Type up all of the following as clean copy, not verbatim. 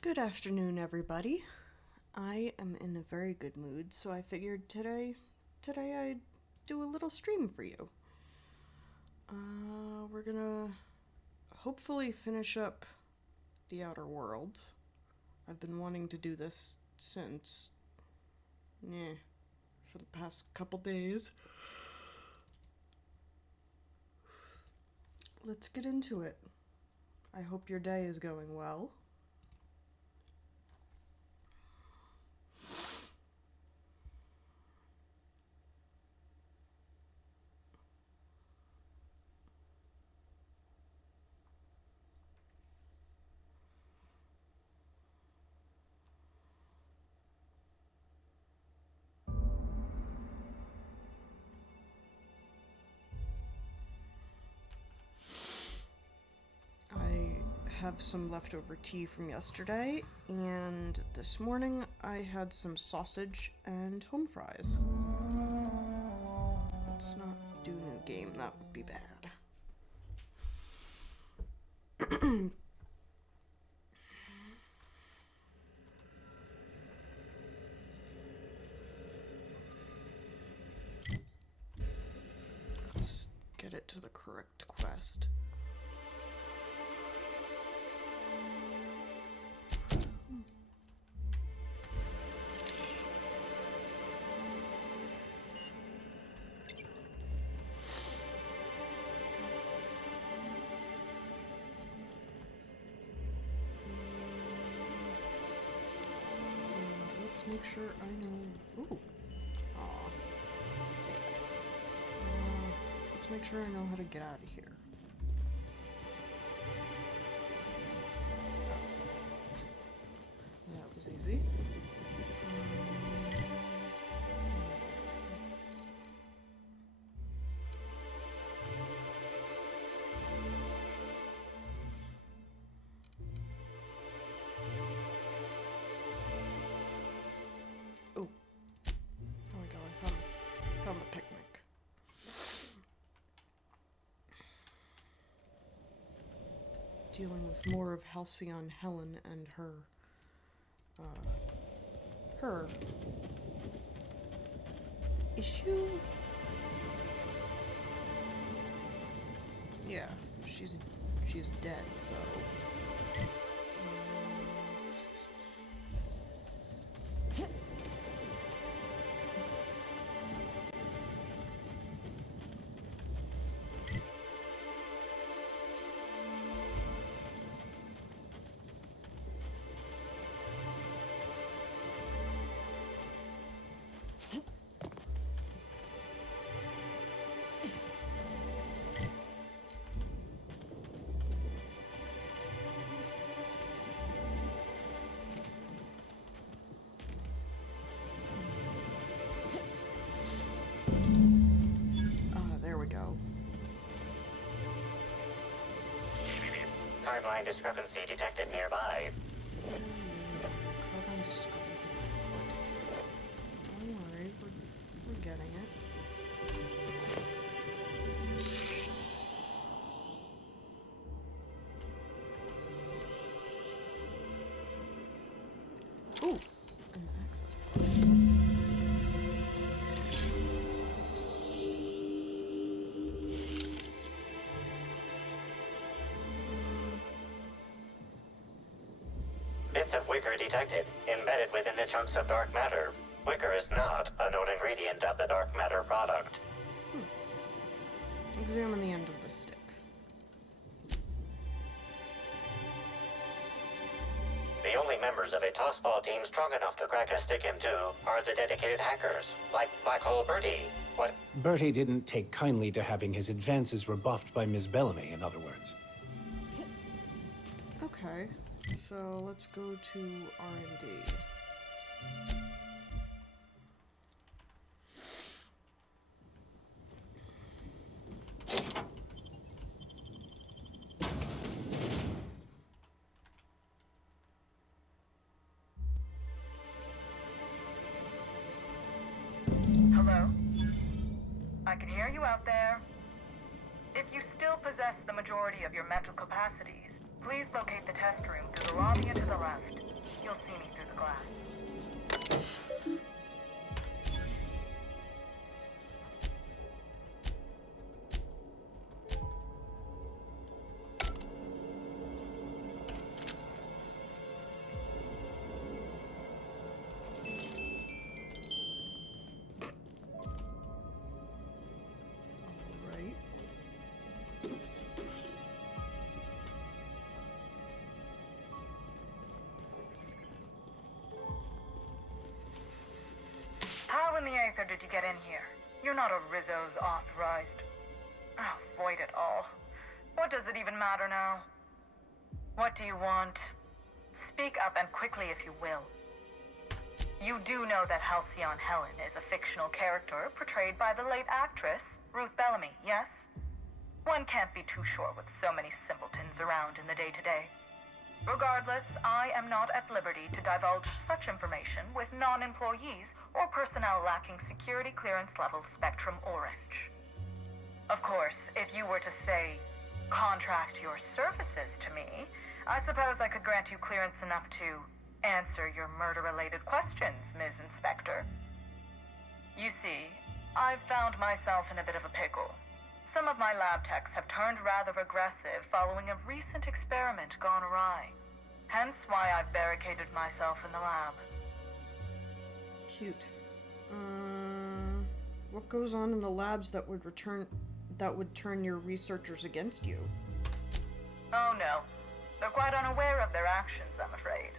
Good afternoon, everybody. I am in a very good mood, so I figured today I'd do a little stream for you. We're gonna hopefully finish up The Outer Worlds. I've been wanting to do this since, for the past couple days. Let's get into it. I hope your day is going well. I have some leftover tea from yesterday, and this morning I had some sausage and home fries. Let's not do new game, that would be bad. Let's get it to the correct quest. Let's make sure I know. Ooh. Aw. Say that. Let's make sure I know how to get out of here. That was easy. Found the picnic. Dealing with more of Halcyon Helen and her issue? Yeah, she's dead, so there we go. Timeline discrepancy detected nearby. Carbon discrepancy by foot. Don't worry, we're getting it. Ooh, an access card. Bits of wicker detected, embedded within the chunks of dark matter. Wicker is not a known ingredient of the dark matter product. Examine the end of the stick. The only members of a tossball team strong enough to crack a stick in two are the dedicated hackers, like Black Hole Bertie. What? Bertie didn't take kindly to having his advances rebuffed by Ms. Bellamy, in other words. Okay, so let's go to R&D. Hello? I can hear you out there. If you still possess the majority of your mental capacities, Please locate the test room through the lobby and to the left. You'll see me through the glass. Right. How in the aether did you get in here? You're not a Rizzo's authorized. Oh, void it all. What does it even matter now? What do you want? Speak up and quickly if you will. You do know that Halcyon Helen is a fictional character portrayed by the late actress, Ruth Bellamy, yes? One can't be too sure with so many simpletons around in the day-to-day. Regardless, I am not at liberty to divulge such information with non-employees or personnel lacking security clearance level Spectrum Orange. Of course, if you were to say, contract your services to me, I suppose I could grant you clearance enough to answer your murder-related questions, Ms. Inspector. You see, I've found myself in a bit of a pickle. Some of my lab techs have turned rather aggressive following a recent experiment gone awry. Hence why I've barricaded myself in the lab. Cute. What goes on in the labs that would turn your researchers against you? Oh no. They're quite unaware of their actions, I'm afraid.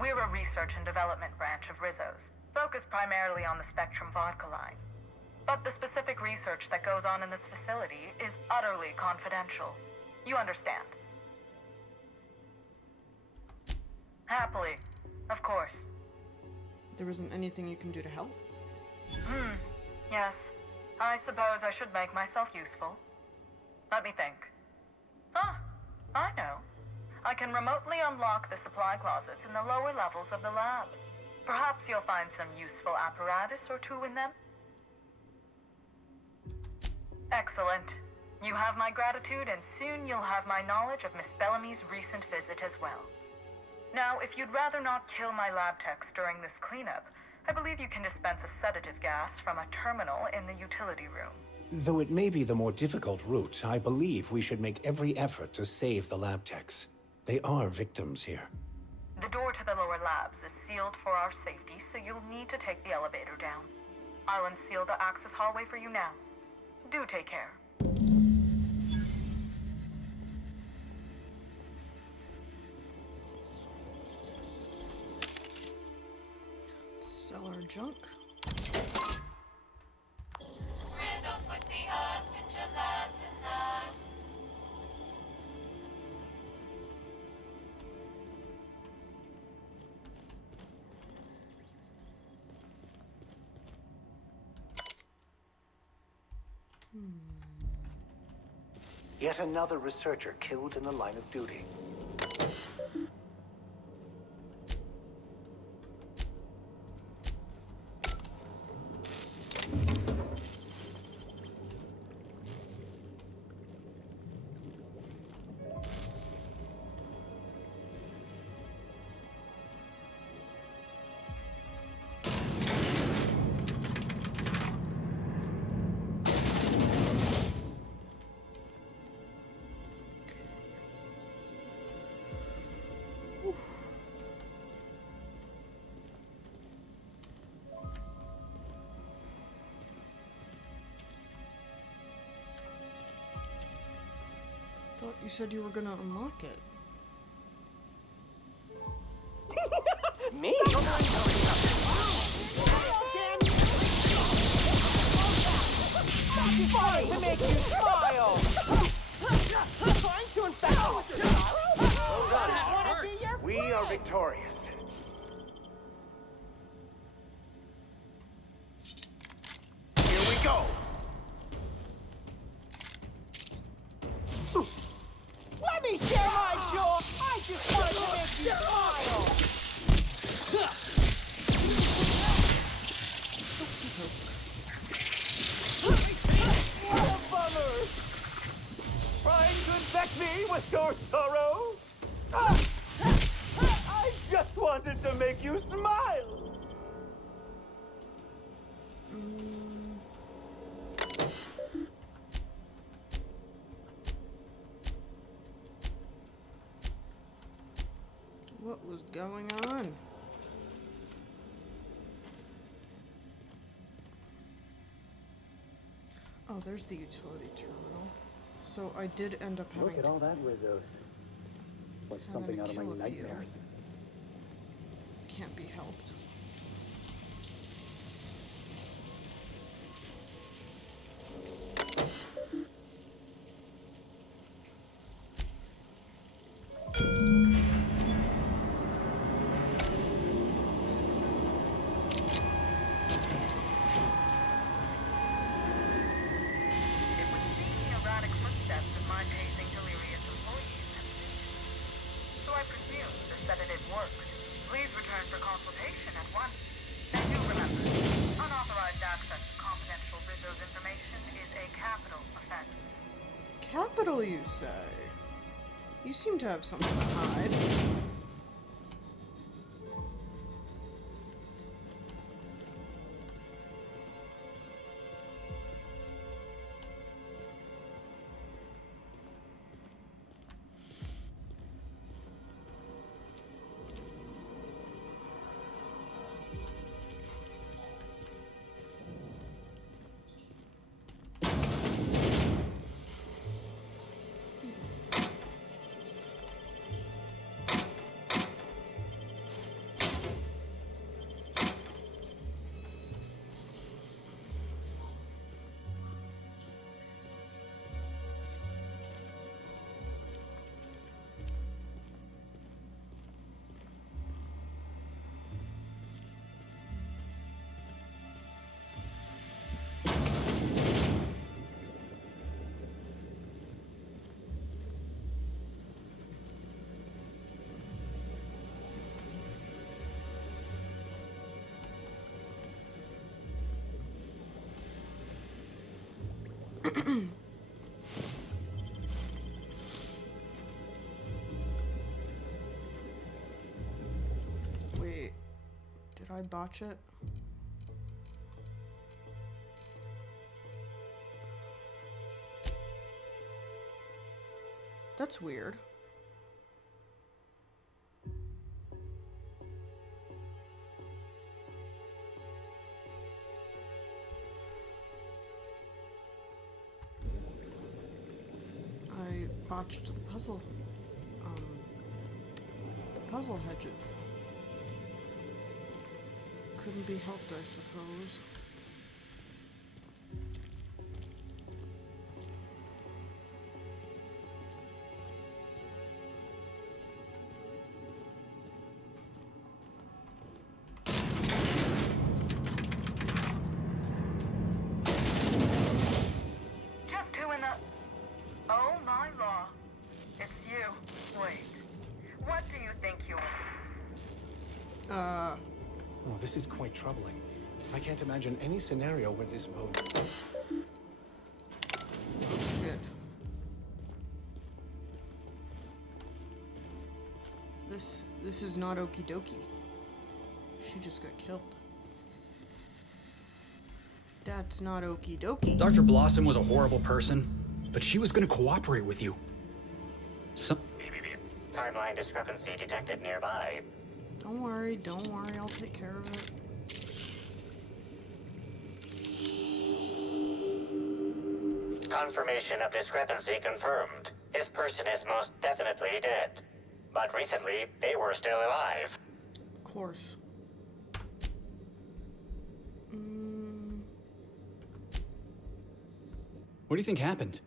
We're a research and development branch of Rizzo's, focused primarily on the Spectrum vodka line. But the specific research that goes on in this facility is utterly confidential. You understand? Happily, of course. There isn't anything you can do to help? Yes. I suppose I should make myself useful. Let me think. Ah, I know. I can remotely unlock the supply closets in the lower levels of the lab. Perhaps you'll find some useful apparatus or two in them. Excellent. You have my gratitude, and soon you'll have my knowledge of Miss Bellamy's recent visit as well. Now, if you'd rather not kill my lab techs during this cleanup, I believe you can dispense a sedative gas from a terminal in the utility room. Though it may be the more difficult route, I believe we should make every effort to save the lab techs. They are victims here. The door to the lower labs is sealed for our safety, so you'll need to take the elevator down. I'll unseal the access hallway for you now. Do take care. Sell our junk. Rizzo's would see us into that and us. Yet another researcher killed in the line of duty. Thought you said you were gonna unlock it. Me? Fun to make you smile! Trying to infect me with your sorrow? We are victorious. Here we go! Let me share my to make you smile. What was going on? Oh, there's the utility terminal. So I did end up having Look at all that Rizzo's. Like having something to out of my kill a few. nightmares. Can't be helped. It would seem the erratic footsteps of my pacing delirious employees have ceased. So I presume the sedative works. Please return for consultation at once. And do remember, unauthorized access to confidential Rizzo's information is a capital offense. Capital, you say? You seem to have something to hide. Wait, did I botch it? That's weird. I botched the puzzle. The puzzle hedges. Couldn't be helped, I suppose. Just who in the... Oh my law. It's you. Wait. What do you think you are? Oh, this is quite troubling. I can't imagine any scenario where this boat... Oh shit. This is not okie dokie. She just got killed. That's not okie dokie. Dr. Blossom was a horrible person, but she was gonna cooperate with you. Timeline discrepancy detected nearby. Don't worry, I'll take care of it. Confirmation of discrepancy confirmed. This person is most definitely dead. But recently, they were still alive. Of course. What do you think happened?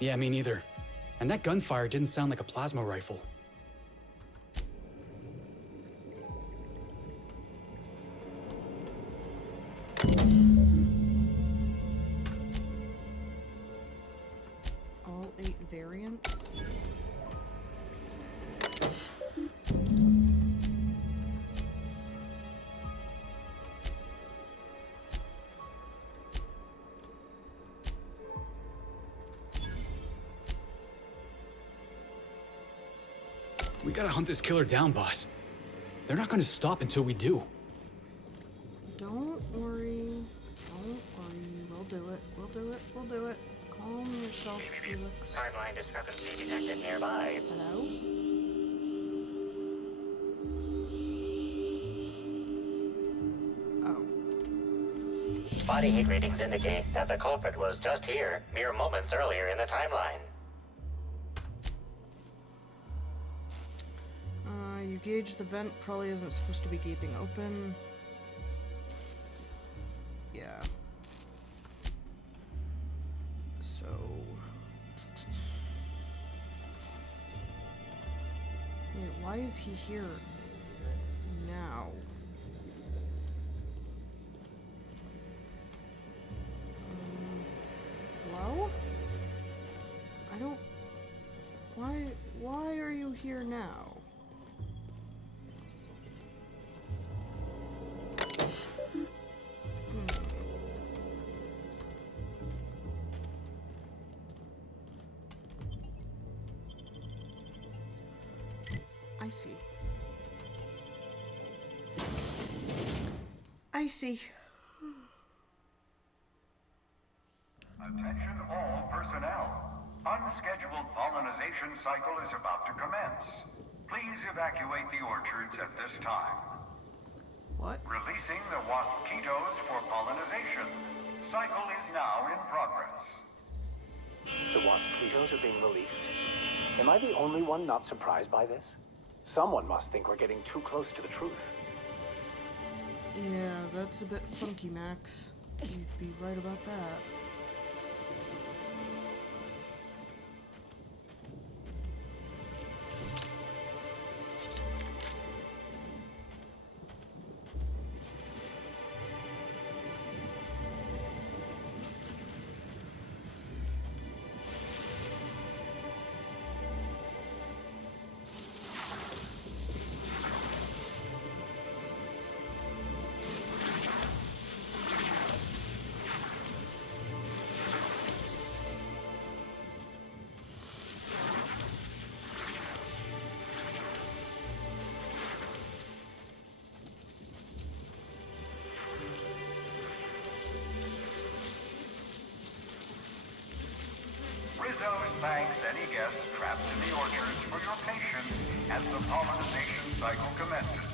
Yeah, me neither. And that gunfire didn't sound like a plasma rifle. All 8 variants. We gotta hunt this killer down, boss. They're not gonna stop until we do. Don't worry. Don't worry. We'll do it. We'll do it. We'll do it. Calm yourself, Felix. Timeline discrepancy detected nearby. Hello? Oh. Body heat readings indicate that the culprit was just here mere moments earlier in the timeline. You gauge the vent probably isn't supposed to be gaping open. Yeah. So... Wait, why is he here now? Hello? I don't... Why are you here now? I see. I see. Attention all personnel. Unscheduled pollinization cycle is about to commence. Please evacuate the orchards at this time. What? Releasing the wasquitos for pollinization. Cycle is now in progress. The wasquitos are being released. Am I the only one not surprised by this? Someone must think we're getting too close to the truth. Yeah, that's a bit funky, Max. You'd be right about that. Rizzo's thanks any guests trapped in the orchards for your patience as the pollinization cycle commences.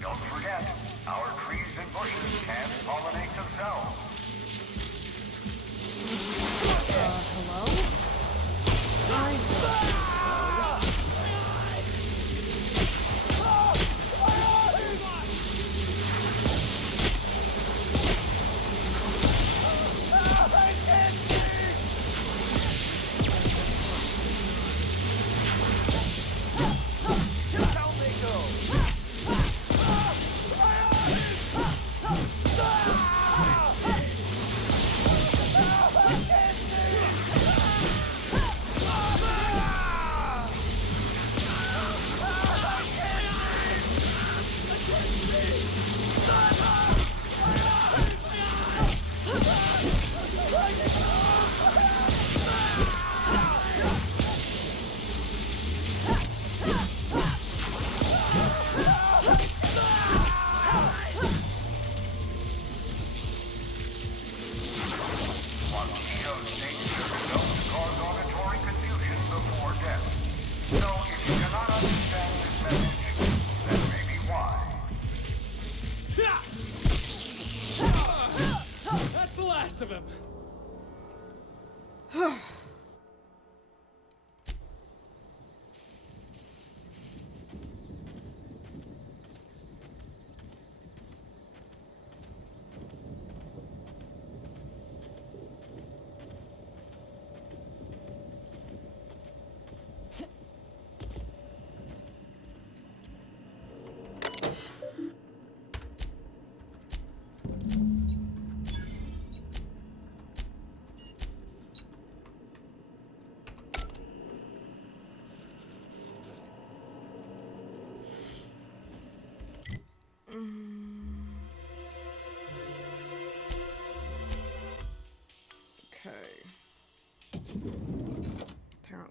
Don't forget, our trees and bushes can pollinate themselves. Hello? I don't think so.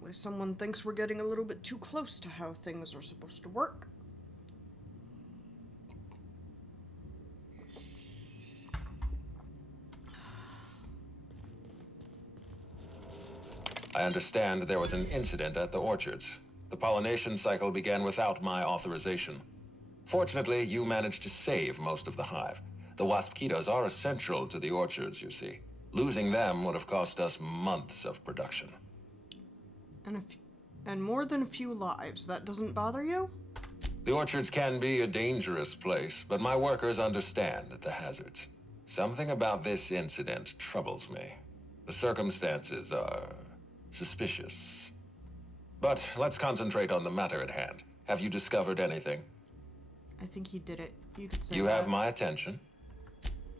Probably someone thinks we're getting a little bit too close to how things are supposed to work. I understand there was an incident at the orchards. The pollination cycle began without my authorization. Fortunately, you managed to save most of the hive. The wasp-ketos are essential to the orchards, you see. Losing them would have cost us months of production. And more than a few lives. That doesn't bother you? The orchards can be a dangerous place, but my workers understand the hazards. Something about this incident troubles me. The circumstances are suspicious. But let's concentrate on the matter at hand. Have you discovered anything? I think he did it. You could say You that. have my attention.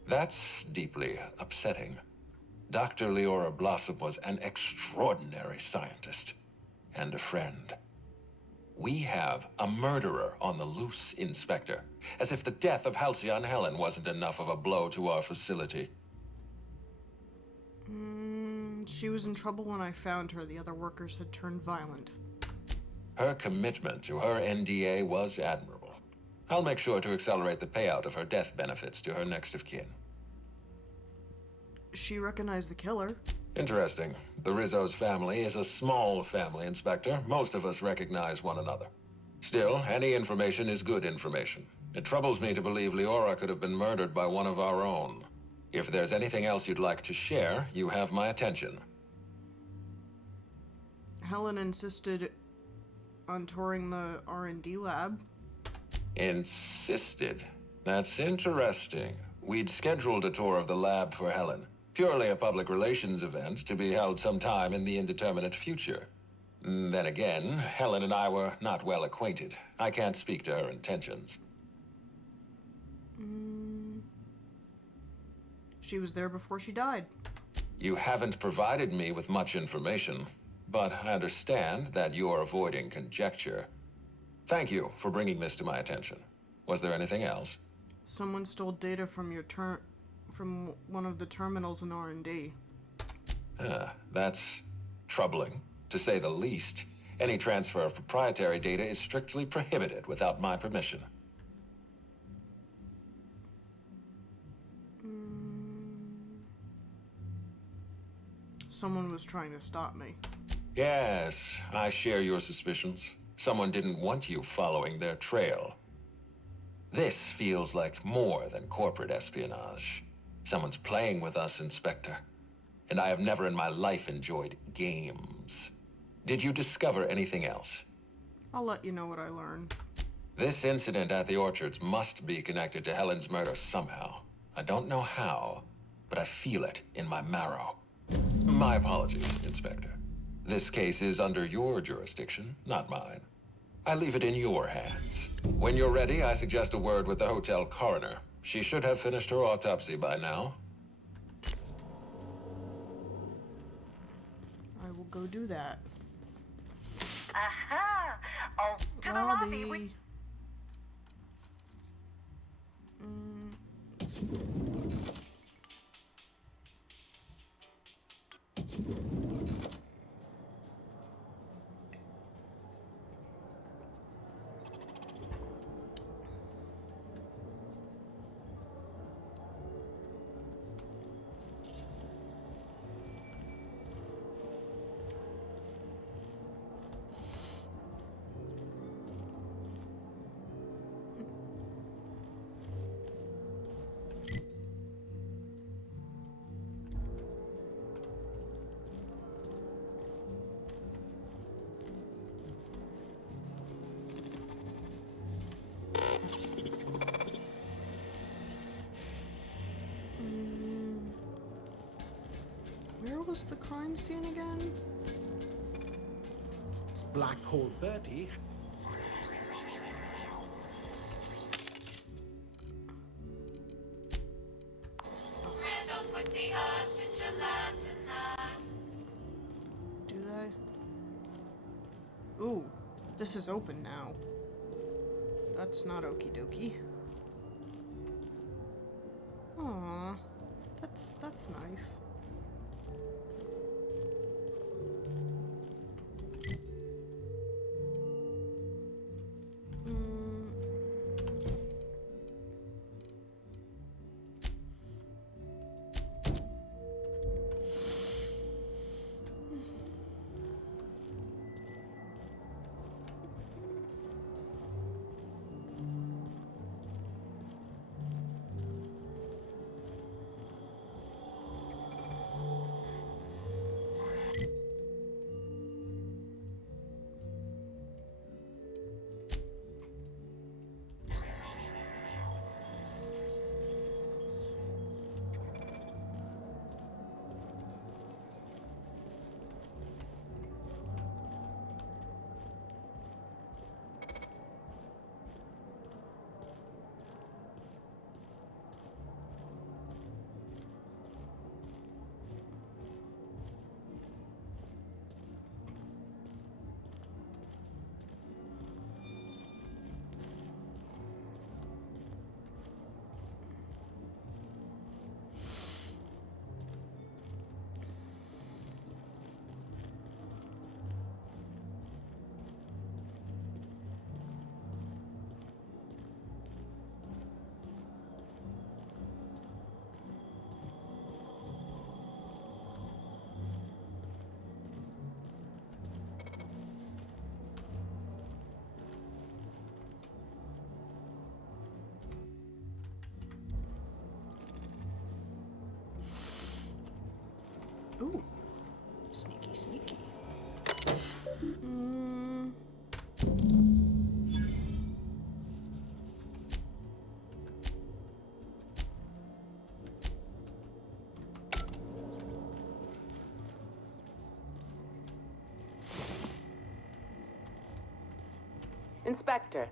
That's deeply upsetting. Dr. Leora Blossom was an extraordinary scientist and a friend. We have a murderer on the loose, Inspector. As if the death of Halcyon Helen wasn't enough of a blow to our facility. She was in trouble when I found her. The other workers had turned violent. Her commitment to her NDA was admirable. I'll make sure to accelerate the payout of her death benefits to her next of kin. She recognized the killer. Interesting. The Rizzo's family is a small family, Inspector. Most of us recognize one another. Still, any information is good information. It troubles me to believe Leora could have been murdered by one of our own. If there's anything else you'd like to share, you have my attention. Helen insisted on touring the R&D lab. Insisted? That's interesting. We'd scheduled a tour of the lab for Helen. Purely a public relations event to be held sometime in the indeterminate future. Then again, Helen and I were not well acquainted. I can't speak to her intentions. She was there before she died. You haven't provided me with much information, but I understand that you're avoiding conjecture. Thank you for bringing this to my attention. Was there anything else? Someone stole data from from one of the terminals in R&D. That's troubling, to say the least. Any transfer of proprietary data is strictly prohibited without my permission. Someone was trying to stop me. Yes, I share your suspicions. Someone didn't want you following their trail. This feels like more than corporate espionage. Someone's playing with us, Inspector. And I have never in my life enjoyed games. Did you discover anything else? I'll let you know what I learn. This incident at the orchards must be connected to Helen's murder somehow. I don't know how, but I feel it in my marrow. My apologies, Inspector. This case is under your jurisdiction, not mine. I leave it in your hands. When you're ready, I suggest a word with the hotel coroner. She should have finished her autopsy by now. I will go do that. Aha! Oh, to the lobby. We... Where was the crime scene again? Black Hole 30. Rizzo's would see us into Latinus. Do they? Ooh, this is open now. That's not okie dokie. Aw, that's nice. Inspector,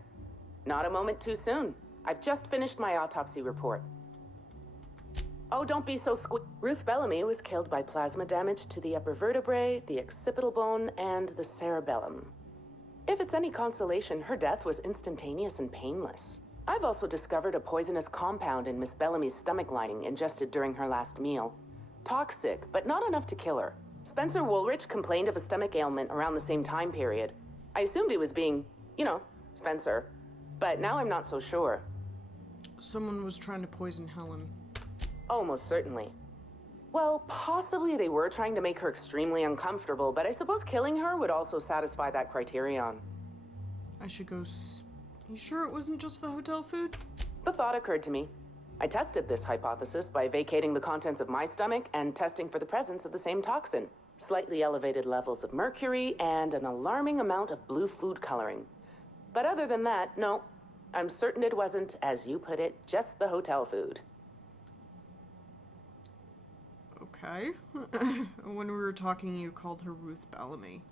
not a moment too soon. I've just finished my autopsy report. Oh, don't be so Ruth Bellamy was killed by plasma damage to the upper vertebrae, the occipital bone, and the cerebellum. If it's any consolation, her death was instantaneous and painless. I've also discovered a poisonous compound in Miss Bellamy's stomach lining ingested during her last meal. Toxic, but not enough to kill her. Spencer Woolrich complained of a stomach ailment around the same time period. I assumed he was being, Spencer. But now I'm not so sure. Someone was trying to poison Helen. Oh, most certainly. Well, possibly they were trying to make her extremely uncomfortable, but I suppose killing her would also satisfy that criterion. I should go You sure it wasn't just the hotel food? The thought occurred to me. I tested this hypothesis by vacating the contents of my stomach and testing for the presence of the same toxin. Slightly elevated levels of mercury and an alarming amount of blue food coloring. But other than that, no. I'm certain it wasn't, as you put it, just the hotel food. Okay. When we were talking, you called her Ruth Bellamy.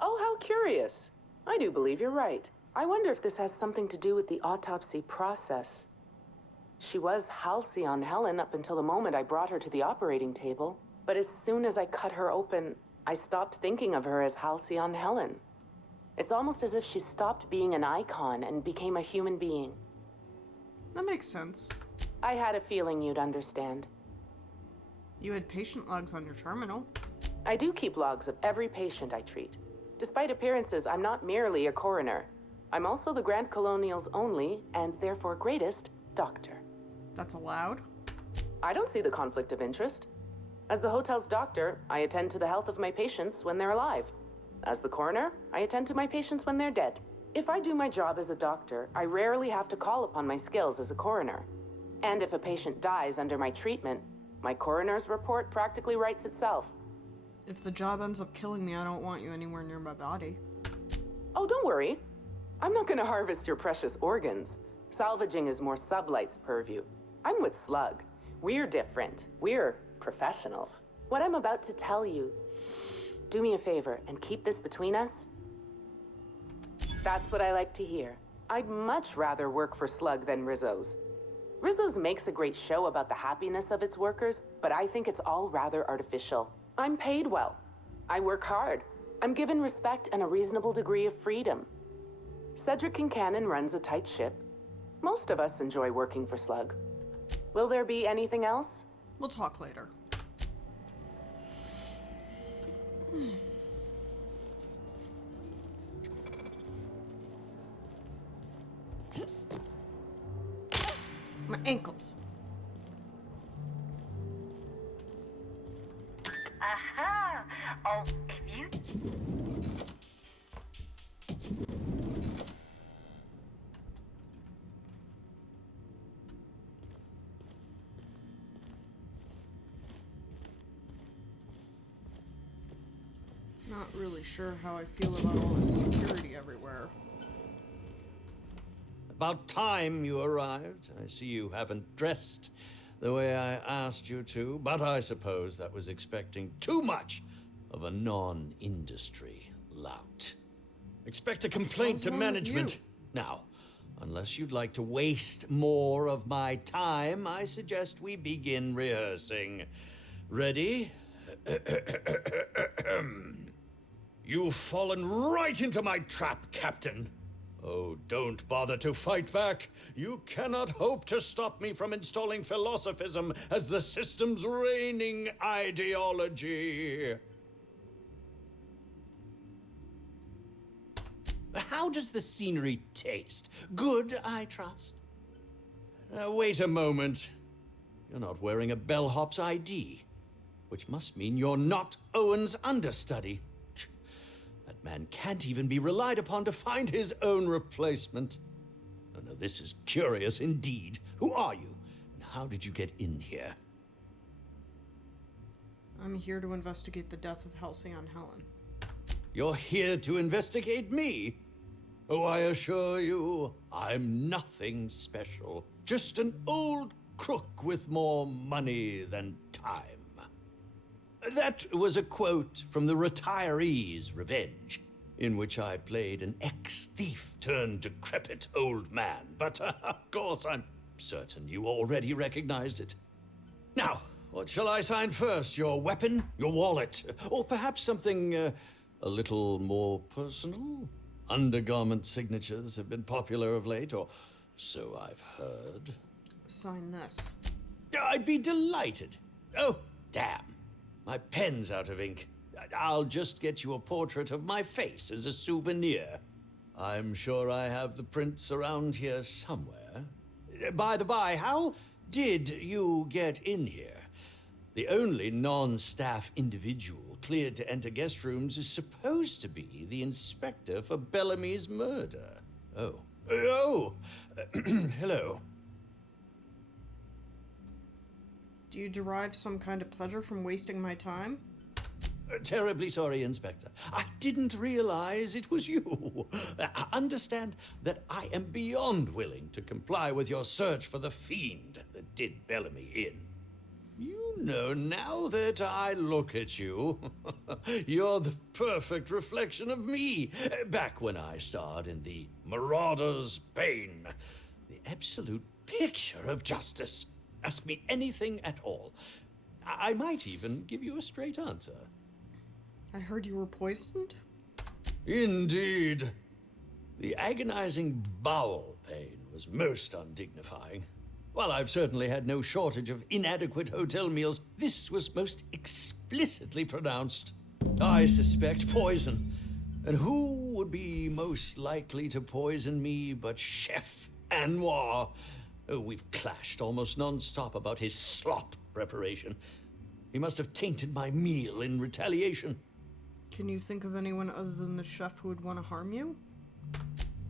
Oh, how curious. I do believe you're right. I wonder if this has something to do with the autopsy process. She was Halcyon Helen up until the moment I brought her to the operating table. But as soon as I cut her open, I stopped thinking of her as Halcyon Helen. It's almost as if she stopped being an icon and became a human being. That makes sense. I had a feeling you'd understand. You had patient logs on your terminal. I do keep logs of every patient I treat. Despite appearances, I'm not merely a coroner. I'm also the Grand Colonial's only, and therefore greatest, doctor. That's allowed? I don't see the conflict of interest. As the hotel's doctor, I attend to the health of my patients when they're alive. As the coroner, I attend to my patients when they're dead. If I do my job as a doctor, I rarely have to call upon my skills as a coroner. And if a patient dies under my treatment, my coroner's report practically writes itself. If the job ends up killing me, I don't want you anywhere near my body. Oh, don't worry. I'm not gonna harvest your precious organs. Salvaging is more Sublight's purview. I'm with Slug. We're different. We're professionals. What I'm about to tell you, do me a favor and keep this between us. That's what I like to hear. I'd much rather work for Slug than Rizzo's. Rizzo's makes a great show about the happiness of its workers, but I think it's all rather artificial. I'm paid well. I work hard. I'm given respect and a reasonable degree of freedom. Cedric Kincannon runs a tight ship. Most of us enjoy working for Slug. Will there be anything else? We'll talk later. My ankles. Aha! Oh, if you... Not really sure how I feel about all this security everywhere. About time you arrived. I see you haven't dressed the way I asked you to, but I suppose that was expecting too much of a non-industry lout. Expect a complaint What's to wrong with management. you? Now, unless you'd like to waste more of my time, I suggest we begin rehearsing. Ready? You've fallen right into my trap, Captain. Oh, don't bother to fight back. You cannot hope to stop me from installing philosophism as the system's reigning ideology. How does the scenery taste? Good, I trust. Wait a moment. You're not wearing a bellhop's ID, which must mean you're not Owen's understudy. That man can't even be relied upon to find his own replacement. Oh, no, this is curious indeed. Who are you? And how did you get in here? I'm here to investigate the death of Halcyon Helen. You're here to investigate me? Oh, I assure you, I'm nothing special. Just an old crook with more money than time. That was a quote from the Retiree's Revenge. in which I played an ex-thief turned decrepit old man. But, of course, I'm certain you already recognized it. Now, what shall I sign first? Your weapon? Your wallet? Or perhaps something a little more personal? Undergarment signatures have been popular of late, or so I've heard. Sign this. I'd be delighted. Oh, damn. My pen's out of ink. I'll just get you a portrait of my face as a souvenir. I'm sure I have the prints around here somewhere. By the by, how did you get in here? The only non-staff individual cleared to enter guest rooms is supposed to be the inspector for Bellamy's murder. Oh, hello. Do you derive some kind of pleasure from wasting my time? Terribly sorry, Inspector. I didn't realize it was you. Understand that I am beyond willing to comply with your search for the fiend that did Bellamy in. You know, now that I look at you, you're the perfect reflection of me, back when I starred in the Marauder's Bane. The absolute picture of justice. Ask me anything at all. I might even give you a straight answer. I heard you were poisoned? Indeed. The agonizing bowel pain was most undignifying. While I've certainly had no shortage of inadequate hotel meals, this was most explicitly pronounced. I suspect poison. And who would be most likely to poison me but Chef Anwar? Oh, we've clashed almost non-stop about his slop preparation. He must have tainted my meal in retaliation. Can you think of anyone other than the chef who would want to harm you?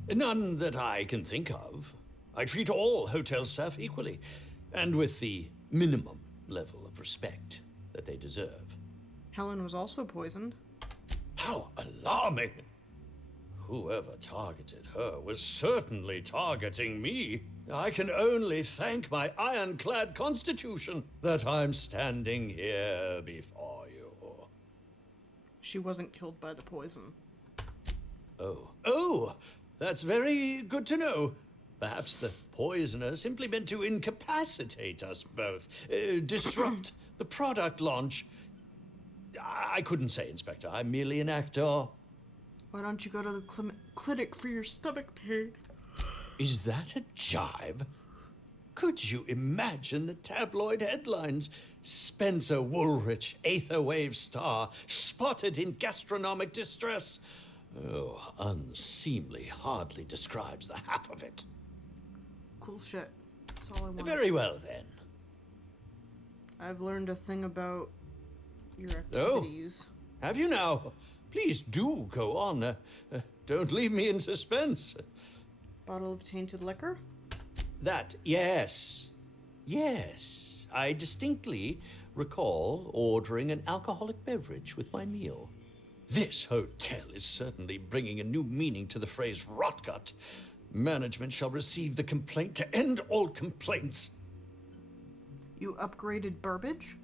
None that I can think of. I treat all hotel staff equally, and with the minimum level of respect that they deserve. Helen was also poisoned. How alarming! Whoever targeted her was certainly targeting me. I can only thank my ironclad constitution that I'm standing here before you. She wasn't killed by the poison. Oh, that's very good to know. Perhaps the poisoner simply meant to incapacitate us both, disrupt the product launch. I couldn't say, Inspector. I'm merely an actor. Why don't you go to the clinic for your stomach pain? Is that a jibe? Could you imagine the tabloid headlines? Spencer Woolrich, Aetherwave star, spotted in gastronomic distress. Oh, unseemly hardly describes the half of it. Cool shit. That's all I want. Very well, then. I've learned a thing about your activities. Oh, have you now? Please do go on. Don't leave me in suspense. Bottle of tainted liquor? That, yes. Yes. I distinctly recall ordering an alcoholic beverage with my meal. This hotel is certainly bringing a new meaning to the phrase rotgut. Management shall receive the complaint to end all complaints. You upgraded Burbage?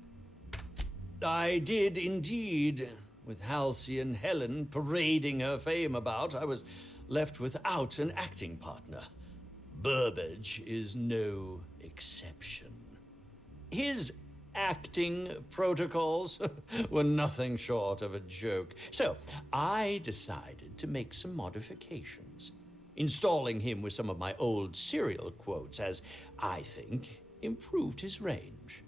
I did indeed. With Halcyon Helen parading her fame about, I was left without an acting partner. Burbage is no exception. His acting protocols were nothing short of a joke. So I decided to make some modifications, installing him with some of my old serial quotes as, I think, improved his range.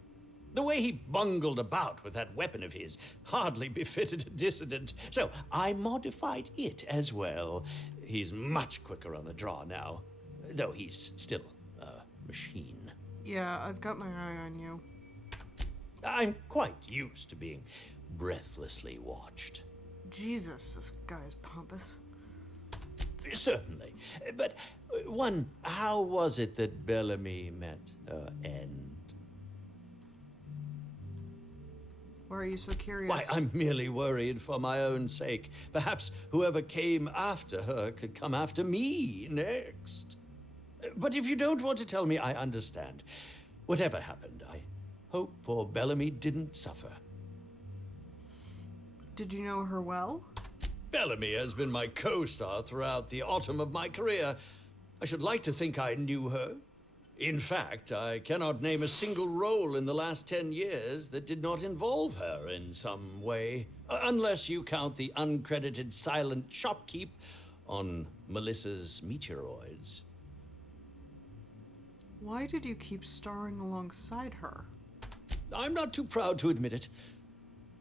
The way he bungled about with that weapon of his hardly befitted a dissident, so I modified it as well. He's much quicker on the draw now, though he's still a machine. Yeah, I've got my eye on you. I'm quite used to being breathlessly watched. Jesus, this guy's pompous. Certainly. But, how was it that Bellamy met her end? Why are you so curious? Why, I'm merely worried for my own sake. Perhaps whoever came after her could come after me next. But if you don't want to tell me, I understand. Whatever happened, I hope poor Bellamy didn't suffer. Did you know her well? Bellamy has been my co-star throughout the autumn of my career. I should like to think I knew her. In fact, I cannot name a single role in the last 10 years that did not involve her in some way, unless you count the uncredited silent shopkeep on Melissa's Meteoroids. Why did you keep starring alongside her? I'm not too proud to admit it.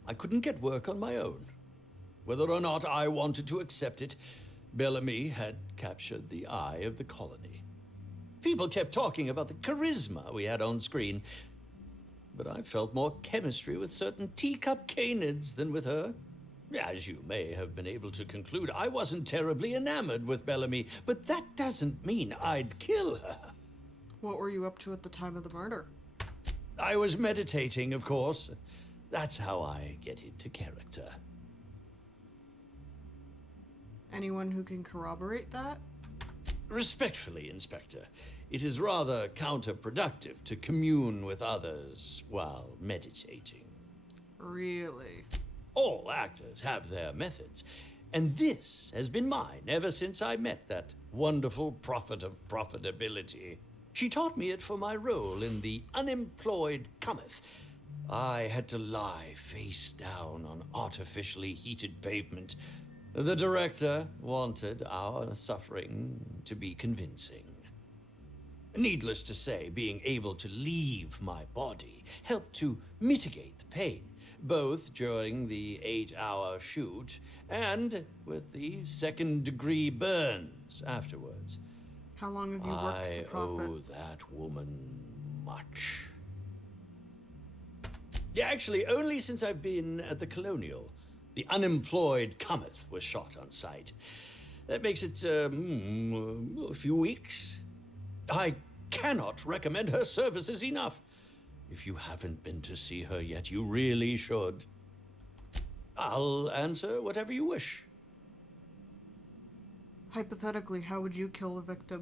I couldn't get work on my own. Whether or not I wanted to accept it, Bellamy had captured the eye of the colony. People kept talking about the charisma we had on screen, but I felt more chemistry with certain teacup canids than with her. As you may have been able to conclude, I wasn't terribly enamored with Bellamy, but that doesn't mean I'd kill her. What were you up to at the time of the murder? I was meditating, of course. That's how I get into character. Anyone who can corroborate that? Respectfully, Inspector, it is rather counterproductive to commune with others while meditating. Really? All actors have their methods, and this has been mine ever since I met that wonderful prophet of profitability. She taught me it for my role in The Unemployed Cometh. I had to lie face down on artificially heated pavement. The director wanted our suffering to be convincing. Needless to say, being able to leave my body helped to mitigate the pain, both during the 8-hour shoot and with the second-degree burns afterwards. How long have you worked with the prophet? I owe that woman much. Yeah, actually, only since I've been at the Colonial. The Unemployed Cometh was shot on site. That makes it, a few weeks. I cannot recommend her services enough. If you haven't been to see her yet, you really should. I'll answer whatever you wish. Hypothetically, how would you kill the victim?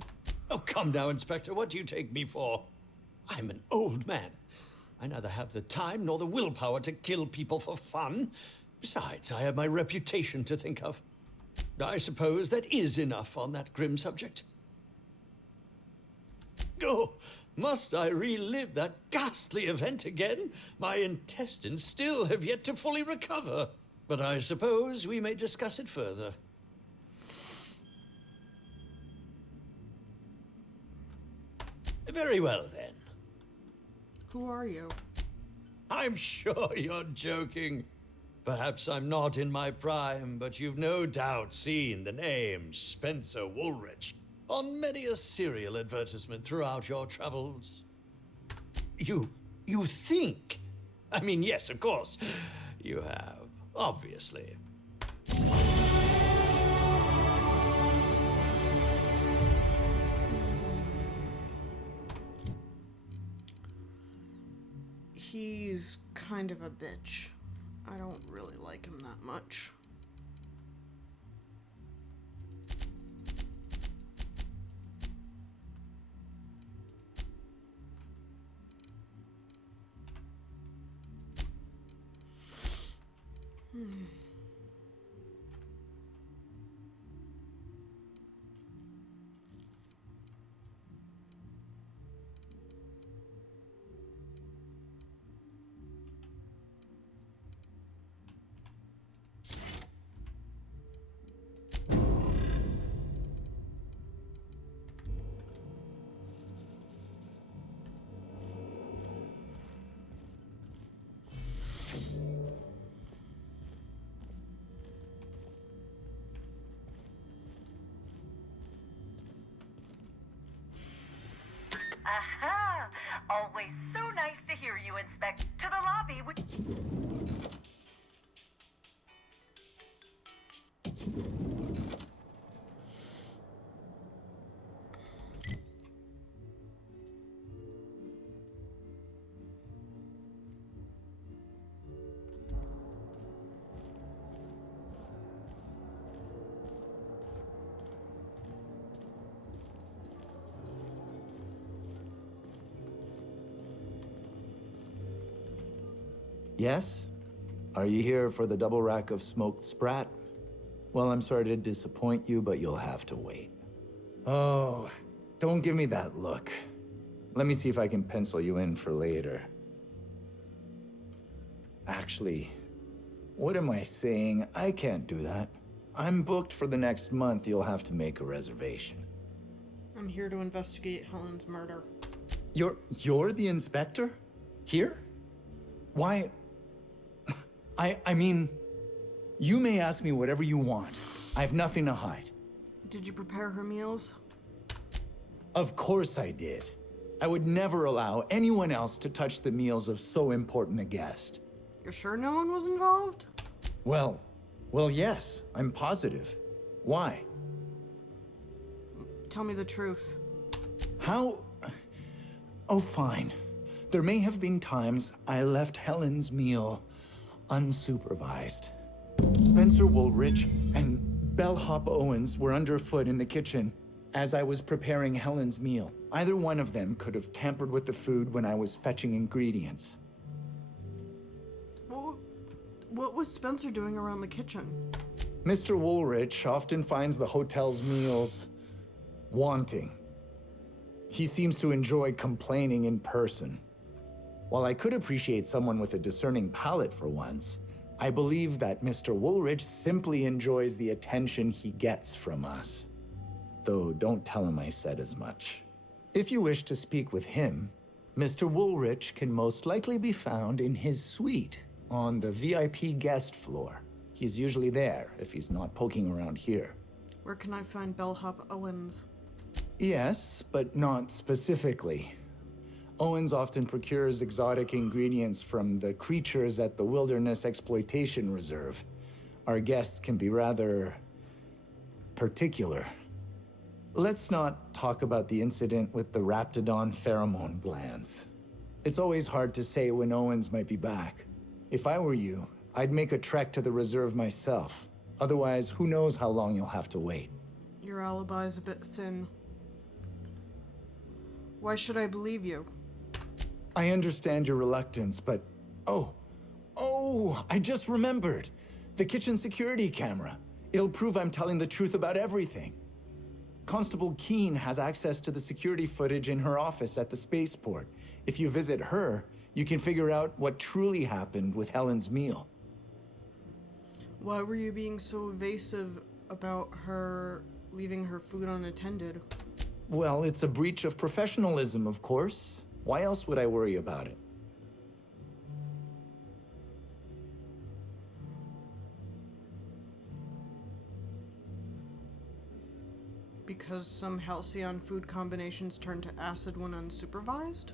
Oh, come now, Inspector. What do you take me for? I'm an old man. I neither have the time nor the willpower to kill people for fun. Besides, I have my reputation to think of. I suppose that is enough on that grim subject. Oh, must I relive that ghastly event again? My intestines still have yet to fully recover. But I suppose we may discuss it further. Very well, then. Who are you? I'm sure you're joking. Perhaps I'm not in my prime, but you've no doubt seen the name Spencer Woolrich on many a serial advertisement throughout your travels. You think? I mean, yes, of course. You have, obviously. He's kind of a bitch. I don't really like him that much. Aha! Always so nice to hear you, Inspect. To the lobby, Yes? Are you here for the double rack of smoked sprat? Well, I'm sorry to disappoint you, but you'll have to wait. Oh, don't give me that look. Let me see if I can pencil you in for later. Actually, what am I saying? I can't do that. I'm booked for the next month. You'll have to make a reservation. I'm here to investigate Helen's murder. You're the inspector? Here? Why? I mean, you may ask me whatever you want. I have nothing to hide. Did you prepare her meals? Of course I did. I would never allow anyone else to touch the meals of so important a guest. You're sure no one was involved? Well, yes, I'm positive. Why? Tell me the truth. How? Oh, fine. There may have been times I left Helen's meal unsupervised. Spencer Woolrich and Bellhop Owens were underfoot in the kitchen as I was preparing Helen's meal. Either one of them could have tampered with the food when I was fetching ingredients. What was Spencer doing around the kitchen? Mr. Woolrich often finds the hotel's meals wanting. He seems to enjoy complaining in person. While I could appreciate someone with a discerning palate for once, I believe that Mr. Woolrich simply enjoys the attention he gets from us. Though don't tell him I said as much. If you wish to speak with him, Mr. Woolrich can most likely be found in his suite on the VIP guest floor. He's usually there if he's not poking around here. Where can I find Bellhop Owens? Yes, but not specifically. Owens often procures exotic ingredients from the creatures at the Wilderness Exploitation Reserve. Our guests can be rather particular. Let's not talk about the incident with the Raptidon pheromone glands. It's always hard to say when Owens might be back. If I were you, I'd make a trek to the reserve myself. Otherwise, who knows how long you'll have to wait. Your alibi's a bit thin. Why should I believe you? I understand your reluctance, but... Oh, I just remembered. The kitchen security camera. It'll prove I'm telling the truth about everything. Constable Keene has access to the security footage in her office at the spaceport. If you visit her, you can figure out what truly happened with Helen's meal. Why were you being so evasive about her leaving her food unattended? Well, it's a breach of professionalism, of course. Why else would I worry about it? Because some halcyon food combinations turn to acid when unsupervised?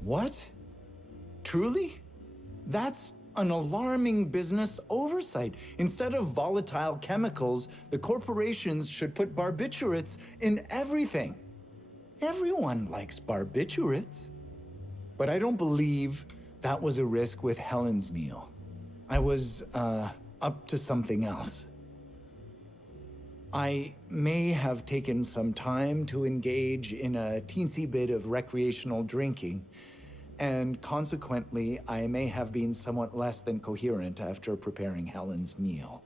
What? Truly? That's an alarming business oversight. Instead of volatile chemicals, the corporations should put barbiturates in everything. Everyone likes barbiturates. But I don't believe that was a risk with Helen's meal. I was, up to something else. I may have taken some time to engage in a teensy bit of recreational drinking, and consequently, I may have been somewhat less than coherent after preparing Helen's meal.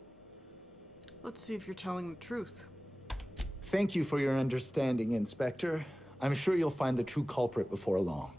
Let's see if you're telling the truth. Thank you for your understanding, Inspector. I'm sure you'll find the true culprit before long.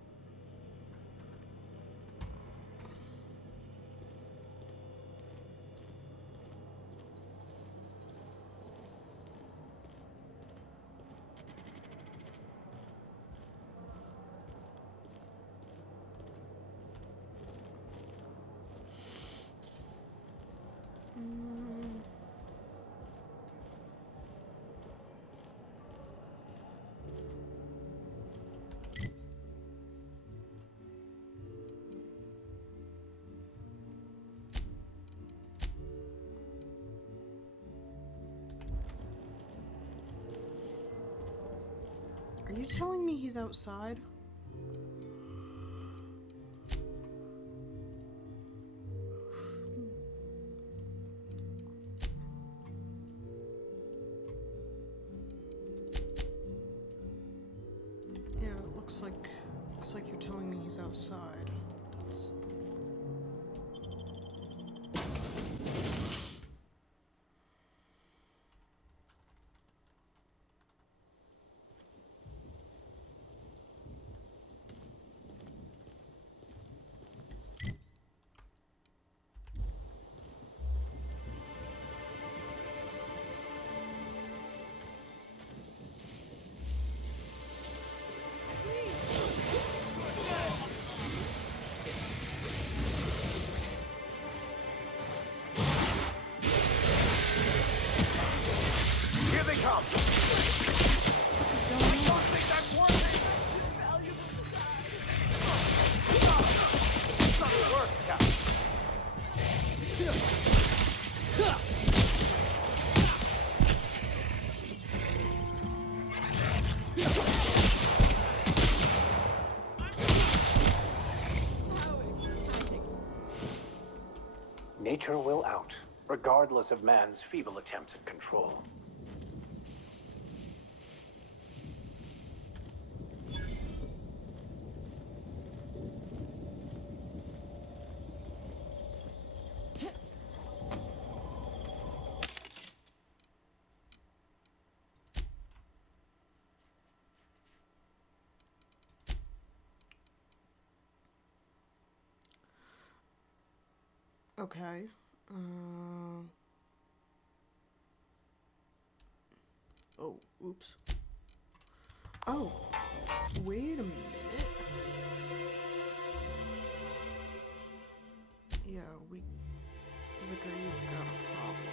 Are you telling me he's outside? Yeah, it looks like you're telling me he's outside. they come! I don't think that's working! It doesn't work, Captain. Nature will out, regardless of man's feeble attempts at control. Okay. Oh, oops. Oh, wait a minute. Yeah, Vicar, you've got a problem.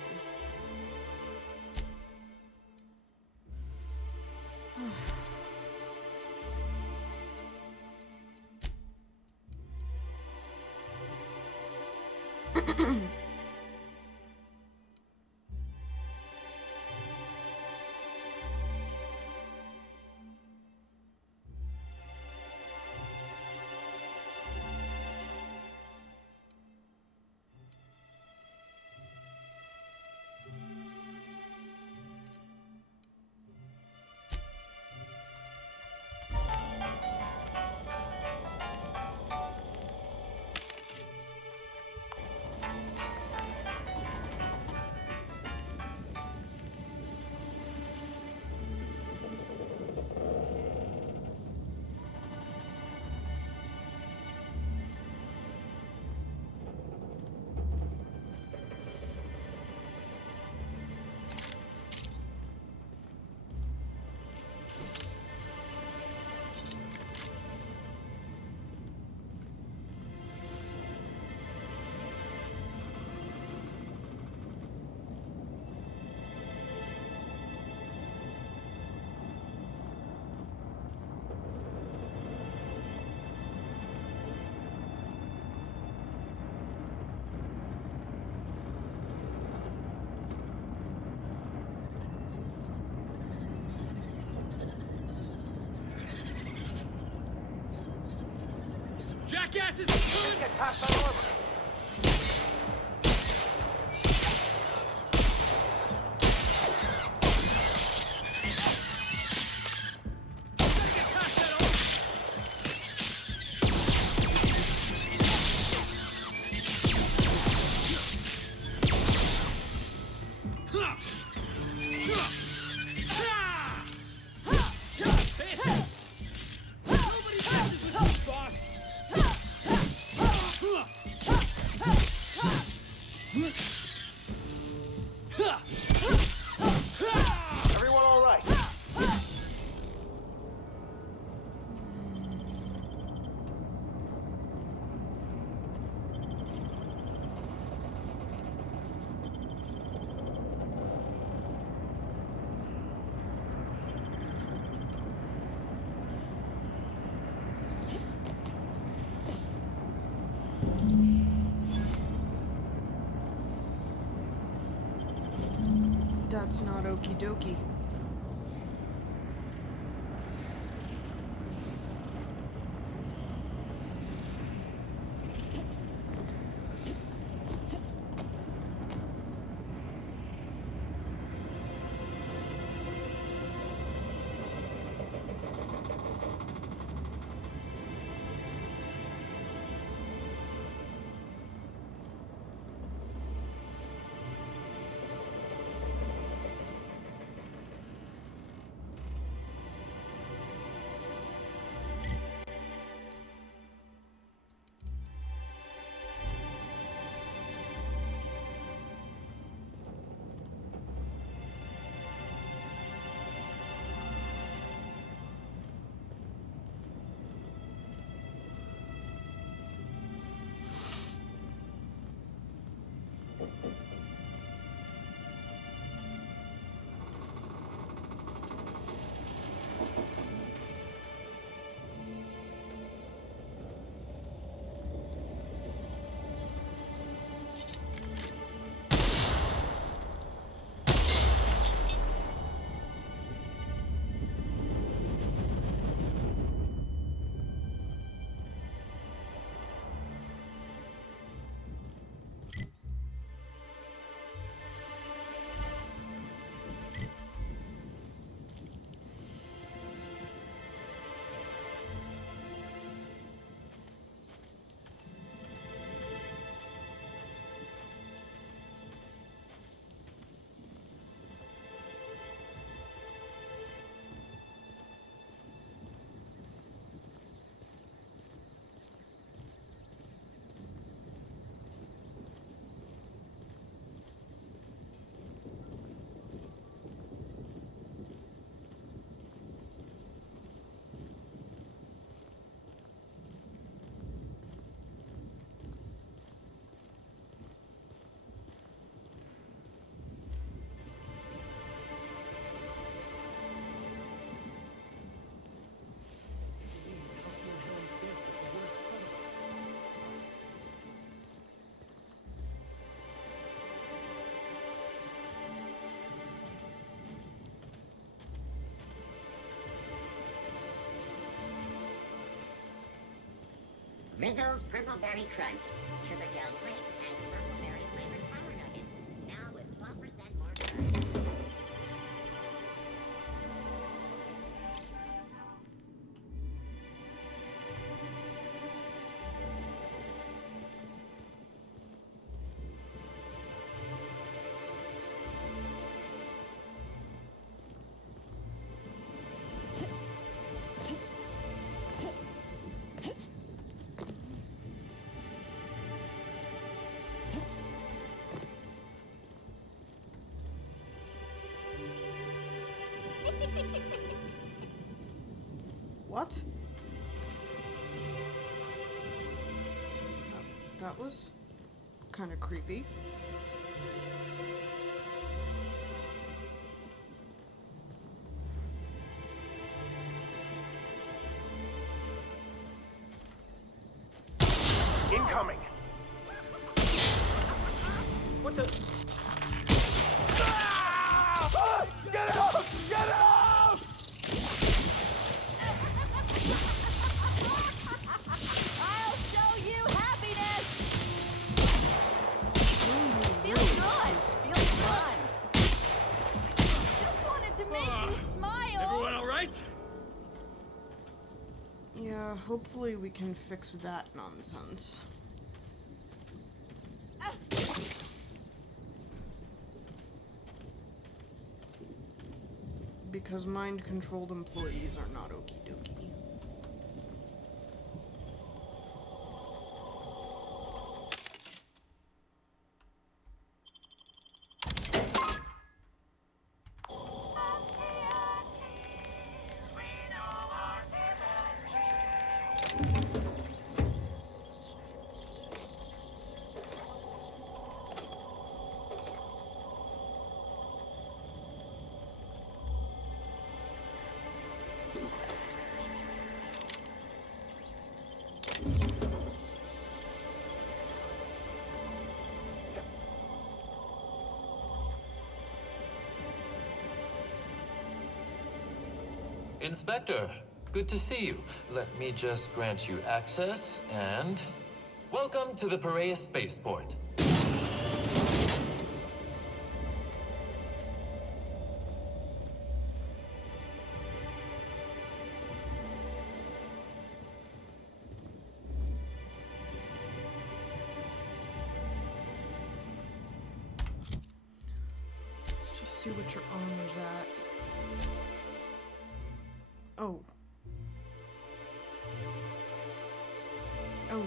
Jackasses! Get past that armor! Everyone all right? That's not okie dokie. Rizzo's Purple Berry Crunch, Chirpagel Flakes, and Purple Berry flavored Power Nuggets. Now with 12% more crunch. What? That was kind of creepy. Incoming! What the? Ah! Get out! Get out! I'll show you happiness! Feels good! Feels fun! Just wanted to make you smile! Everyone alright? Yeah, hopefully we can fix that nonsense. Because mind-controlled employees are not okie dokie. Inspector, good to see you. Let me just grant you access and... Welcome to the Peril spaceport. Let's just see what your armor's at. Oh. Oh no.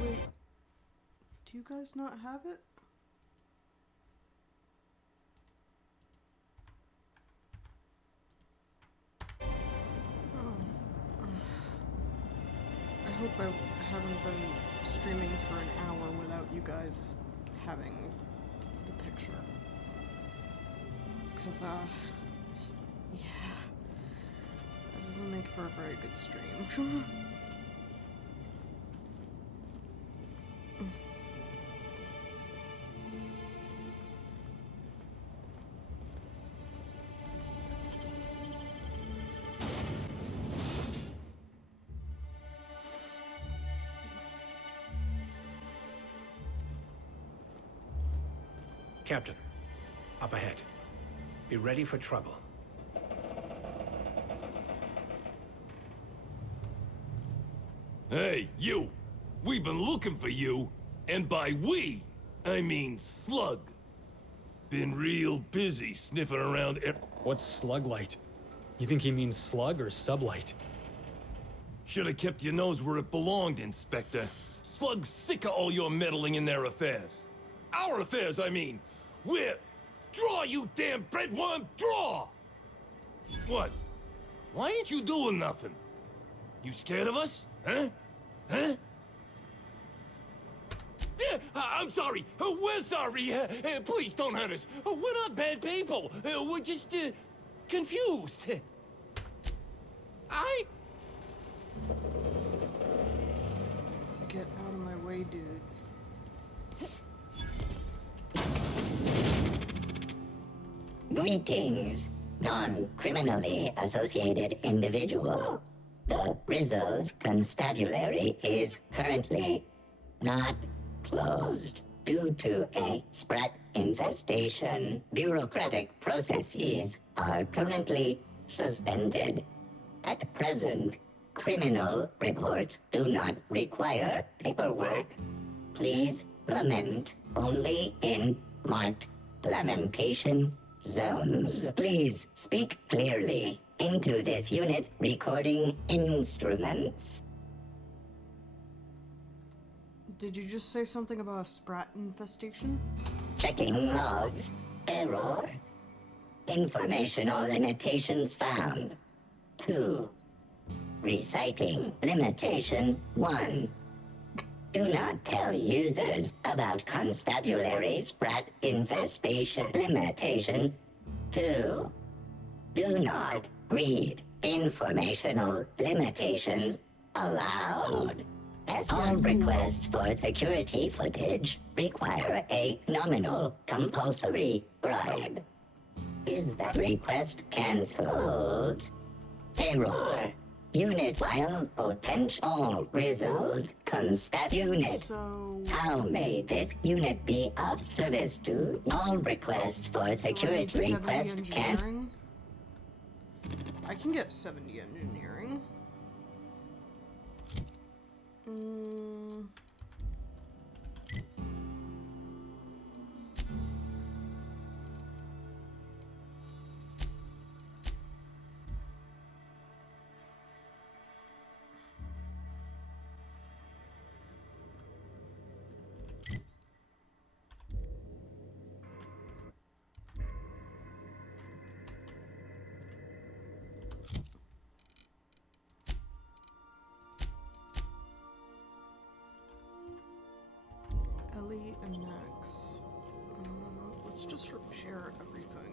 Wait, do you guys not have it? I hope I haven't been streaming for an hour without you guys having the picture. 'Cause, yeah, that doesn't make for a very good stream. Captain, up ahead. Be ready for trouble. Hey, you! We've been looking for you, and by we, I mean Slug. Been real busy sniffing around. What's slug light? You think he means slug or sublight? Should have kept your nose where it belonged, Inspector. Slug's sick of all your meddling in their affairs. Our affairs, I mean. We're... Draw, you damn breadworm, draw! What? Why ain't you doing nothing? You scared of us? Huh? Huh? I'm sorry. We're sorry. Please don't hurt us. We're not bad people. We're just, confused. Get out of my way, dude. Greetings, non-criminally associated individual. The Rizzo's constabulary is currently not closed due to a sprat infestation. Bureaucratic processes are currently suspended. At present, criminal reports do not require paperwork. Please lament only in marked lamentation zones. Please speak clearly into this unit's recording instruments. Did you just say something about a sprat infestation? Checking logs. Error. Informational limitations found. 2. Reciting limitation 1. Do not tell users about constabulary sprat infestation. Limitation 2. Do not read informational limitations aloud. As all requests for security footage require a nominal compulsory bribe. Is that request cancelled? Error. Unit file potential Rizzo's constat unit. So... How may this unit be of service to all requests for security request can... I can get 70 engineering. Ellie and Max. Let's just repair everything.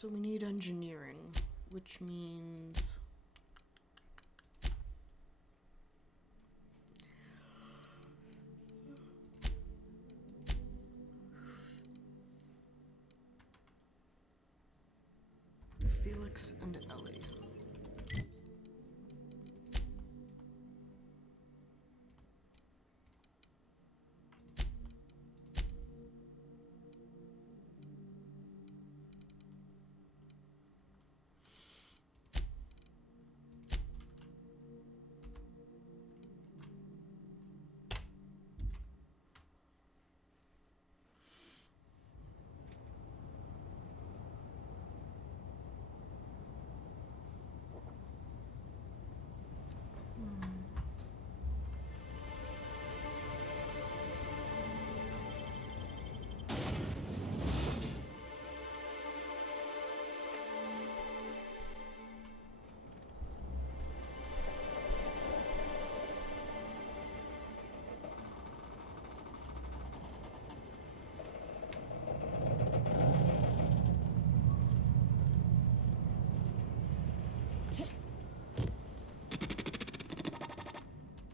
So we need engineering, which means... Felix and Ellie.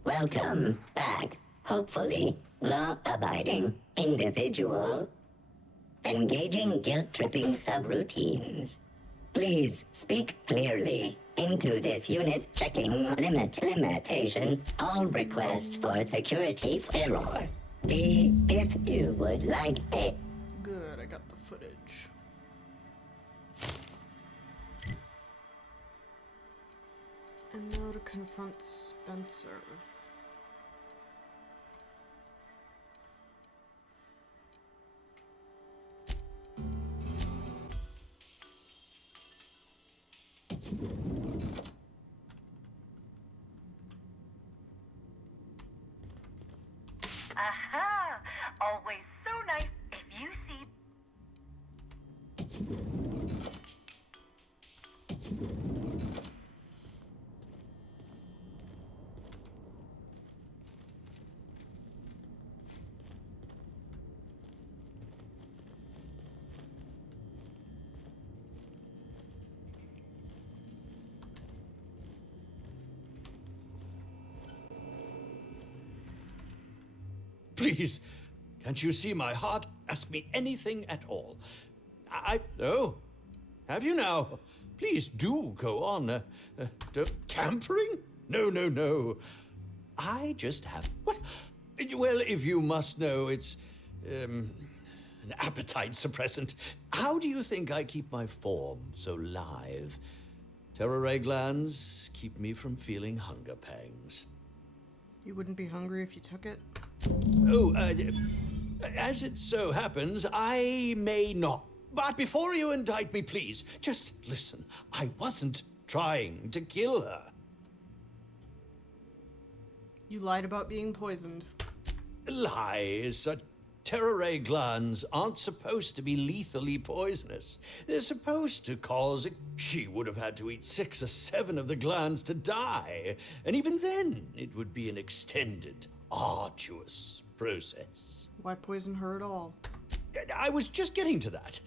Welcome back, hopefully, law-abiding individual. Engaging guilt-tripping subroutines. Please speak clearly into this unit's checking limitation. All requests for security error. D if you would like a... Good, I got the footage. And now to confront Spencer. Aha! Always so nice if you see... Please, can't you see my heart? Ask me anything at all. Oh, have you now? Please do go on. Tampering? No, no, no. I just have... What? Well, if you must know, it's... an appetite suppressant. How do you think I keep my form so lithe? Terror ray glands keep me from feeling hunger pangs. You wouldn't be hungry if you took it? Oh, as it so happens, I may not. But before you indict me, please, just listen. I wasn't trying to kill her. You lied about being poisoned. Lies. Terror ray glands aren't supposed to be lethally poisonous. They're supposed to cause... She would have had to eat 6 or 7 of the glands to die. And even then, it would be an extended, arduous process. Why poison her at all? I was just getting to that.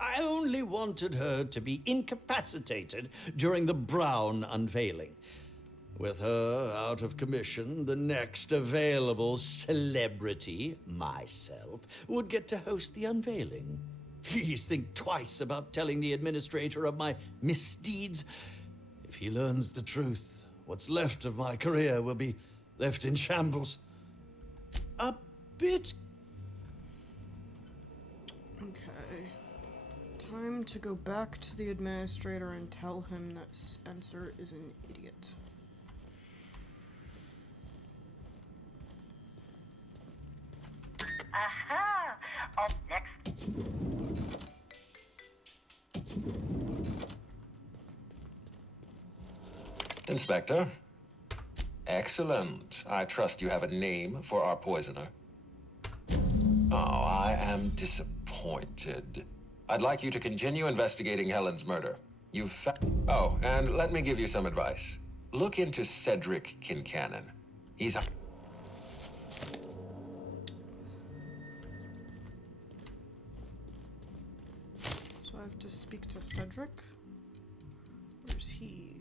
I only wanted her to be incapacitated during the Brown unveiling. With her out of commission, the next available celebrity, myself, would get to host the unveiling. Please think twice about telling the administrator of my misdeeds. If he learns the truth, what's left of my career will be left in shambles. A bit... Okay. Time to go back to the administrator and tell him that Spencer is an idiot. Aha! Up next. Inspector. Excellent. I trust you have a name for our poisoner. Oh, I am disappointed. I'd like you to continue investigating Helen's murder. Oh, and let me give you some advice. Look into Cedric Kincannon. He's a... So I I have to speak to Cedric? Where's he?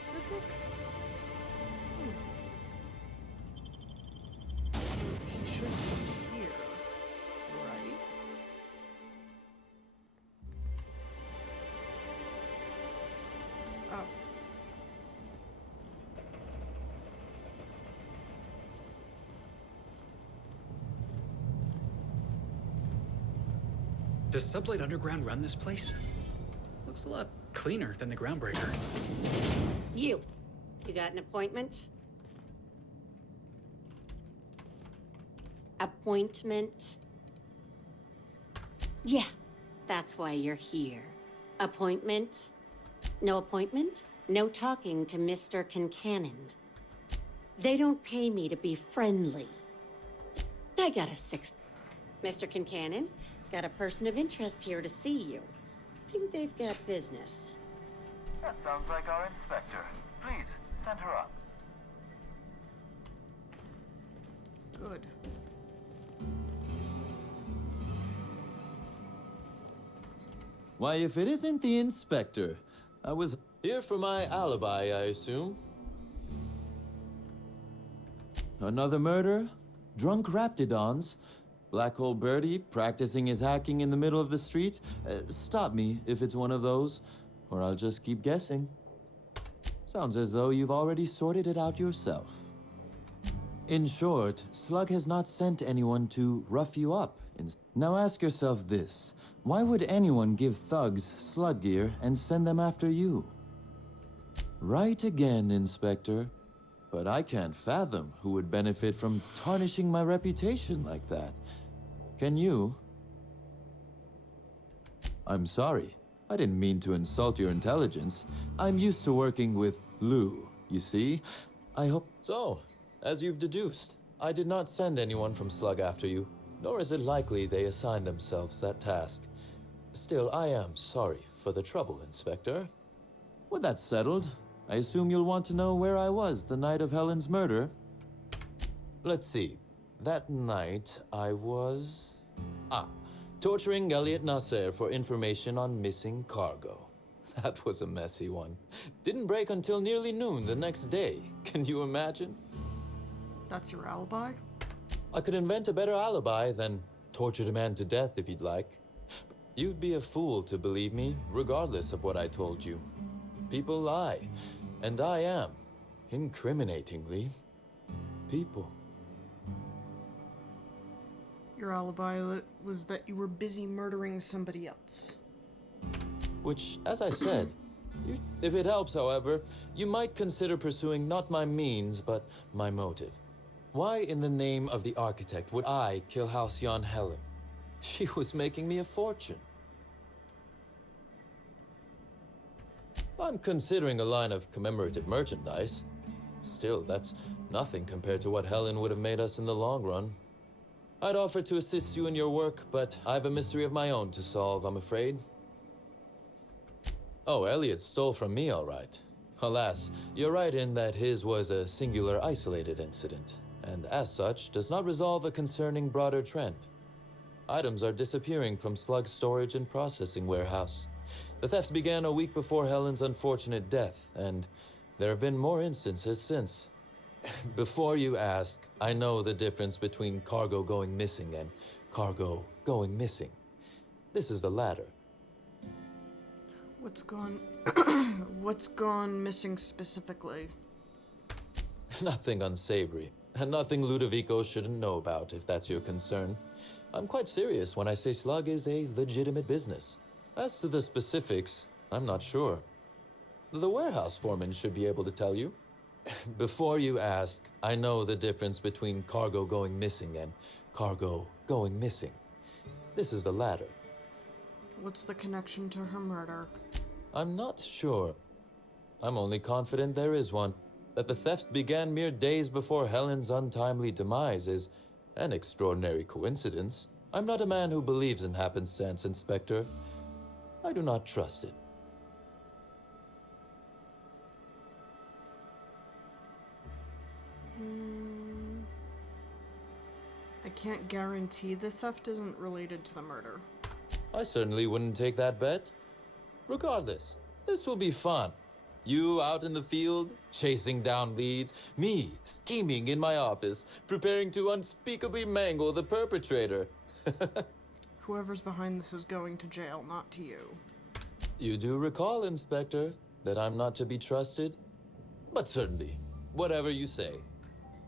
Cedric? So he should be here, right? Oh. Does Sublight Underground run this place? Looks a lot cleaner than the Groundbreaker. You got an appointment? Appointment? Yeah, that's why you're here. Appointment? No appointment? No talking to Mr. Kincannon. They don't pay me to be friendly. I got a six... Mr. Kincannon, got a person of interest here to see you. I think they've got business. That sounds like our inspector. Please, send her up. Good. Why, if it isn't the inspector, I was here for my alibi, I assume. Another murder? Drunk Raptidons? Black Hole Birdie practicing his hacking in the middle of the street? Stop me if it's one of those, or I'll just keep guessing. Sounds as though you've already sorted it out yourself. In short, Slug has not sent anyone to rough you up. Now ask yourself this. Why would anyone give thugs slug gear and send them after you? Right again, Inspector. But I can't fathom who would benefit from tarnishing my reputation like that. Can you? I'm sorry. I didn't mean to insult your intelligence. I'm used to working with Lou, you see? I hope... So, as you've deduced, I did not send anyone from Slug after you, nor is it likely they assigned themselves that task. Still, I am sorry for the trouble, Inspector. With that settled, I assume you'll want to know where I was the night of Helen's murder. Let's see. That night, I was... torturing Elliot Nasser for information on missing cargo. That was a messy one. Didn't break until nearly noon the next day. Can you imagine? That's your alibi? I could invent a better alibi than tortured a man to death if you'd like. You'd be a fool to believe me, regardless of what I told you. People lie, and I am, incriminatingly, people. Your alibi was that you were busy murdering somebody else. Which, as I said, if it helps, however, you might consider pursuing not my means, but my motive. Why in the name of the architect would I kill Halcyon Helen? She was making me a fortune. I'm considering a line of commemorative merchandise. Still, that's nothing compared to what Helen would have made us in the long run. I'd offer to assist you in your work, but I have a mystery of my own to solve, I'm afraid. Oh, Elliot stole from me, all right. Alas, you're right in that his was a singular, isolated incident, and as such, does not resolve a concerning broader trend. Items are disappearing from Slug's storage and processing warehouse. The thefts began a week before Helen's unfortunate death, and there have been more instances since. Before you ask, I know the difference between cargo going missing and cargo going missing. This is the latter. What's gone... what's gone missing specifically? Nothing unsavory. and nothing Ludovico shouldn't know about, if that's your concern. I'm quite serious when I say Slug is a legitimate business. As to the specifics, I'm not sure. The warehouse foreman should be able to tell you. Before you ask, I know the difference between cargo going missing and cargo going missing. This is the latter. What's the connection to her murder? I'm not sure. I'm only confident there is one. That the thefts began mere days before Helen's untimely demise is an extraordinary coincidence. I'm not a man who believes in happenstance, Inspector. I do not trust it. I can't guarantee the theft isn't related to the murder. I certainly wouldn't take that bet. Regardless, this will be fun. You out in the field, chasing down leads. Me, scheming in my office, preparing to unspeakably mangle the perpetrator. Whoever's behind this is going to jail, not to you. You do recall, Inspector, that I'm not to be trusted? But certainly, whatever you say.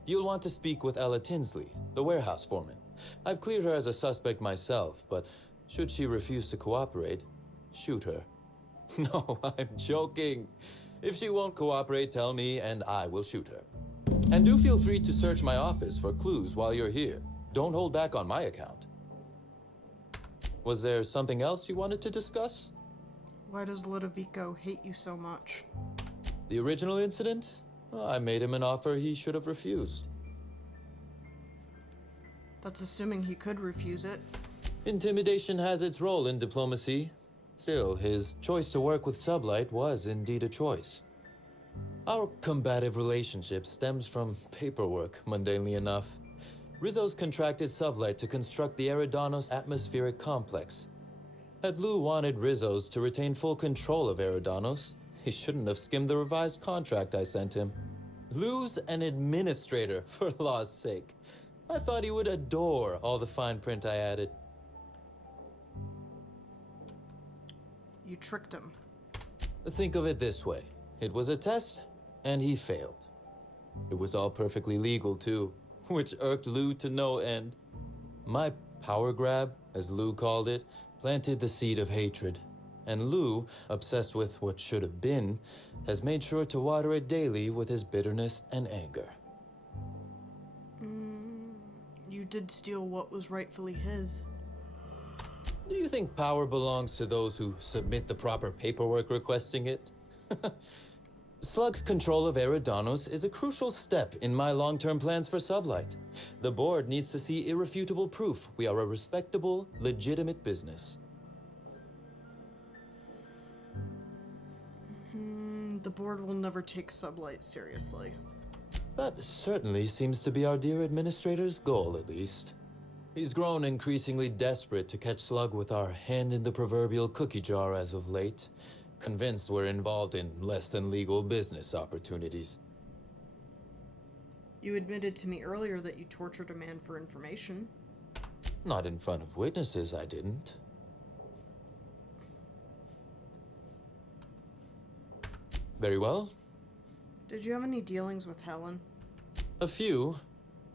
You'll want to speak with Ella Tinsley, the warehouse foreman. I've cleared her as a suspect myself, but should she refuse to cooperate, shoot her. No, I'm joking. If she won't cooperate, tell me and I will shoot her. And do feel free to search my office for clues while you're here. Don't hold back on my account. Was there something else you wanted to discuss? Why does Ludovico hate you so much? The original incident? Well, I made him an offer he should have refused. That's assuming he could refuse it. Intimidation has its role in diplomacy. Still, his choice to work with Sublight was indeed a choice. Our combative relationship stems from paperwork, mundanely enough. Rizzo's contracted Sublight to construct the Eridanos atmospheric complex. Had Lou wanted Rizzo's to retain full control of Eridanos, he shouldn't have skimmed the revised contract I sent him. Lou's an administrator, for law's sake. I thought he would adore all the fine print I added. You tricked him. Think of it this way. It was a test, and he failed. It was all perfectly legal, too, which irked Lou to no end. My power grab, as Lou called it, planted the seed of hatred. And Lou, obsessed with what should have been, has made sure to water it daily with his bitterness and anger. You did steal what was rightfully his. Do you think power belongs to those who submit the proper paperwork requesting it? Slug's control of Eridanos is a crucial step in my long-term plans for Sublight. The board needs to see irrefutable proof we are a respectable, legitimate business. The board will never take Sublight seriously. That certainly seems to be our dear administrator's goal, at least. He's grown increasingly desperate to catch Slug with our hand in the proverbial cookie jar as of late, convinced we're involved in less than legal business opportunities. You admitted to me earlier that you tortured a man for information. Not in front of witnesses, I didn't. Very well. Did you have any dealings with Helen? A few.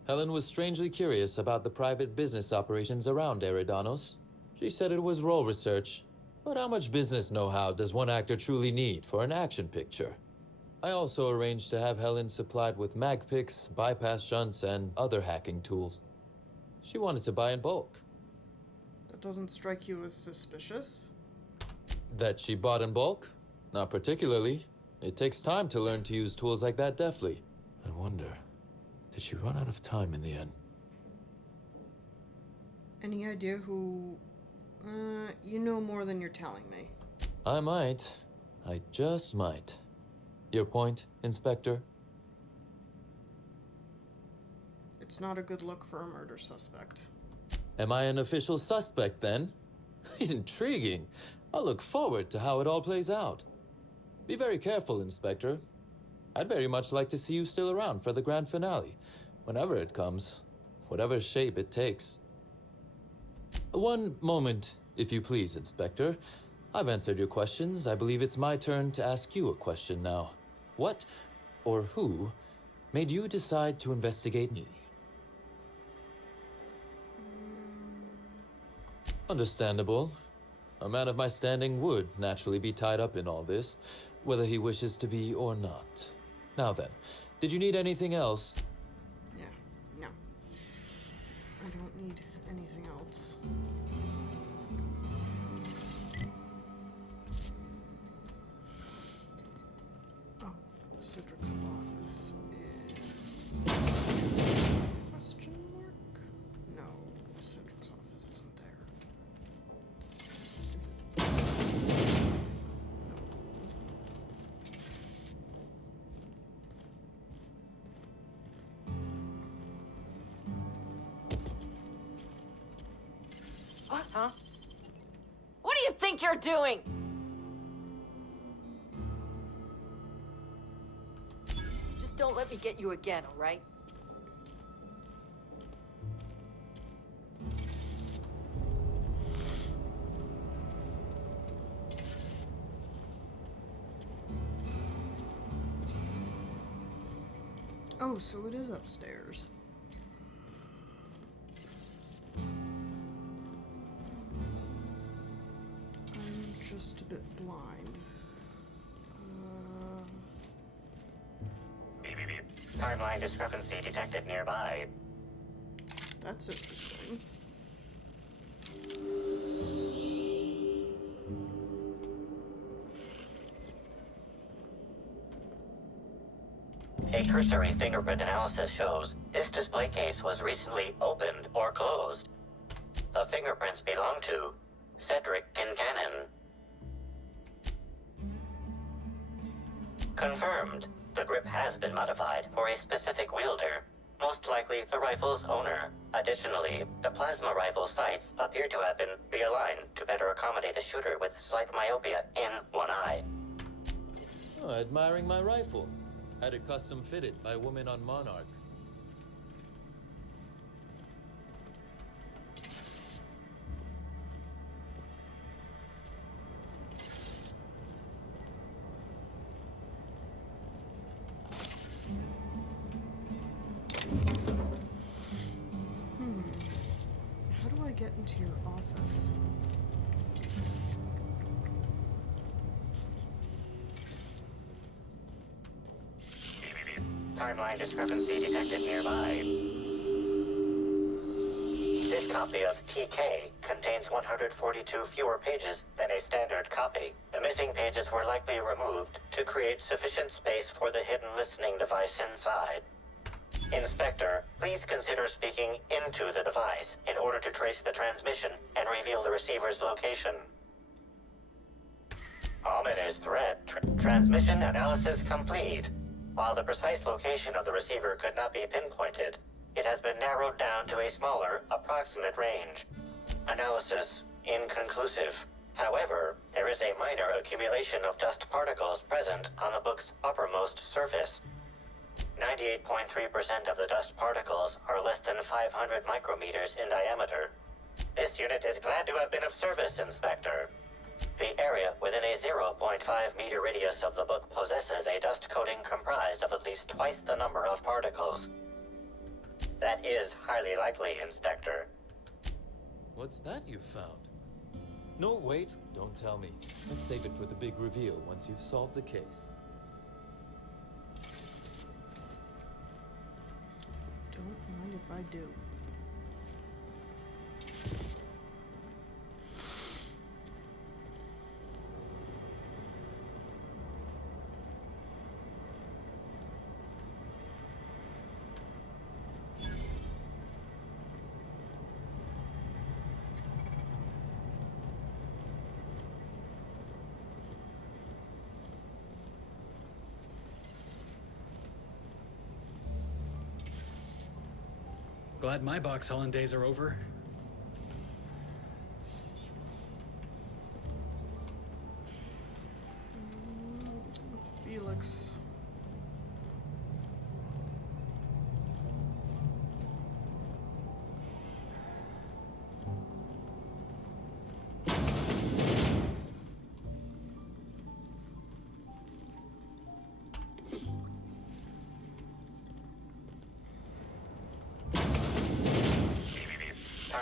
Helen was strangely curious about the private business operations around Eridanos. She said it was role research, but how much business know-how does one actor truly need for an action picture? I also arranged to have Helen supplied with mag picks, bypass shunts, and other hacking tools. She wanted to buy in bulk. That doesn't strike you as suspicious? That she bought in bulk? Not particularly. It takes time to learn to use tools like that deftly. I wonder, did she run out of time in the end? Any idea who... you know more than you're telling me. I might. I just might. Your point, Inspector? It's not a good look for a murder suspect. Am I an official suspect, then? Intriguing. I'll look forward to how it all plays out. Be very careful, Inspector. I'd very much like to see you still around for the grand finale, whenever it comes, whatever shape it takes. One moment, if you please, Inspector. I've answered your questions. I believe it's my turn to ask you a question now. What, or who, made you decide to investigate me? Understandable. A man of my standing would naturally be tied up in all this, whether he wishes to be or not. Now then, did you need anything else? Yeah, no. I don't need anything else. Oh, Cedric's office is... Question mark? No, Cedric's office isn't there. Is it? What, huh? What do you think you're doing? Just don't let me get you again, all right? Oh, so it is upstairs. I'm just a bit blind. Timeline discrepancy detected nearby. That's interesting. A cursory fingerprint analysis shows this display case was recently opened or closed. The fingerprints belong to Cedric Kincannon. Confirmed. The grip has been modified for a specific wielder, most likely the rifle's owner. Additionally, the plasma rifle sights appear to have been realigned to better accommodate a shooter with slight myopia in one eye. Oh, admiring my rifle. Had it custom fitted by a woman on Monarch. How do I get into your office? Timeline discrepancy detected nearby. This copy of TK contains 142 fewer pages than a standard copy. The missing pages were likely removed to create sufficient space for the hidden listening device inside. Inspector, please consider speaking into the device in order to trace the transmission and reveal the receiver's location. Ominous threat. Transmission analysis complete. While the precise location of the receiver could not be pinpointed, it has been narrowed down to a smaller, approximate range. Analysis inconclusive. However, there is a minor accumulation of dust particles present on the book's uppermost surface. 98.3% of the dust particles are less than 500 micrometers in diameter. This unit is glad to have been of service, Inspector. The area within a 0.5 meter radius of the book possesses a dust coating comprised of at least twice the number of particles. That is highly likely, Inspector. What's that you found? No, wait, don't tell me. Let's save it for the big reveal once you've solved the case. Don't mind if I do. Glad my box hauling days are over. Felix.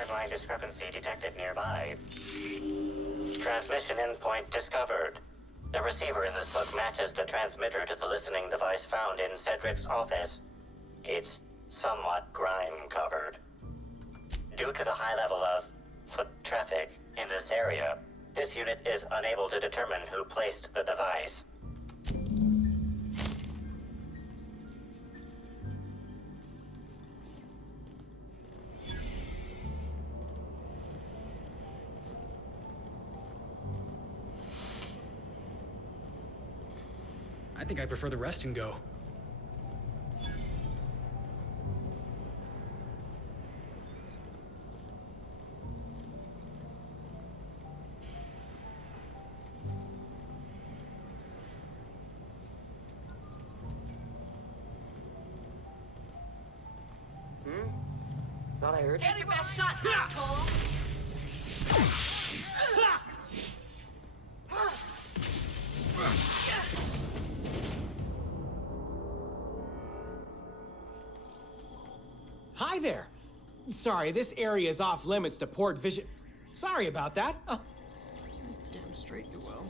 hardline discrepancy detected nearby. Transmission endpoint discovered. The receiver in this book matches the transmitter to the listening device found in Cedric's office. It's somewhat grime-covered. Due to the high level of foot traffic in this area, this unit is unable to determine who placed the device. I think I prefer the rest and go. Thought I heard. Take your best shot, asshole! Hi there. Sorry, this area is off limits to port vision. Sorry about that. Damn straight you will.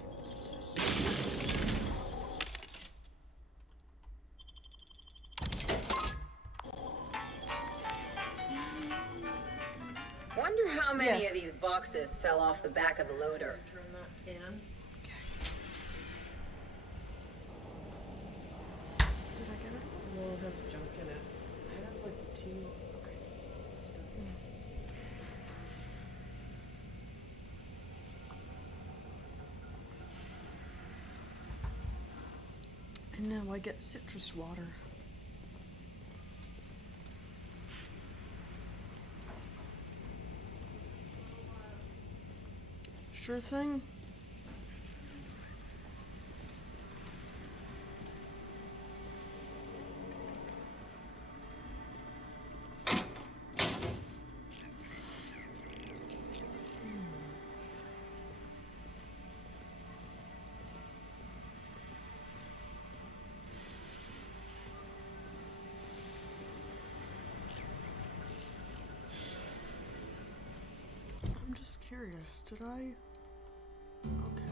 Wonder how many Yes. of these boxes fell off the back of the loader. Turn that in. Did I get it? Well, it has junk in it. It has like the tea. Okay. And now I get citrus water. Sure thing. I'm just curious, did I? Okay.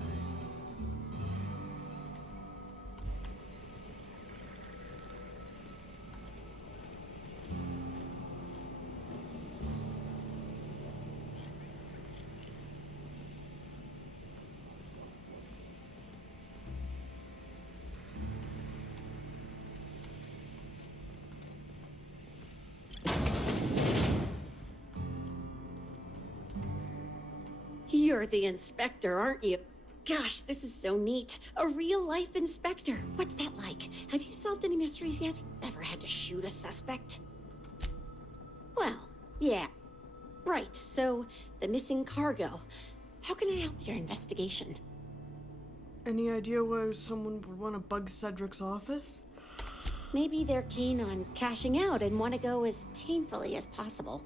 You're the inspector, aren't you? Gosh, this is so neat. A real-life inspector. What's that like? Have you solved any mysteries yet? Ever had to shoot a suspect? Well, yeah. Right, so the missing cargo. How can I help your investigation? Any idea why someone would want to bug Cedric's office? Maybe they're keen on cashing out and want to go as painfully as possible.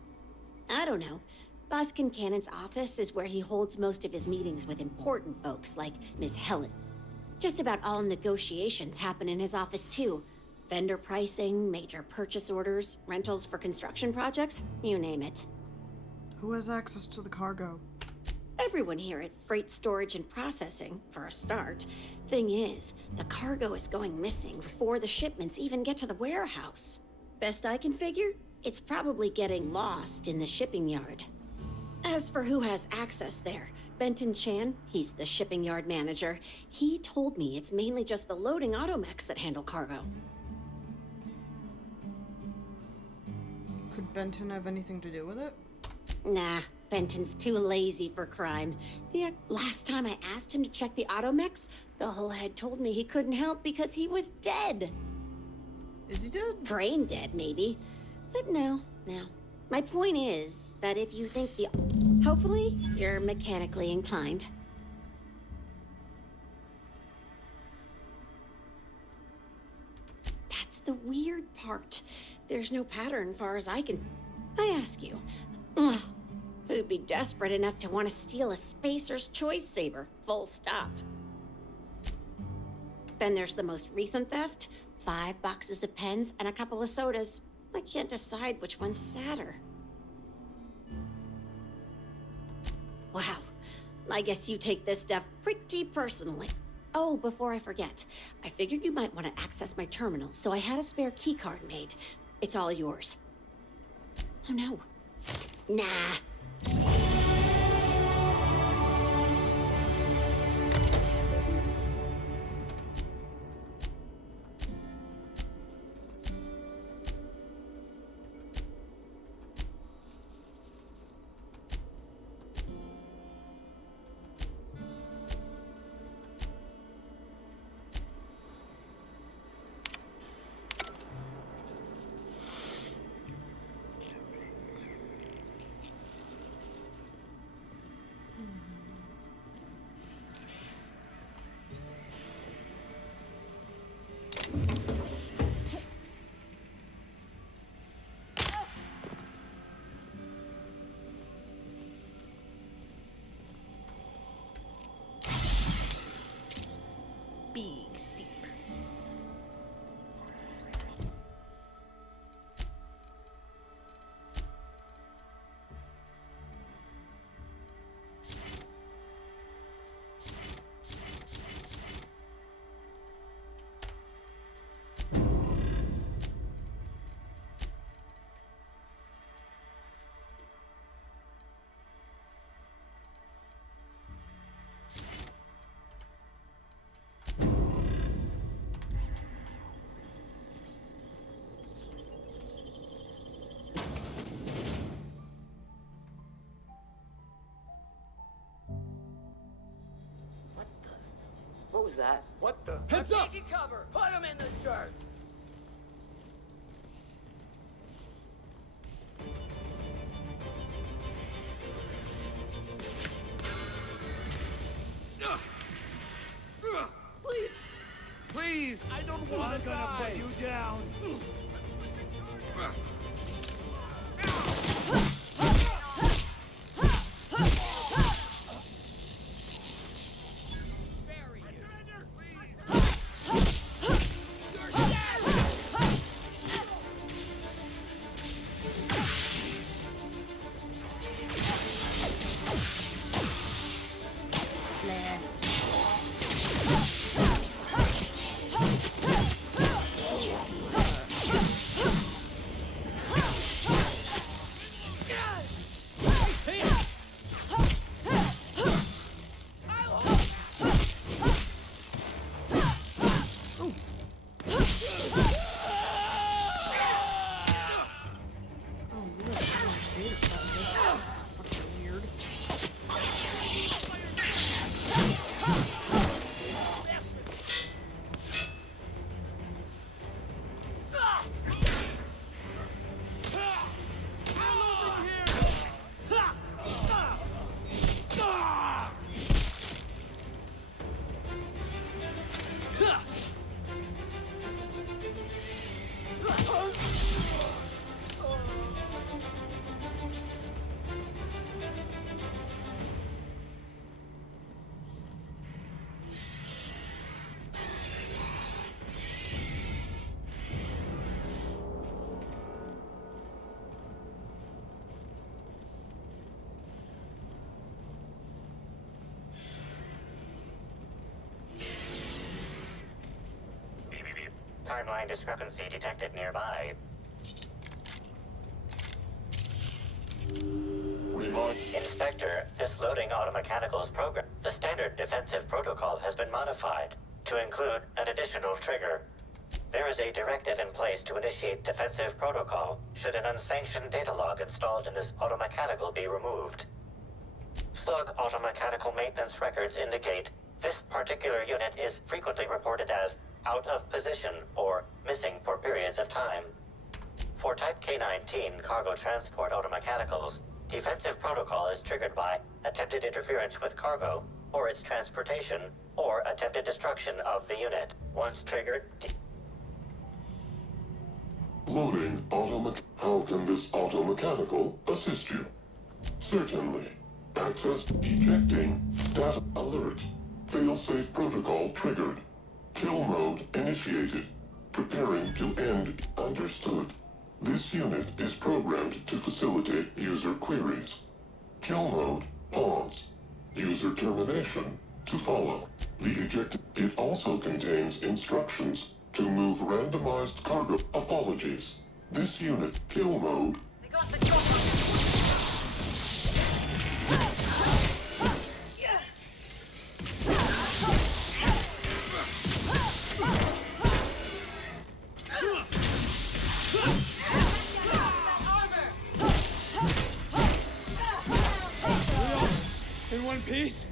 I don't know. Boss Kincannon's office is where he holds most of his meetings with important folks like Miss Helen. Just about all negotiations happen in his office too. Vendor pricing, major purchase orders, rentals for construction projects, you name it. Who has access to the cargo? Everyone here at Freight Storage and Processing, for a start. Thing is, the cargo is going missing before the shipments even get to the warehouse. Best I can figure, it's probably getting lost in the shipping yard. As for who has access there, Benton Chan, he's the shipping yard manager, he told me it's mainly just the loading automechs that handle cargo. Could Benton have anything to do with it? Nah, Benton's too lazy for crime. The last time I asked him to check the automechs, the hull head told me he couldn't help because he was dead. Is he dead? Brain dead, maybe. But no. My point is that if you think the... Hopefully, you're mechanically inclined. That's the weird part. There's no pattern far as I can... I ask you, who'd be desperate enough to want to steal a Spacer's Choice saber? Full stop. Then there's the most recent theft. 5 boxes of pens and a couple of sodas. I can't decide which one's sadder. Wow. I guess you take this stuff pretty personally. Oh, before I forget, I figured you might want to access my terminal, so I had a spare keycard made. It's all yours. Oh no. Nah. Big seep. What was that? What the? Heads up! Taking cover! Put him in the dirt! Please! Please! I don't want to die! I'm gonna put you down! Timeline discrepancy detected nearby. Inspector, this loading automechanicals program. The standard defensive protocol has been modified to include an additional trigger. There is a directive in place to initiate defensive protocol should an unsanctioned data log installed in this automechanical be removed. Slug automechanical maintenance records indicate this particular unit is frequently reported as out of position or missing for periods of time. For Type K-19 cargo transport automechanicals, defensive protocol is triggered by attempted interference with cargo, or its transportation, or attempted destruction of the unit. Once triggered, Loading How can this automechanical assist you? Certainly. Access ejecting. Data alert. Failsafe protocol triggered. Kill mode initiated. Preparing to end. Understood. This unit is programmed to facilitate user queries. Kill mode Pause. User termination to follow. The eject. It also contains instructions to move randomized cargo. Apologies. This unit, kill mode. They got the chopper. In one piece?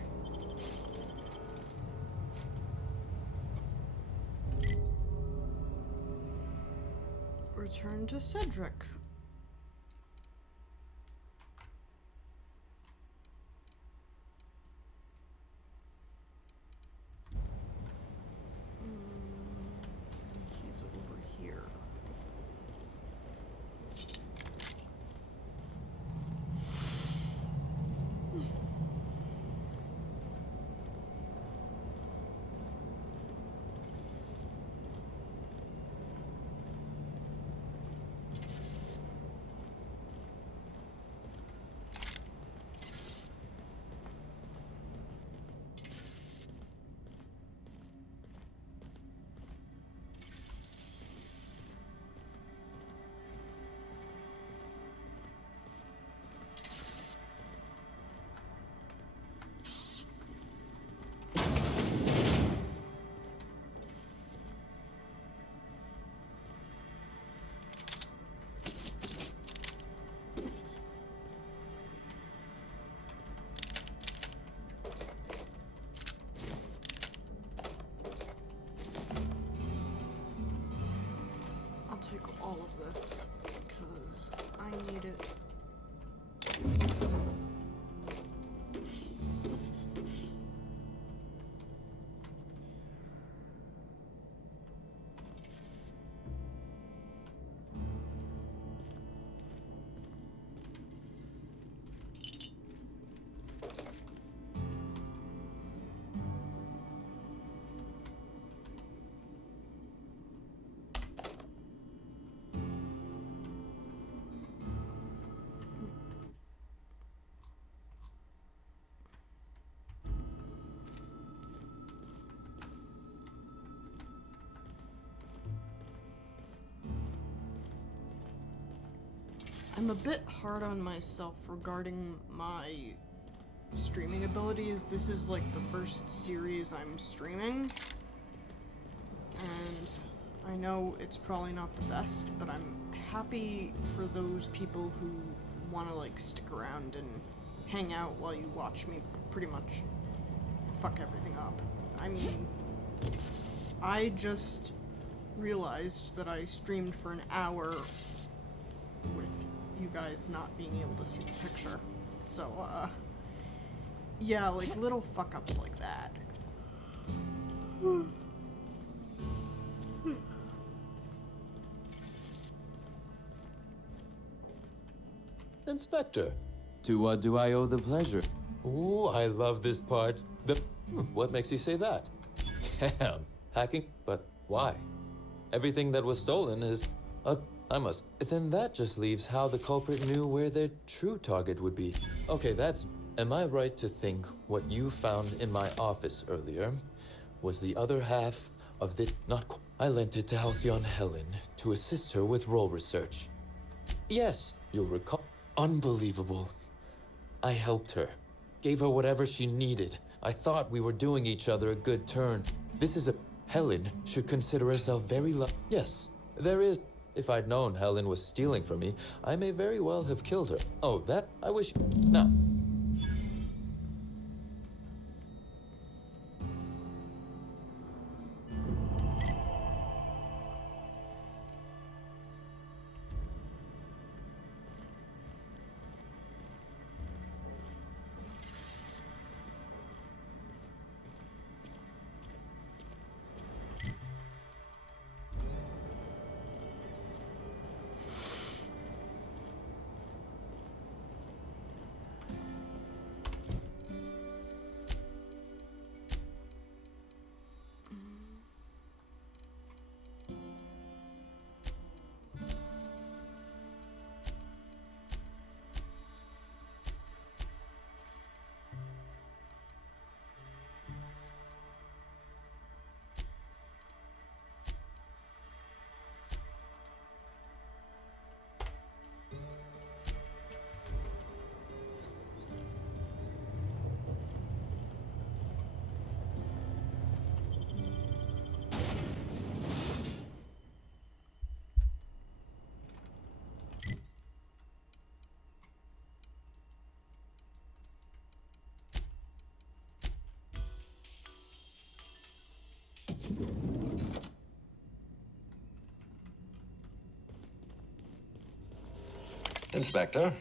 Return to Cedric. He's over here. Take all of this because I need it. I'm a bit hard on myself regarding my streaming abilities. This is like the first series I'm streaming, and I know it's probably not the best, but I'm happy for those people who want to like stick around and hang out while you watch me pretty much fuck everything up. I mean, I just realized that I streamed for an hour with you guys not being able to see the picture. So, yeah, like little fuck-ups like that. Inspector, to what do I owe the pleasure? Ooh, I love this part. What makes you say that? Damn, hacking? But why? Everything that was stolen is... I must... Then that just leaves how the culprit knew where their true target would be. Okay, that's... Am I right to think what you found in my office earlier was the other half of the... I lent it to Halcyon Helen to assist her with role research. Yes, you'll recall... Unbelievable. I helped her. Gave her whatever she needed. I thought we were doing each other a good turn. This is a... Helen should consider herself very Yes, there is... If I'd known Helen was stealing from me, I may very well have killed her. Oh, that... I wish... Now... Inspector?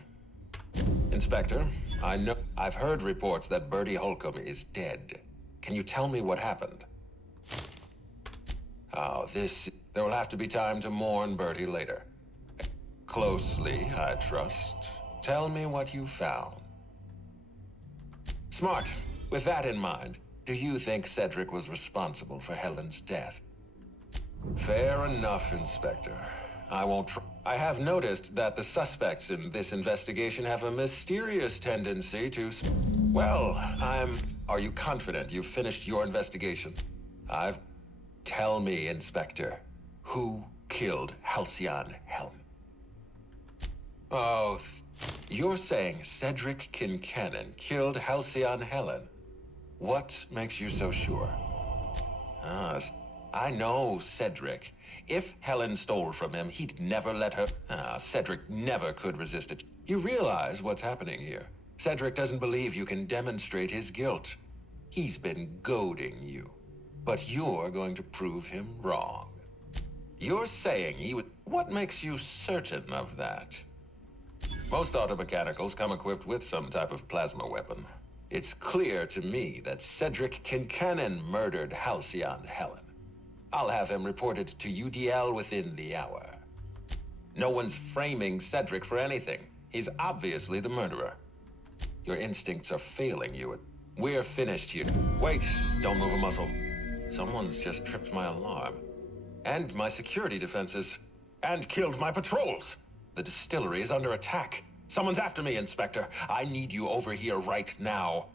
Inspector, I know I've heard reports that Bertie Holcomb is dead. Can you tell me what happened? Oh, there will have to be time to mourn Bertie later. Closely, I trust. Tell me what you found. Smart. With that in mind, do you think Cedric was responsible for Helen's death? Fair enough, Inspector. I have noticed that the suspects in this investigation have a mysterious tendency to... Well, Are you confident you've finished your investigation? Tell me, Inspector. Who killed Halcyon Helen? Oh, you're saying Cedric Kincannon killed Halcyon Helen? What makes you so sure? I know Cedric. If Helen stole from him, he'd never let her... Cedric never could resist it. You realize what's happening here. Cedric doesn't believe you can demonstrate his guilt. He's been goading you. But you're going to prove him wrong. You're saying he would... What makes you certain of that? Most automechanicals come equipped with some type of plasma weapon. It's clear to me that Cedric Kincannon murdered Halcyon Helen. I'll have him reported to UDL within the hour. No one's framing Cedric for anything. He's obviously the murderer. Your instincts are failing you. We're finished here. Wait, don't move a muscle. Someone's just tripped my alarm. And my security defenses. And killed my patrols. The distillery is under attack. Someone's after me, Inspector. I need you over here right now.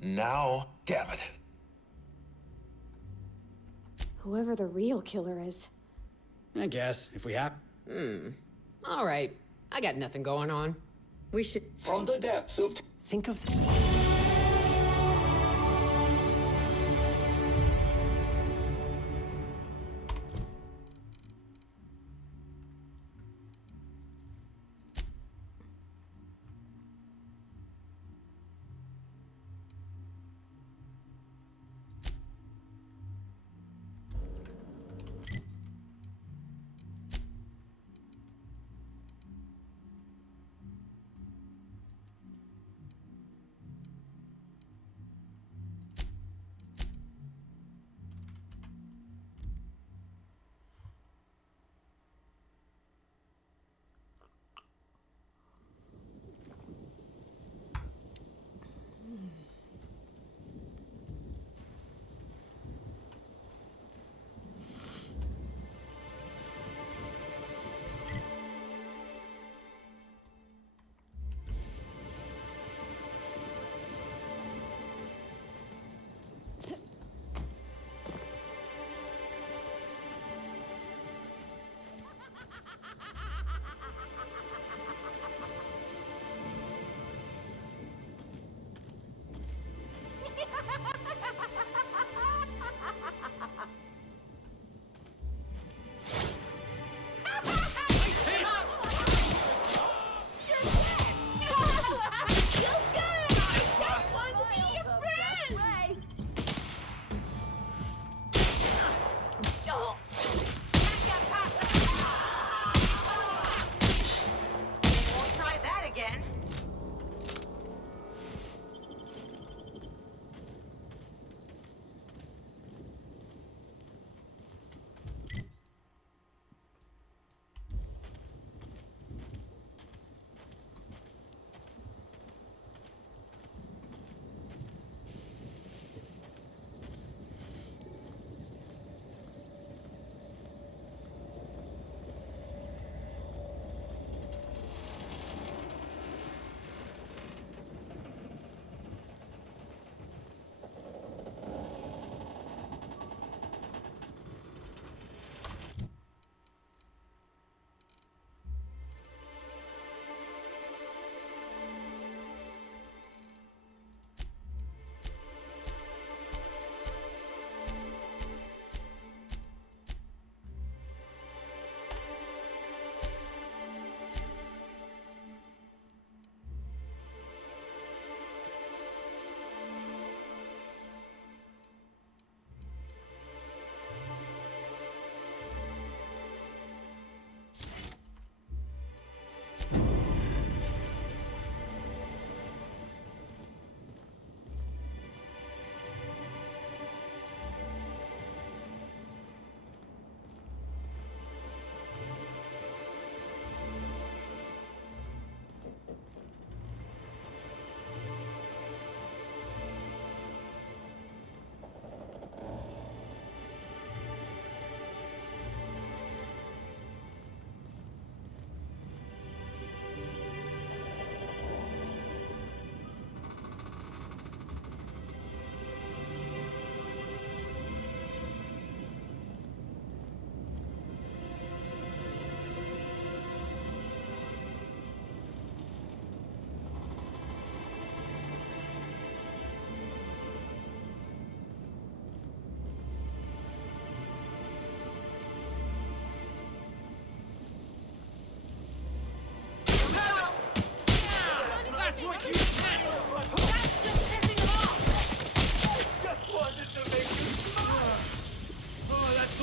Now? Damn it. Whoever the real killer is. I guess, if we have... All right. I got nothing going on. We should... From the depths of... Think of...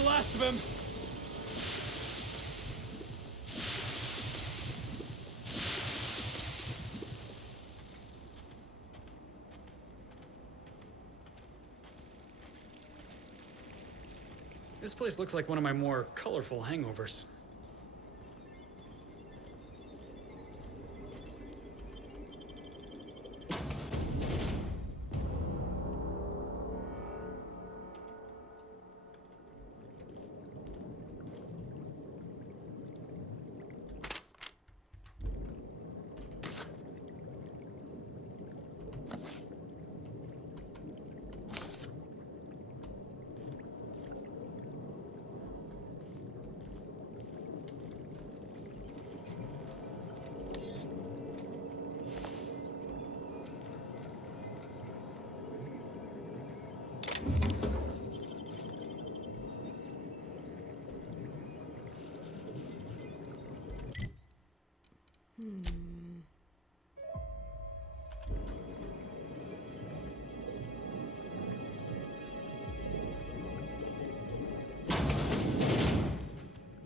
the last of him. This place looks like one of my more colorful hangovers.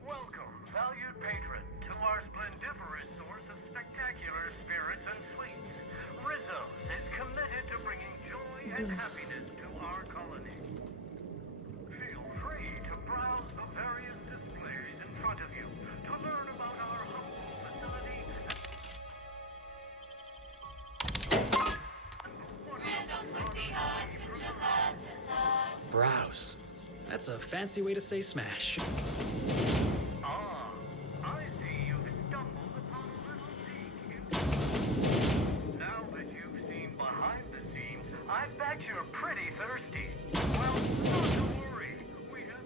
Welcome, valued patron, to our splendiferous source of spectacular spirits and sweets. Rizzo's is committed to bringing joy and happiness to our colony. Feel free to browse the various displays in front of you to learn about our humble facility. Browse. That's a fancy way to say smash. Ah, I see you've stumbled upon a little peek into... Now that you've seen behind the scenes, I bet you're pretty thirsty. Well, not to worry. We have...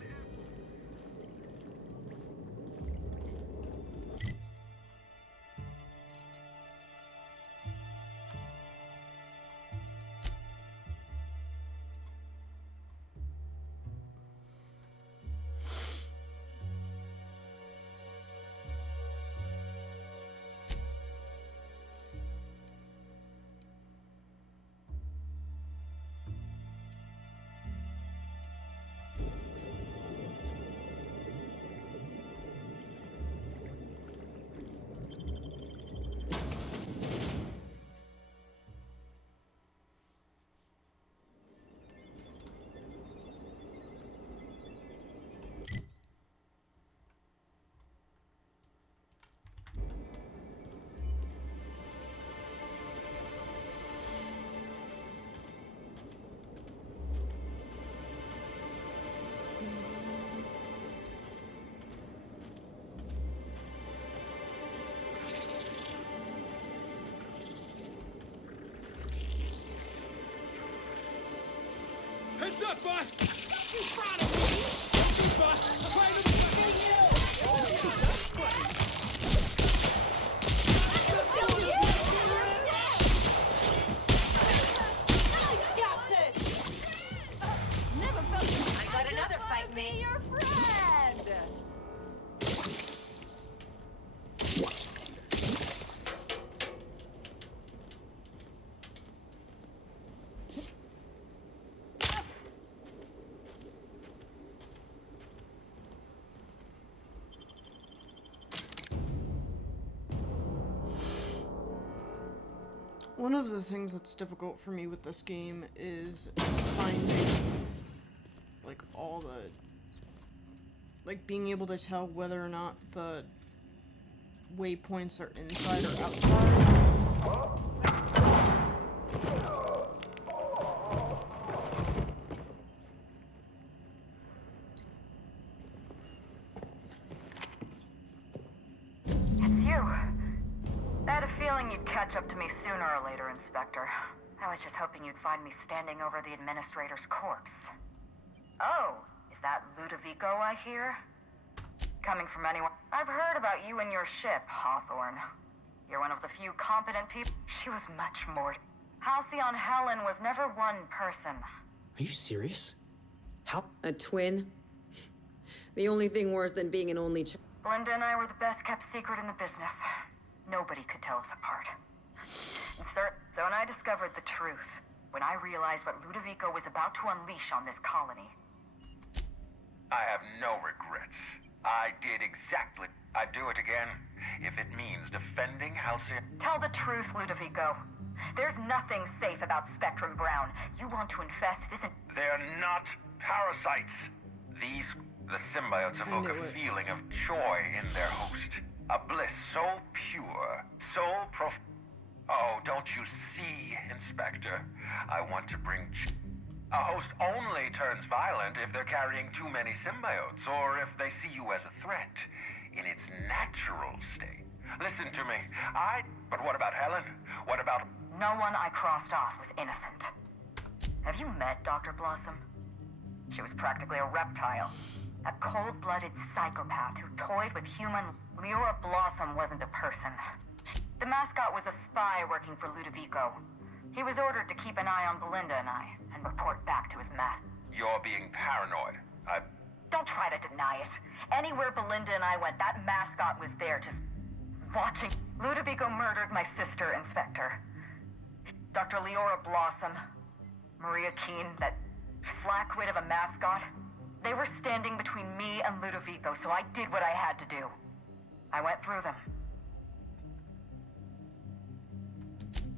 Heads up, boss! Don't be proud of me! Don't be, boss! I'm trying to fucking you! Never felt I got another fight, me. me. Your friend. One of the things that's difficult for me with this game is finding, like, all the, like, being able to tell whether or not the waypoints are inside or outside. It's you. I had a feeling you'd catch up to me sooner or later, Inspector. I was just hoping you'd find me standing over the Administrator's corpse. Oh, is that Ludovico I hear? Coming from anyone... I've heard about you and your ship, Hawthorne. You're one of the few competent people... She was much more... Halcyon Helen was never one person. Are you serious? How? A twin? The only thing worse than being an only child. Linda and I were the best kept secret in the business. Nobody could tell us apart. So when I discovered the truth, when I realized what Ludovico was about to unleash on this colony, I have no regrets. I did exactly. I'd do it again if it means defending Halcyon. Tell the truth, Ludovico. There's nothing safe about Spectrum Brown. You want to infest this in... They're not parasites. The symbiotes evoke a feeling of joy in their host. A bliss so pure, so Oh, don't you see, Inspector? I want to bring... A host only turns violent if they're carrying too many symbiotes, or if they see you as a threat in its natural state. Listen to me. But what about Helen? What about... No one I crossed off was innocent. Have you met Dr. Blossom? She was practically a reptile. A cold-blooded psychopath who toyed with human... Leora Blossom wasn't a person. The mascot was a spy working for Ludovico. He was ordered to keep an eye on Belinda and I, and report back to his master. You're being paranoid. Don't try to deny it. Anywhere Belinda and I went, that mascot was there, just watching. Ludovico murdered my sister, Inspector. Dr. Leora Blossom, Maria Keene, that flackwit of a mascot. They were standing between me and Ludovico, so I did what I had to do. I went through them.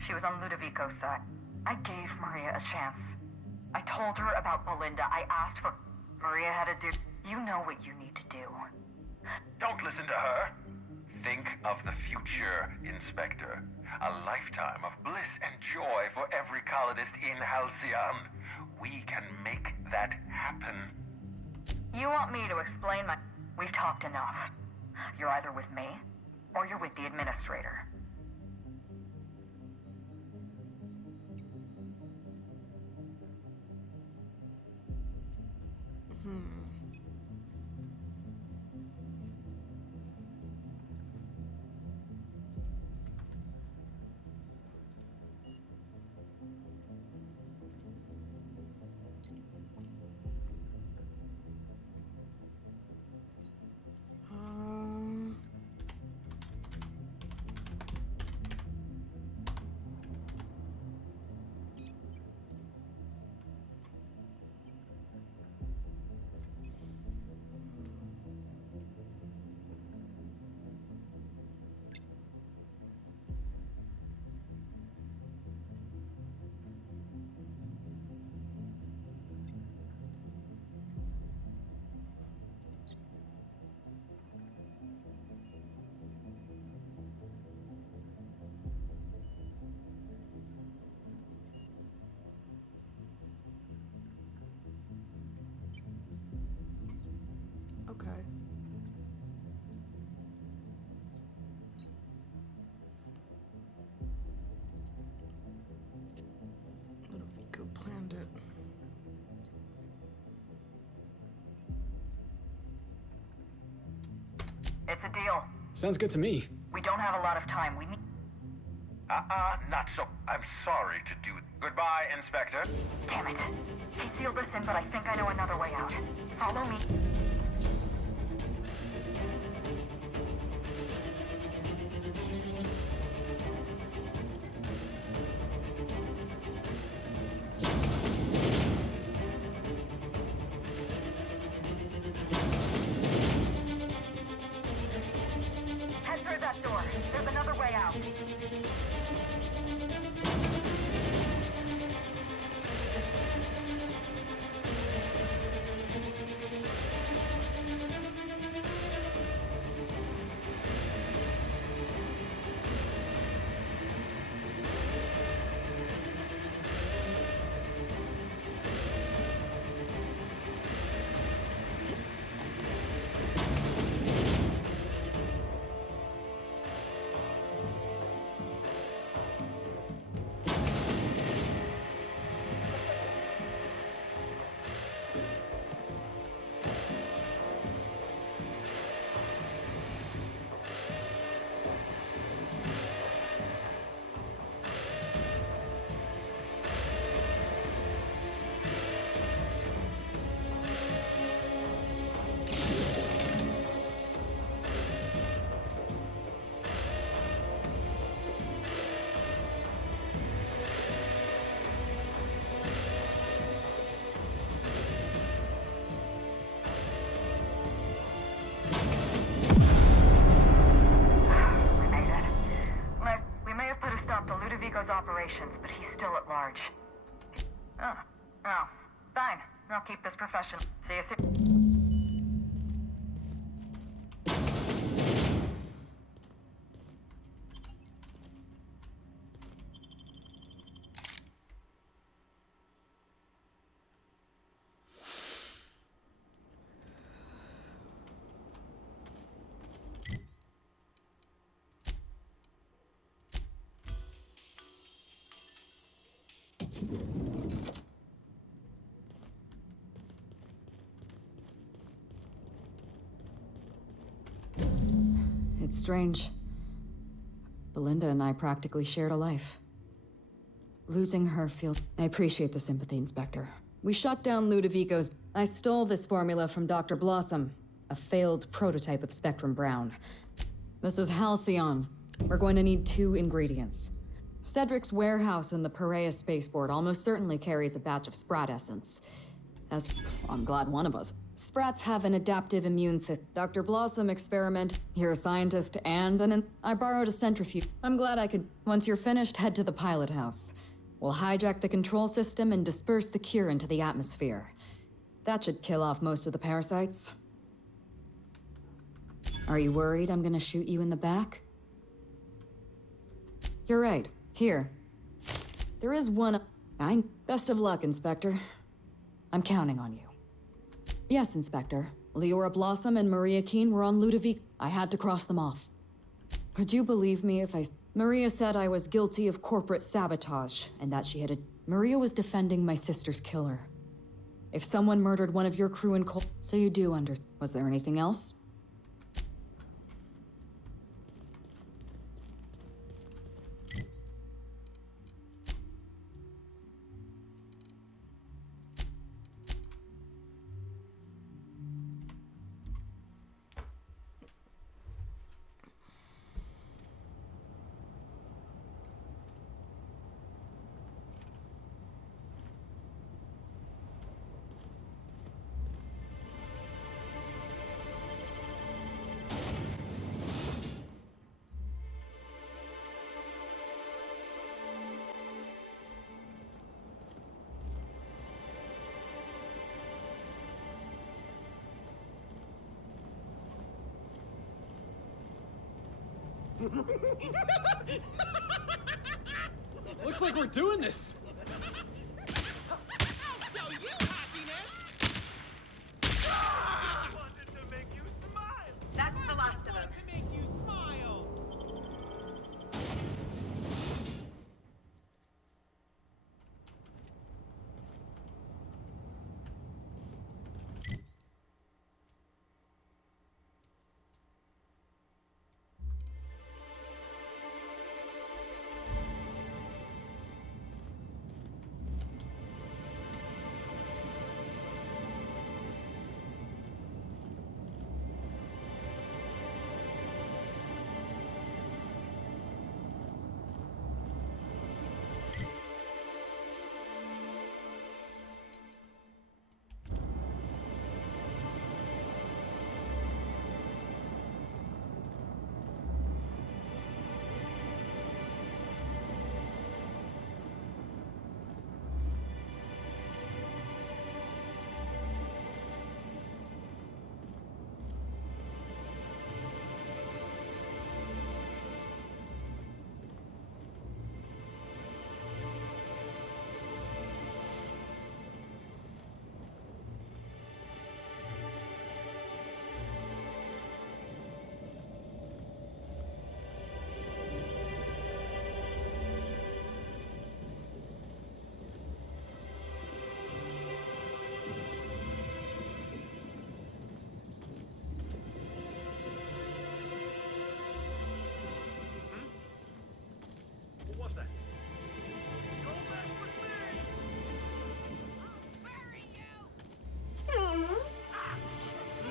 She was on Ludovico's side. I gave Maria a chance. I told her about Belinda. I asked for... Maria had to do... You know what you need to do. Don't listen to her. Think of the future, Inspector. A lifetime of bliss and joy for every colonist in Halcyon. We can make that happen. You want me to explain my... We've talked enough. You're either with me, or you're with the Administrator. Okay. Ludovico planned it. It's a deal. Sounds good to me. We don't have a lot of time. We need... Not so. I'm sorry to do... Goodbye, Inspector. Damn it. He sealed us in, but I think I know another way out. Follow me. Head through that door. There's another way out. operations, but he's still at large. Oh. Oh. Fine. I'll keep this professional. See you soon. It's strange. Belinda and I practically shared a life. Losing her feels... I appreciate the sympathy, Inspector. We shut down Ludovico's... I stole this formula from Dr. Blossom, a failed prototype of Spectrum Brown. This is Halcyon. We're going to need 2 ingredients. Cedric's warehouse in the Perea spaceport almost certainly carries a batch of Sprat essence. I'm glad one of us. Sprats have an adaptive immune system. Dr. Blossom experiment. You're a scientist and I borrowed a centrifuge. I'm glad I could. Once you're finished, head to the pilot house. We'll hijack the control system and disperse the cure into the atmosphere. That should kill off most of the parasites. Are you worried I'm gonna shoot you in the back? You're right. Here. There is one... Best of luck, Inspector. I'm counting on you. Yes, Inspector. Leora Blossom and Maria Keene were on Ludovic. I had to cross them off. Could you believe me if I... Maria said I was guilty of corporate sabotage, and that she had Maria was defending my sister's killer. If someone murdered one of your crew in cold... So you do Was there anything else? Looks like we're doing this! I'll show you happiness! Wanted to make you smile! That's the last of them. To make you smile!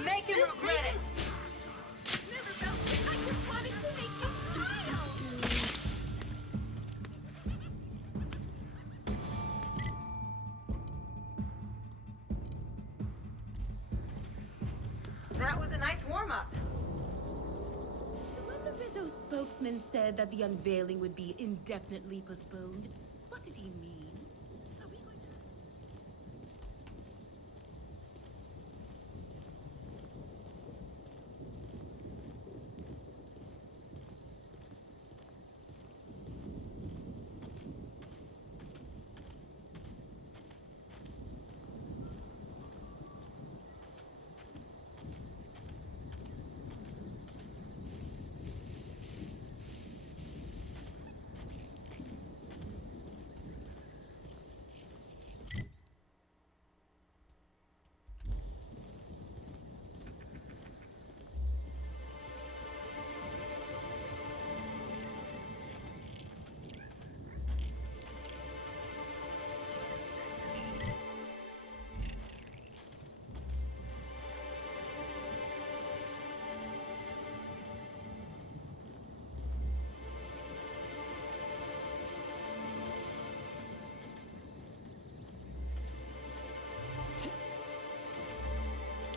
Make him regret it. That was a nice warm-up. So when the Rizzo's spokesman said that the unveiling would be indefinitely postponed. What did he mean?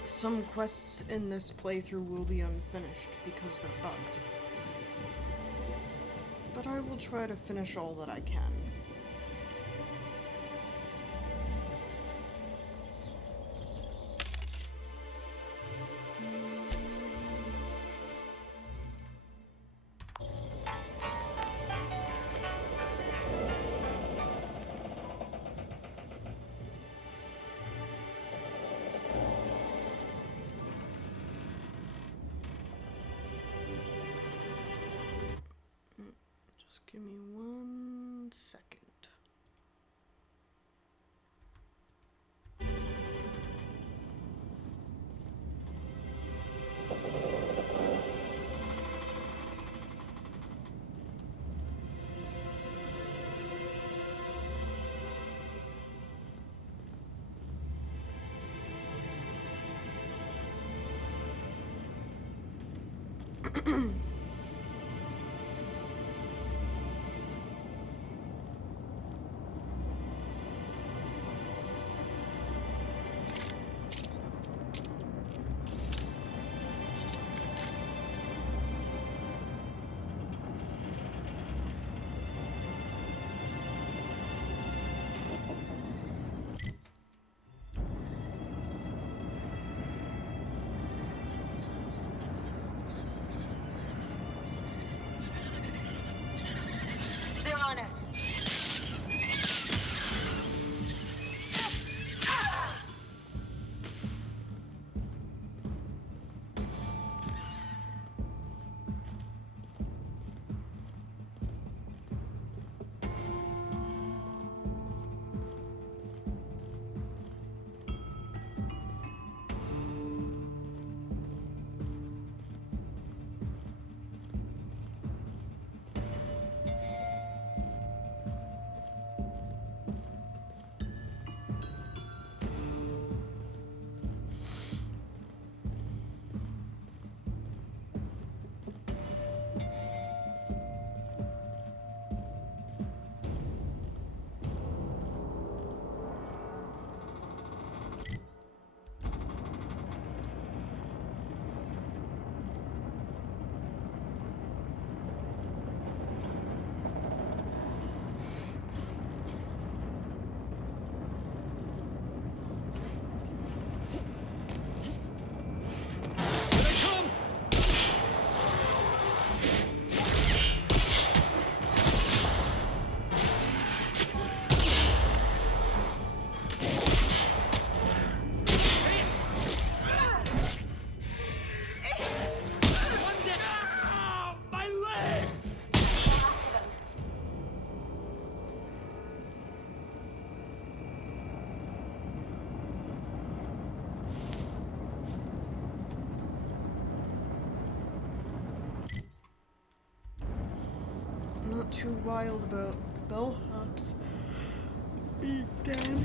Some quests in this playthrough will be unfinished because they're bugged. But I will try to finish all that I can. Just give me 1 second. They're on us. Not too wild about bellhops being dead.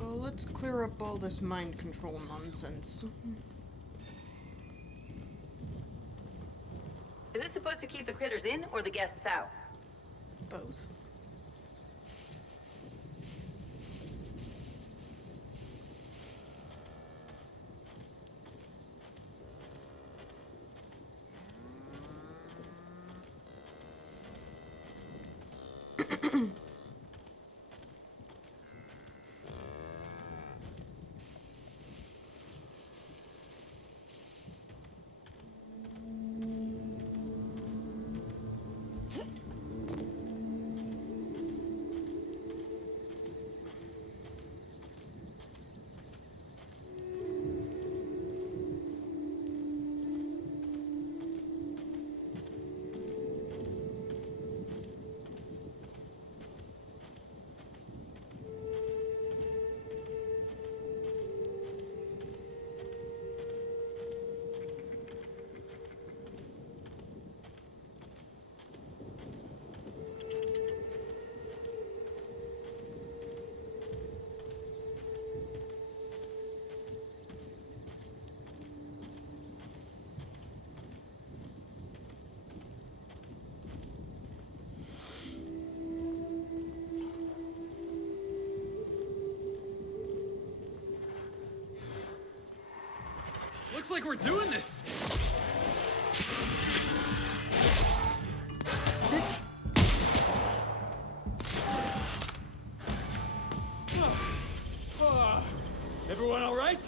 So let's clear up all this mind control nonsense. Is it supposed to keep the critters in or the guests out? Both. Looks like we're doing this! Everyone all right?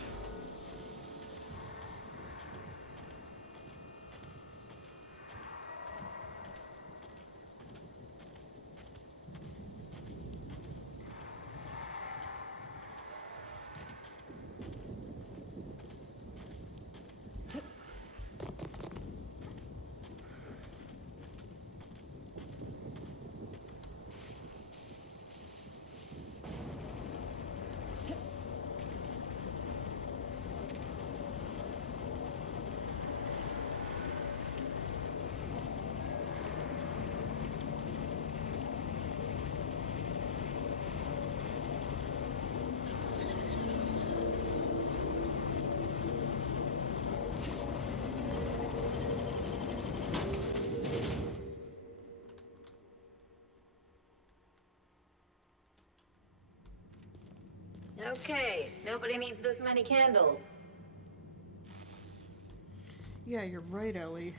Okay, nobody needs this many candles. Yeah, you're right, Ellie.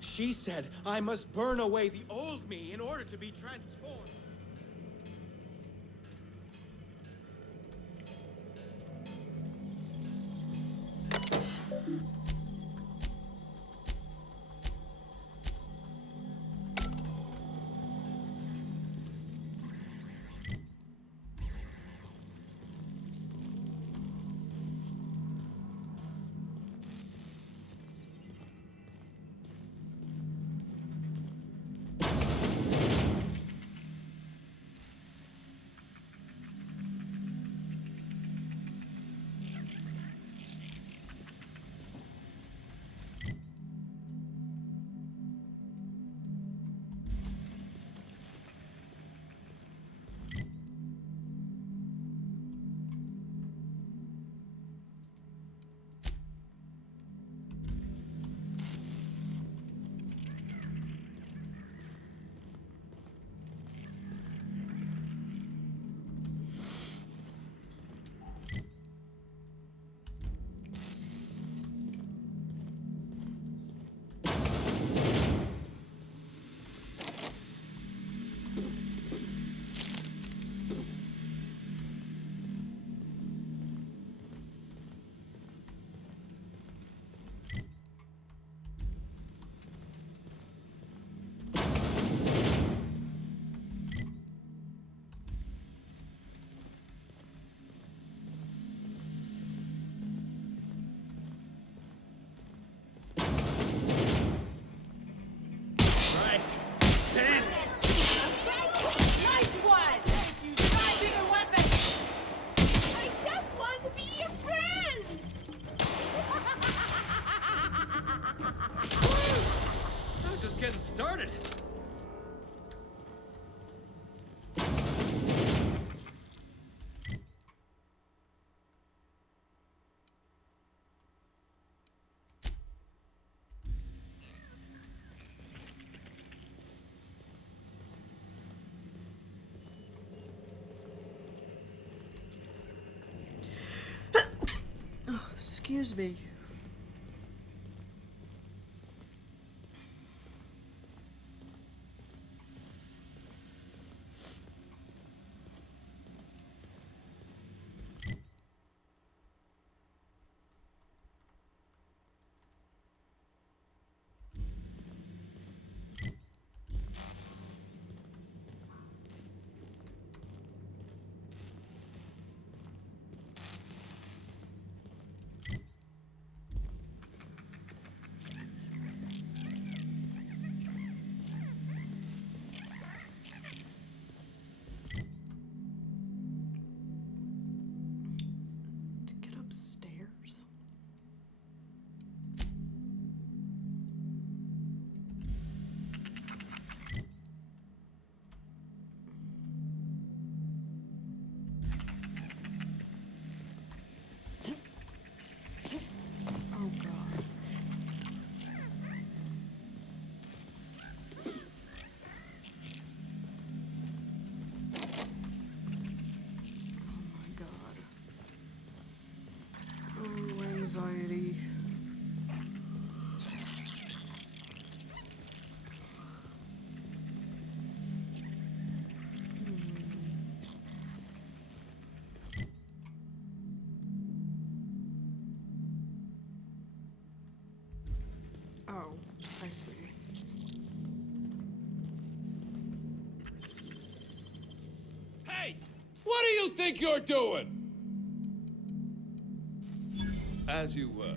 She said I must burn away the old me in order to be transformed. Getting started. Excuse me. To get upstairs? Oh god. Oh my god. Oh, anxiety. Oh, I see. Hey! What do you think you're doing? As you were.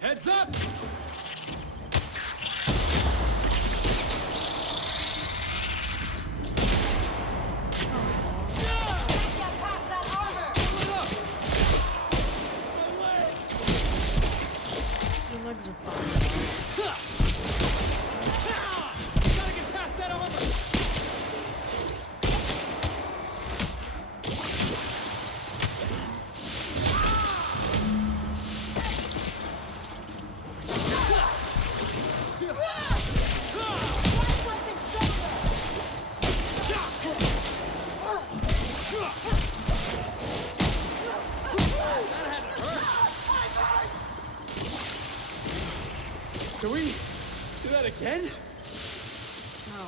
Heads up! Your legs are fine. Gotta get past that armor! Can we do that again? No.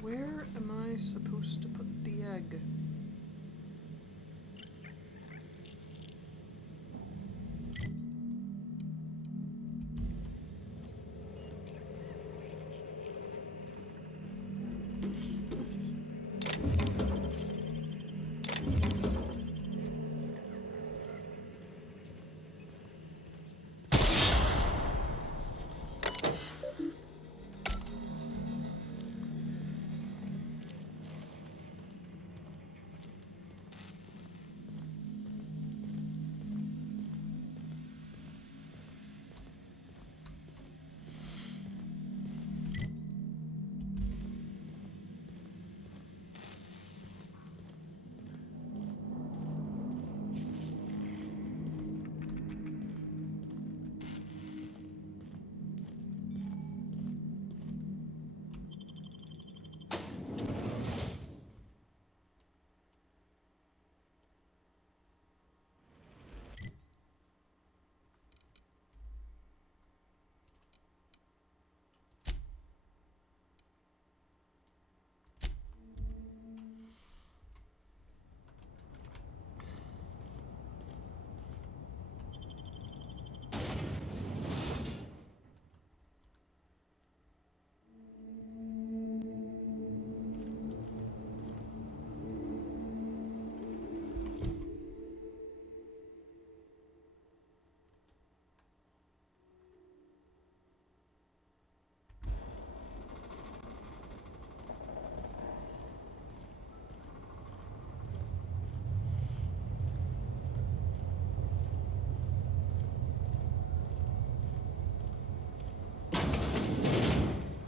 Where am I supposed to put the egg?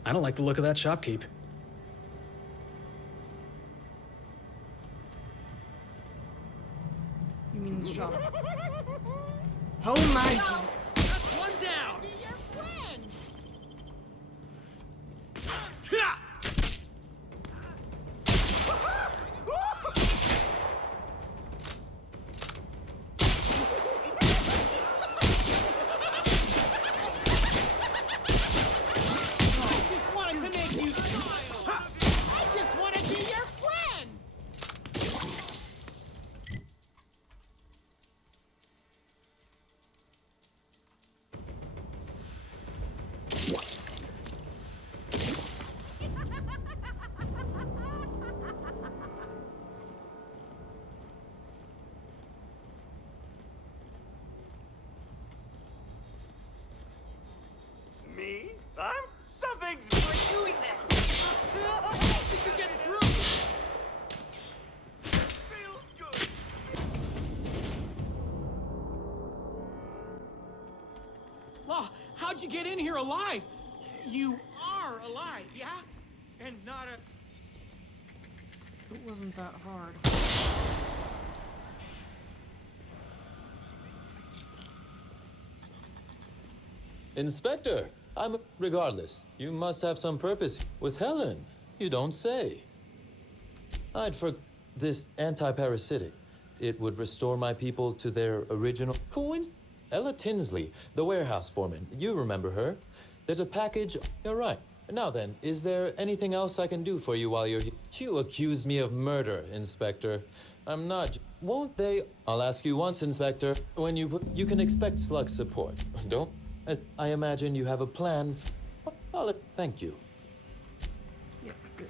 I don't like the look of that shopkeep. You mean the shop? Oh my Jesus! That's one down. Be your friend. Me? Something's doing this. You're getting through. feels good. Law, how'd you get in here alive? You are alive, yeah? And not a... It wasn't that hard. Inspector, regardless, you must have some purpose. With Helen, you don't say. I'd for this anti-parasitic. It would restore my people to their original... Ella Tinsley, the warehouse foreman. You remember her. There's a package... You're right. Now then, is there anything else I can do for you while you're here? You accuse me of murder, Inspector. I'm not... Won't they... I'll ask you once, Inspector. When you can expect slug support. Don't... I imagine you have a plan. Thank you. Yeah, good.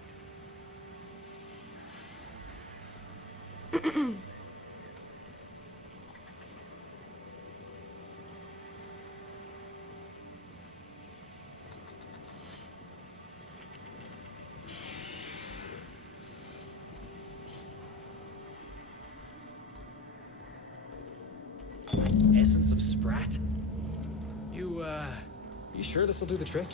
Essence of Sprat? You sure this'll do the trick?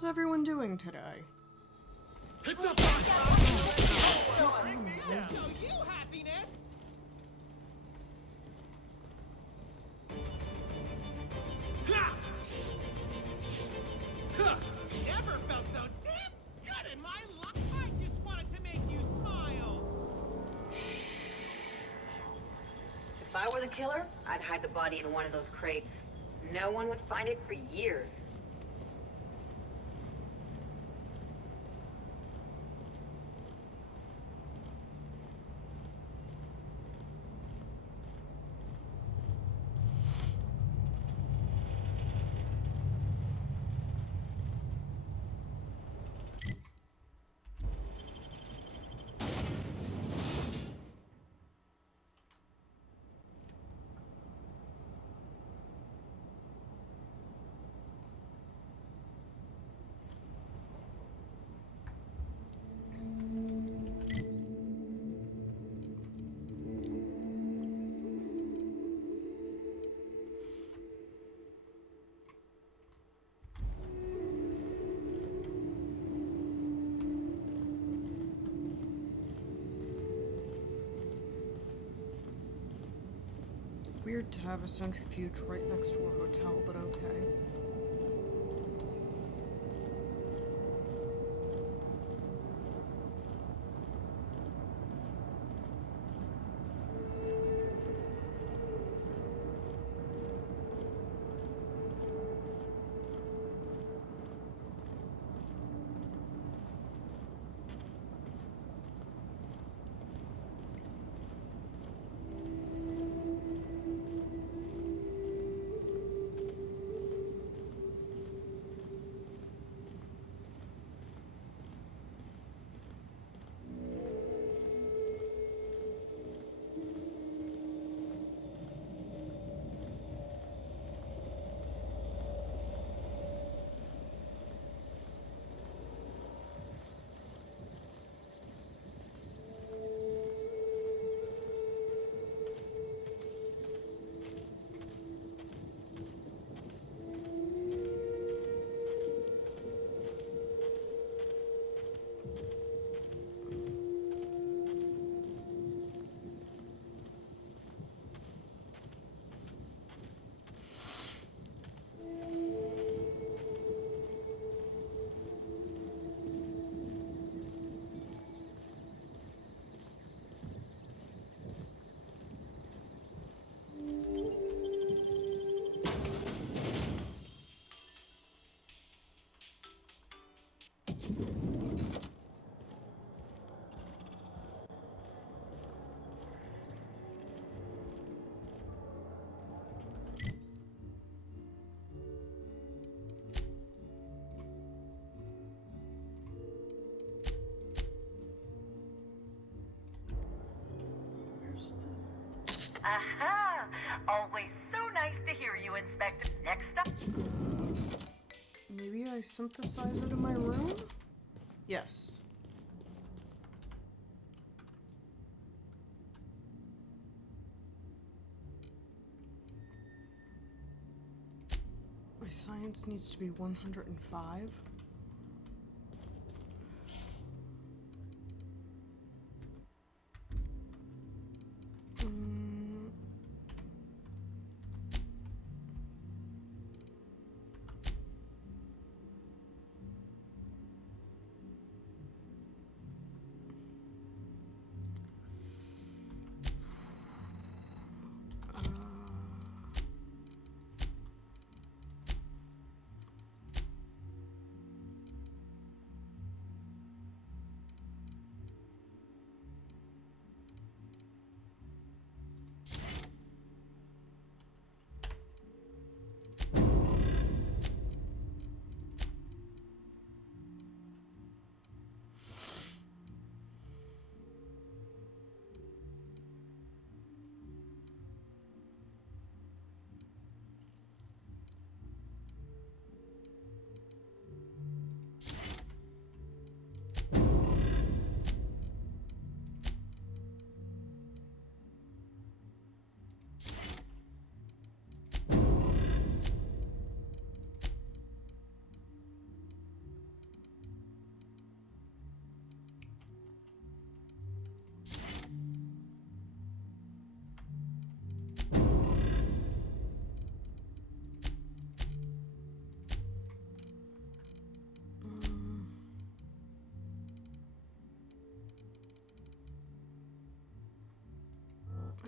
How's everyone doing today? It's up, you happiness! Never felt so damn good in my life. I just wanted to make you smile. If I were the killer, I'd hide the body in one of those crates. No one would find it for years. Weird to have a centrifuge right next to a hotel, but okay. Aha! Always so nice to hear you, Inspector. Next up. Maybe I synthesize it in my room? Yes. My science needs to be 105.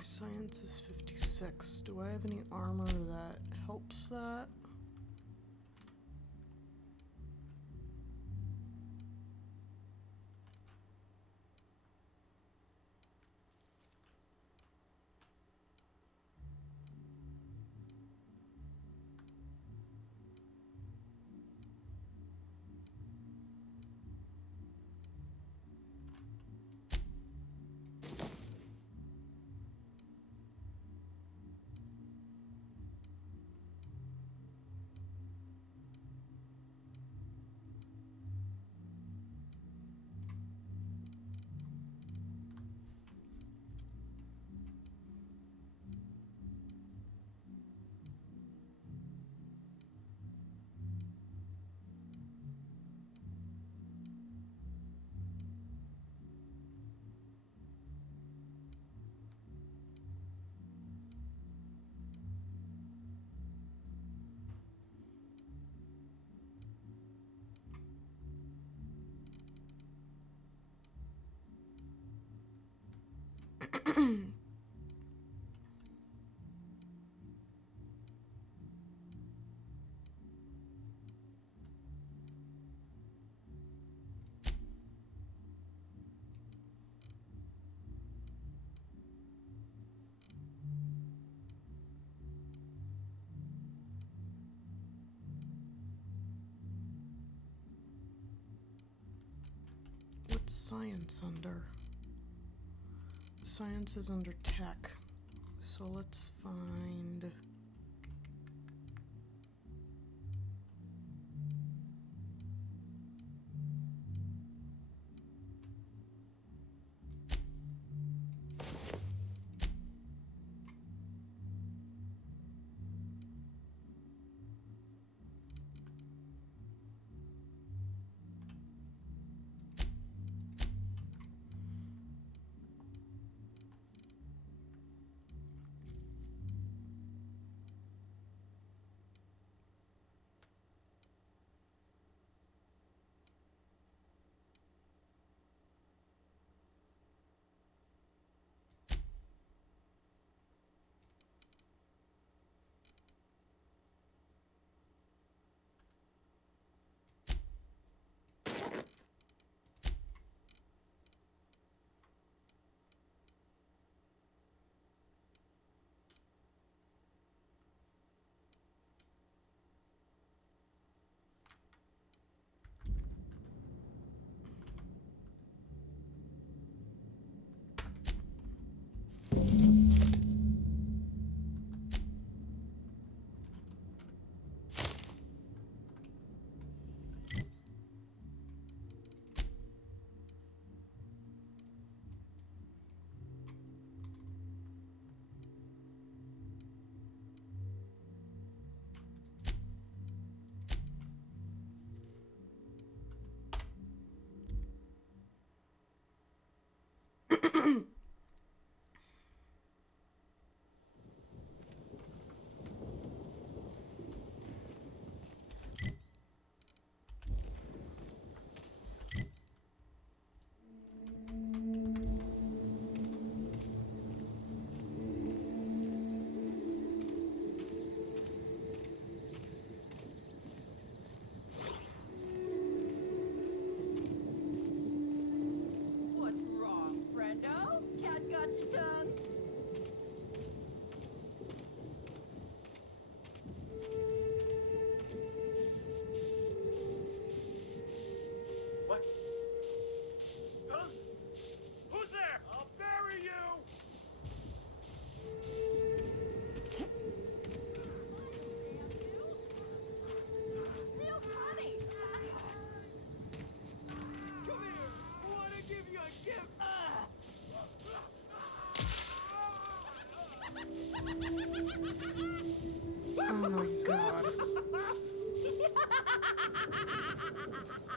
My science is 56. Do I have any armor that helps that? What's science under? Science is under tech. So let's find... What's wrong, friendo? Cat got your tongue? What? Huh? Who's there? I'll bury you! Real funny! Come here! I want to give you a gift! Oh my god.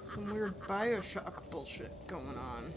Some weird Bioshock bullshit going on.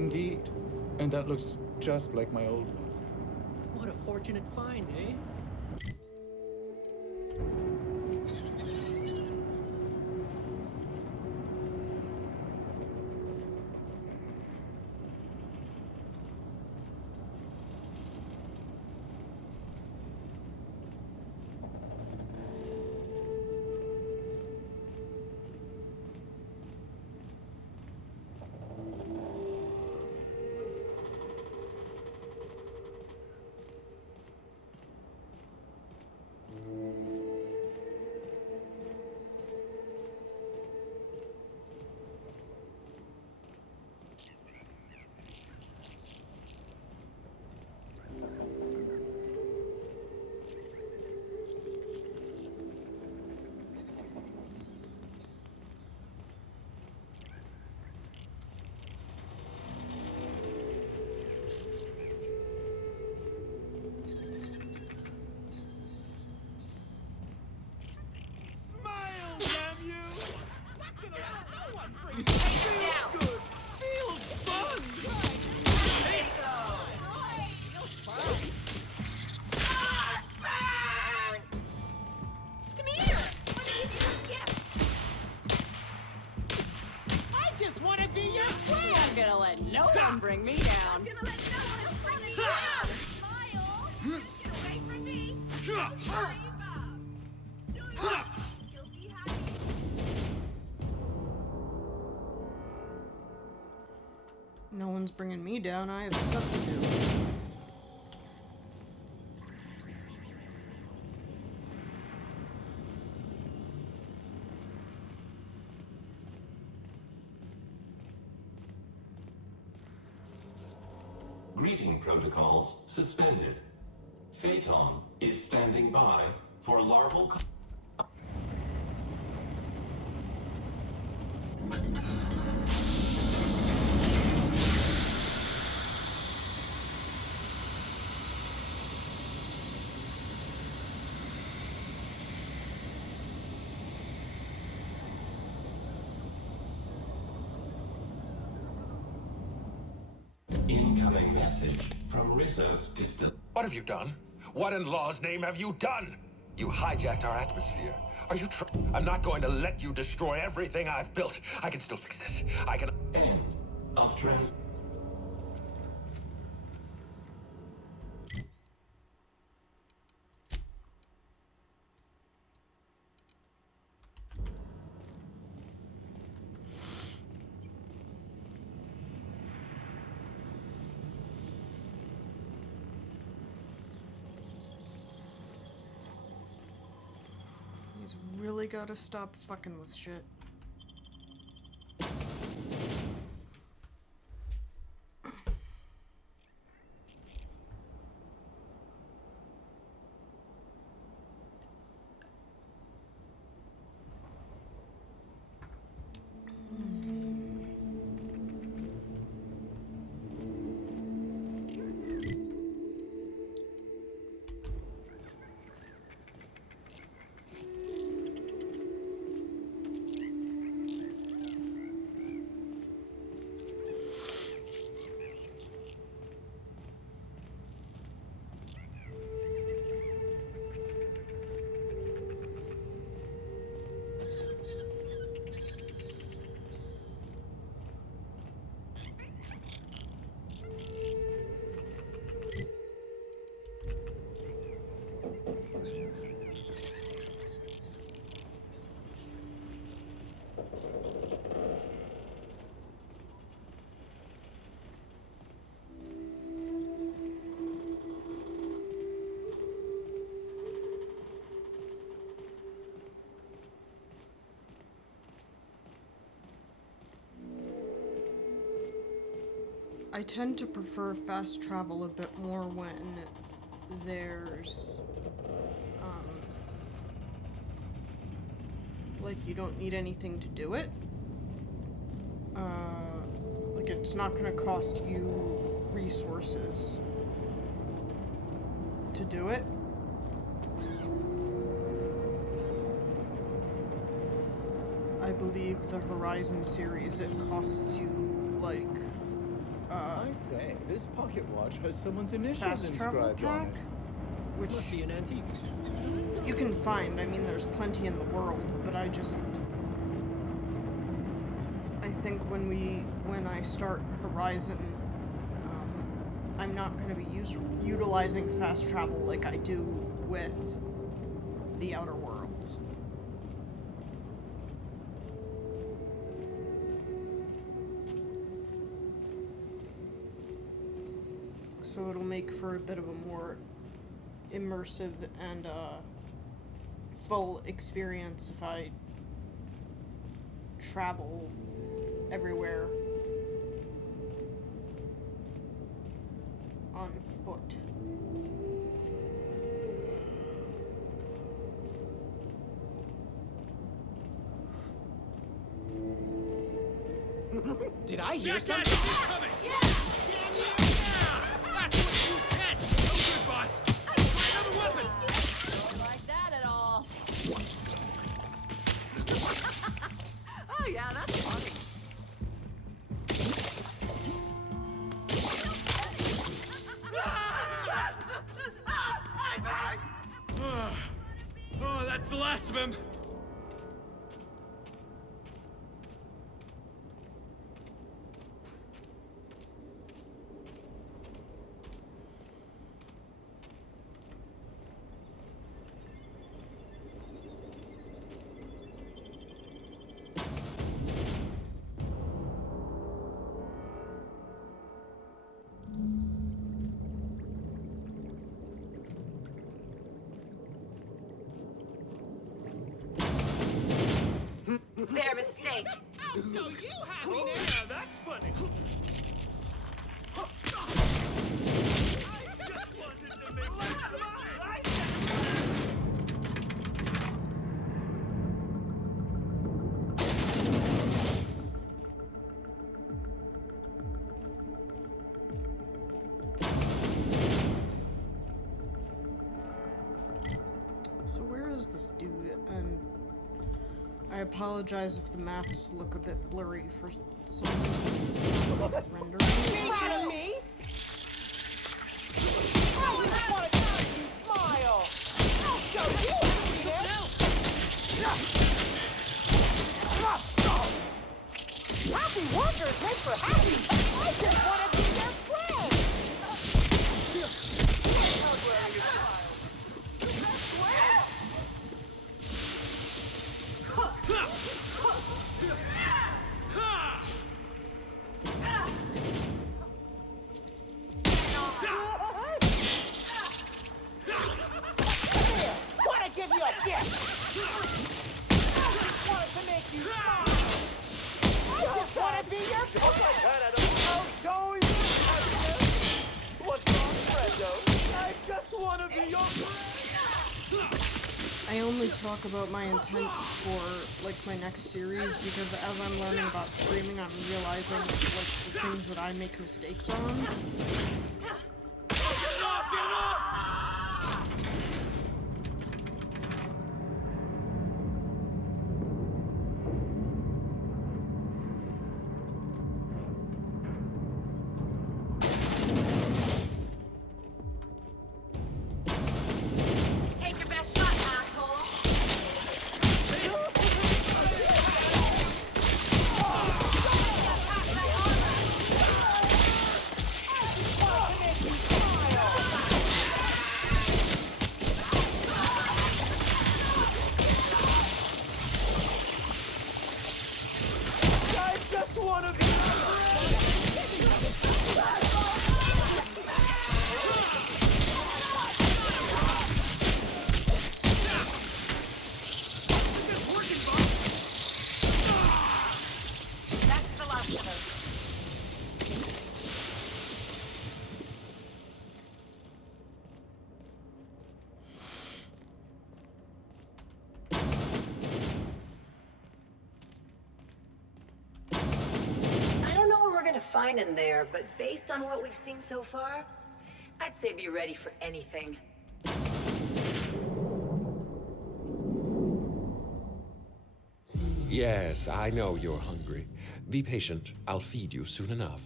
Indeed. And that looks just like my old one. What a fortunate find, eh? Bring me down. No one's bringing me down. I have stuff to do. Greeting protocols suspended. Phaeton is standing by for larval. Incoming message from Rizzo's distant. What have you done? What in law's name have you done? You hijacked our atmosphere. Are you I'm not going to let you destroy everything I've built. I can still fix this. I can... End of trans... He's really gotta stop fucking with shit. I tend to prefer fast travel a bit more when there's, like you don't need anything to do it. Like it's not gonna cost you resources to do it. I believe the Horizon series, it costs you like, I say, this pocket watch has someone's initials fast travel inscribed on pack, it. which Must be an antique. you can find. I mean, there's plenty in the world, but I think when I start Horizon, I'm not going to be utilizing fast travel like I do with the Outer Worlds. So it'll make for a bit of a more immersive and full experience if I travel everywhere on foot. Did I hear Jackass, something? Incoming! Yeah! That's what you get! No good, boss! Try another weapon! Don't like that at all. Oh yeah, that's funny. Oh, that's the last of him! Their mistake. I'll show you happy now! Yeah, that's funny. I just wanted to make you smile. So where is this dude? And I apologize if the maps look a bit blurry for some reason. It's not rendering. Proud of me? I just want to make you smile. I'll show you happiness. Happy workers make for happy. I just want to be their friend. How's wearing your smile? Wanna give you a gift? I just wanted to make you smile. I just wanna be your friend. I'll show you happiness. What's wrong, friendo? I just wanna be your friend. I only talk about my intents for like my next series because as I'm learning about streaming, I'm realizing like the things that I make mistakes on. Get it off! Get it off! Take your best shot, asshole. I just wanna be That's the last of us. I don't know what we're gonna find in there, but based on what we've seen so far, I'd say be ready for anything. Yes, I know you're hungry. Be patient. I'll feed you soon enough.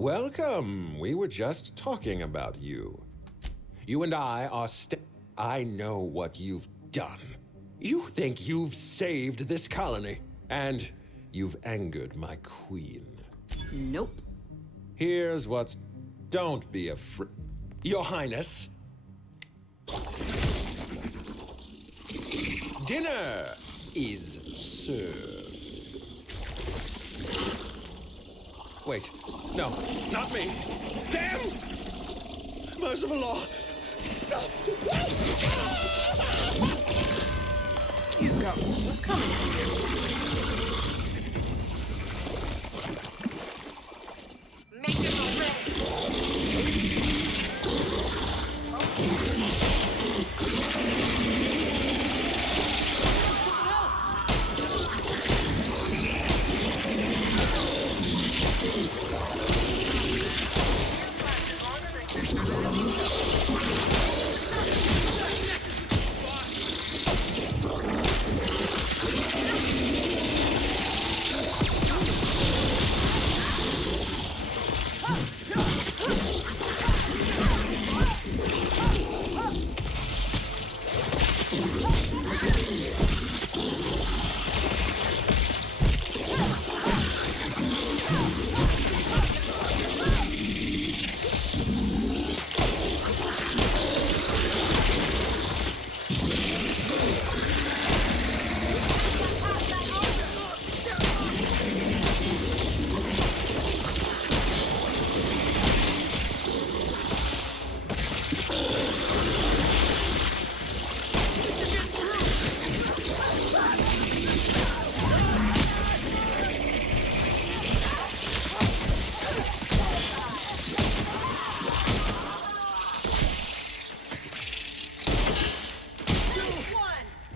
Welcome. We were just talking about you. You and I are I know what you've done. You think you've saved this colony, and you've angered my queen. Nope. Here's what's... Don't be afraid. Your Highness. Dinner is served. Wait, no, not me. Damn! Merciful Law! Stop! You got what was coming to you. Make it ready.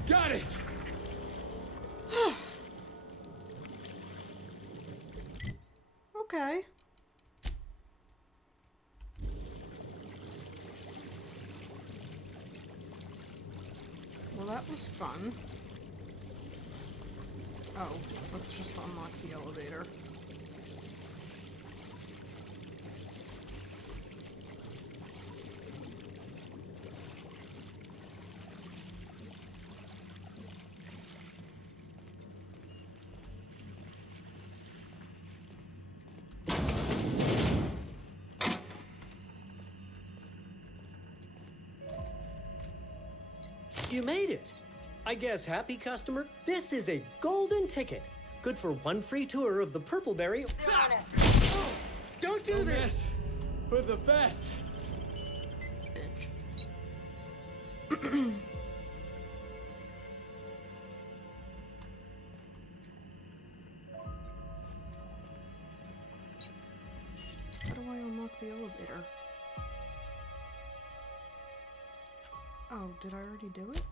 Got it! Okay. Well, that was fun. Oh, let's just unlock the elevator. You made it. I guess, happy customer, this is a golden ticket. Good for one free tour of the Purpleberry. Oh, don't do this! But the best. How do I unlock the elevator? Oh, did I already do it?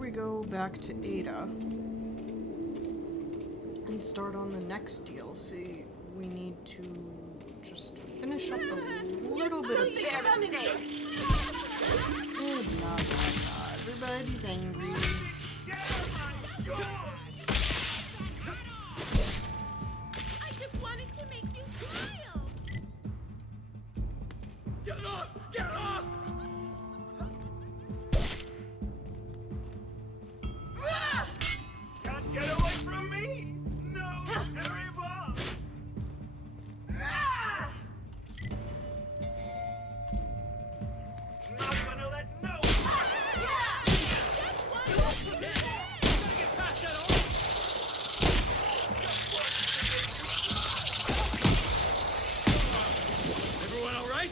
we go back to Ada and start on the next DLC, we need to just finish up a little bit of stuff. Oh, blah, blah, blah. Everybody's angry. I just wanted to make you smile. Get it off! Get it off! Can't get away from me! No, terrible! Not gonna let no... Everyone all right?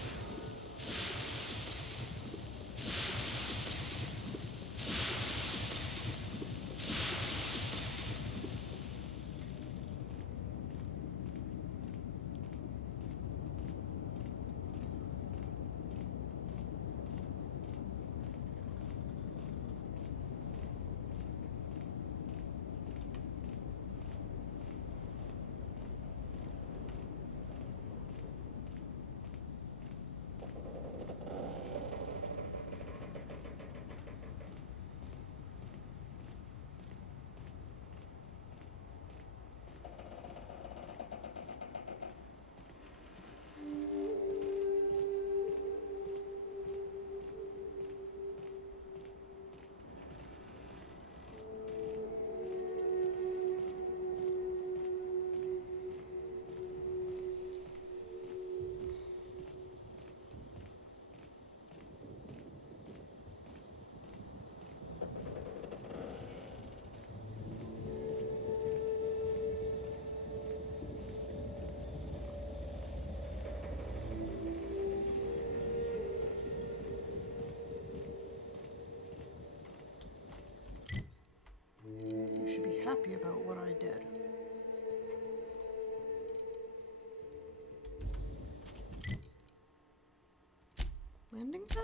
You should be happy about what I did. Landing pad?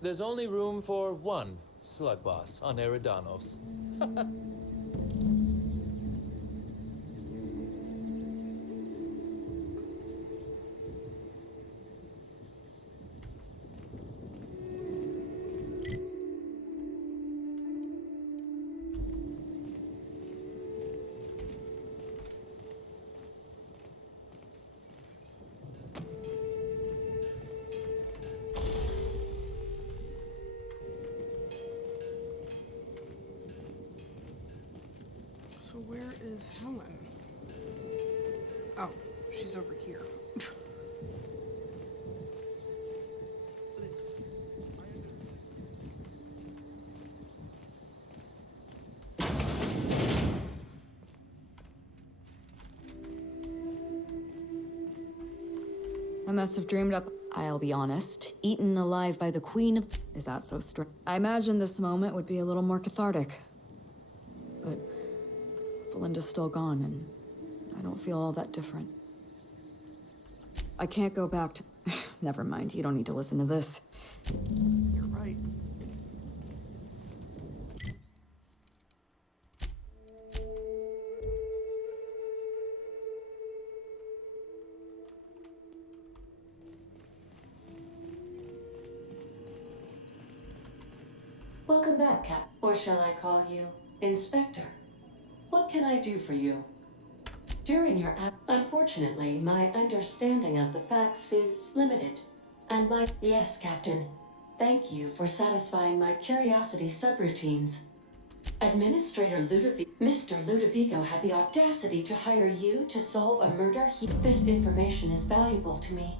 There's only room for one slug boss on Eridanos. So where is Helen? Oh, she's over here. I must have dreamed up, I'll be honest, eaten alive by the Queen of... Is that so strange? I imagine this moment would be a little more cathartic. But Belinda's still gone, and I don't feel all that different. I can't go back to... Never mind, you don't need to listen to this. You're right. Welcome back, Cap. Or shall I call you Inspector? What can I do for you? During your unfortunately, my understanding of the facts is limited. And my... Yes, Captain. Thank you for satisfying my curiosity subroutines. Administrator Mr. Ludovico had the audacity to hire you to solve a murder This information is valuable to me.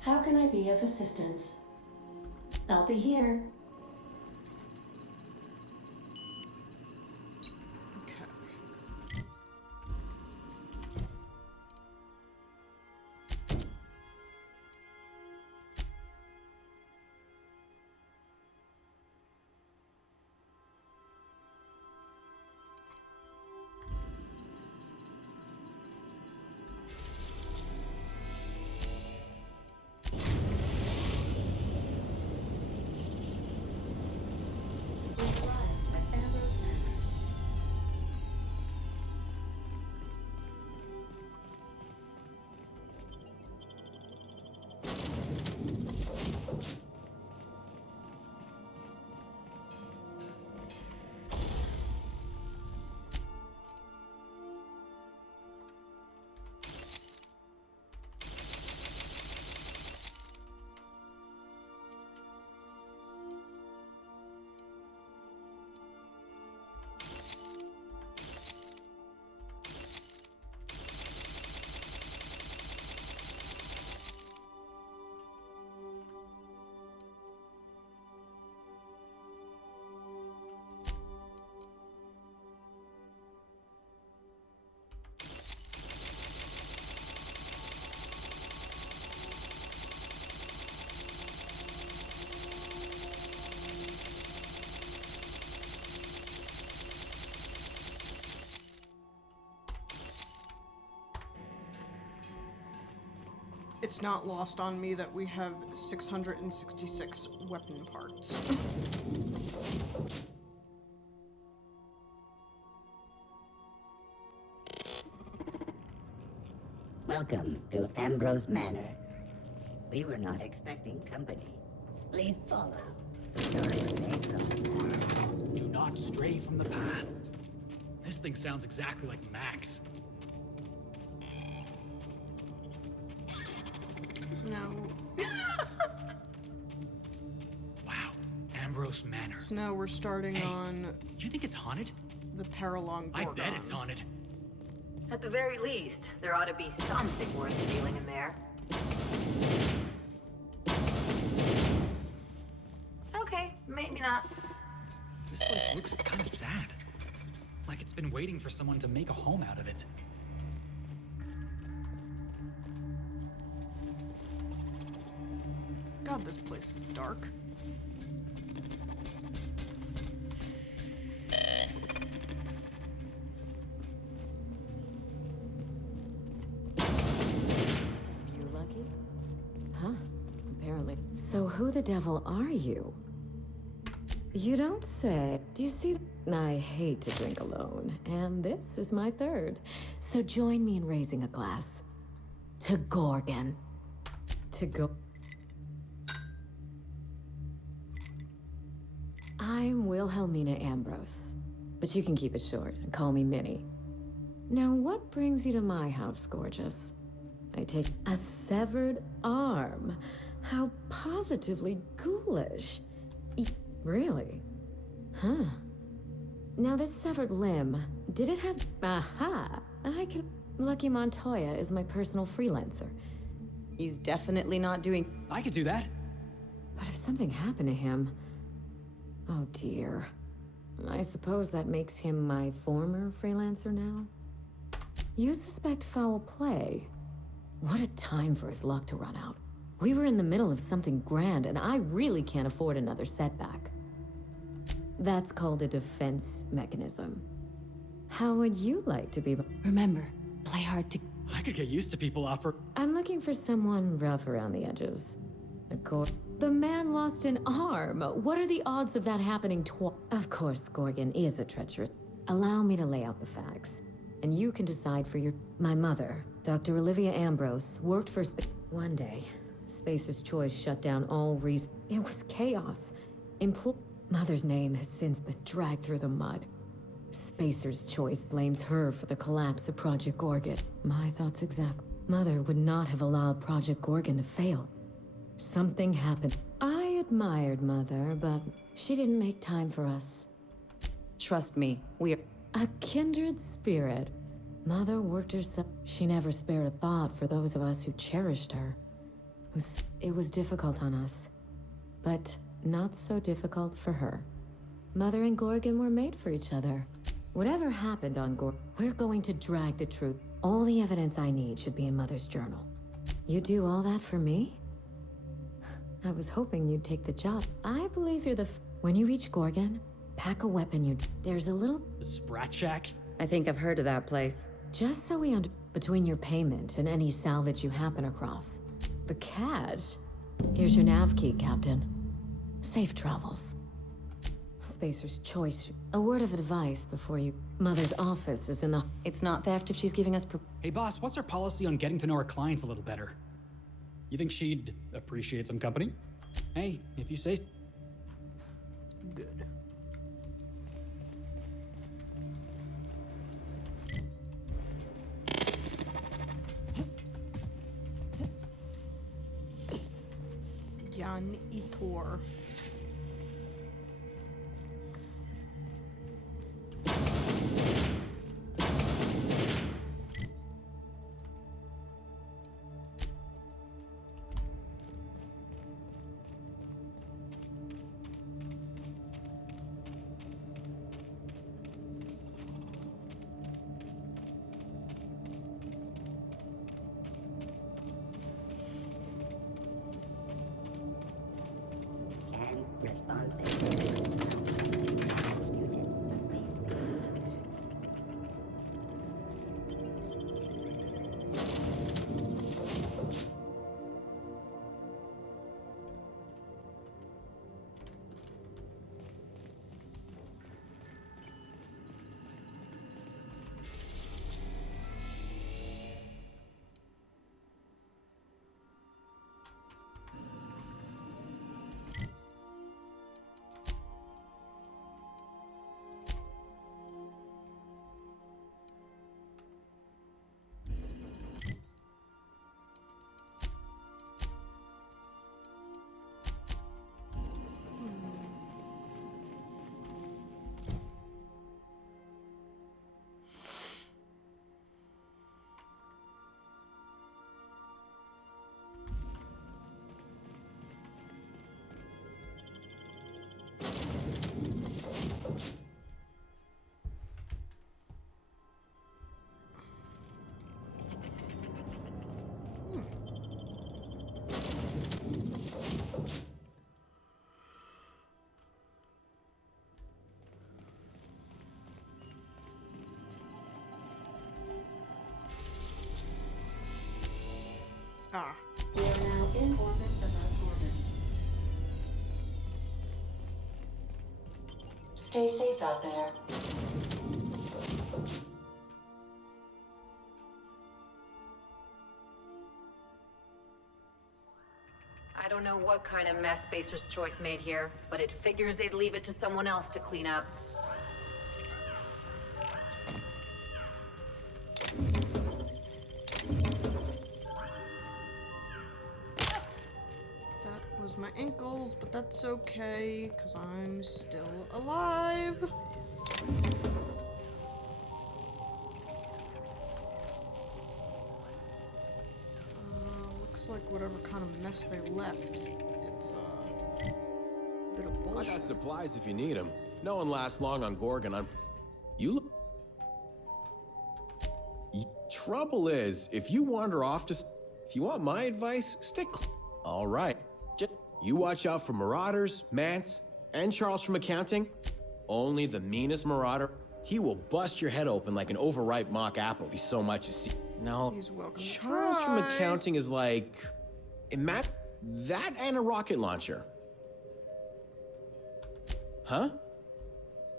How can I be of assistance? I'll be here. It's not lost on me that we have 666 weapon parts. Welcome to Ambrose Manor. We were not expecting company. Please follow. Do not stray from the path. This thing sounds exactly like Max. So now... Wow, Ambrose Manor. So now we're starting on... You think it's haunted? The Peril on Gorgon. I bet it's haunted. At the very least, there ought to be something worth stealing in there. Okay, maybe not. This place looks kind of sad. Like it's been waiting for someone to make a home out of it. God, this place is dark. You lucky? Huh? Apparently. So who the devil are you? You don't say. Do you see? I hate to drink alone, and this is my third. So join me in raising a glass. To Gorgon. To go. I'm Wilhelmina Ambrose, but you can keep it short and call me Minnie. Now, what brings you to my house, gorgeous? I take a severed arm. How positively ghoulish. Really? Huh. Now, this severed limb, did it have... Aha! I can... Lucky Montoya is my personal freelancer. He's definitely not doing... I could do that. But if something happened to him... Oh dear. I suppose that makes him my former freelancer now? You suspect foul play? What a time for his luck to run out. We were in the middle of something grand, and I really can't afford another setback. That's called a defense mechanism. How would you like to be? Remember, play hard to... I could get used to people offer... I'm looking for someone rough around the edges. The man lost an arm. What are the odds of that happening twice? Of course, Gorgon is a treacherous. Allow me to lay out the facts, and you can decide for your... My mother, Dr. Olivia Ambrose, worked for... One day, Spacer's Choice shut down all reason. It was chaos. Mother's name has since been dragged through the mud. Spacer's Choice blames her for the collapse of Project Gorgon. My thoughts exactly. Mother would not have allowed Project Gorgon to fail. Something happened. I admired Mother, but she didn't make time for us. Trust me, we're a kindred spirit. Mother worked herself. She never spared a thought for those of us who cherished her. It was difficult on us, but not so difficult for her. Mother and Gorgon were made for each other. Whatever happened on Gorgon, we're going to drag the truth. All the evidence I need should be in Mother's journal. You do all that for me? I was hoping you'd take the job. I believe you're the when you reach Gorgon, pack a weapon there's a little... The Sprat Shack? I think I've heard of that place. Just so we between your payment and any salvage you happen across. The cash? Here's your nav key, Captain. Safe travels. Spacer's Choice. A word of advice before you... Mother's office is in the... It's not theft if she's giving us... Hey boss, what's our policy on getting to know our clients a little better? You think she'd appreciate some company? Hey, if you say... Good. Jan Itor. Stay safe out there. I don't know what kind of mess Spacer's Choice made here, but it figures they'd leave it to someone else to clean up. That was my ankles, but that's okay, because I'm still alive. Looks like whatever kind of mess they left, it's a bit of I bullshit. got supplies if you need them. No one lasts long on Gorgon. You look... Trouble is, if you wander off to... If you want my advice, stick... All right. Just... You watch out for marauders, Mance, and Charles from accounting. Only the meanest marauder. He will bust your head open like an overripe mock apple if he so much as see... No, He's welcome to Charles from try. accounting is like... That and a rocket launcher. Huh?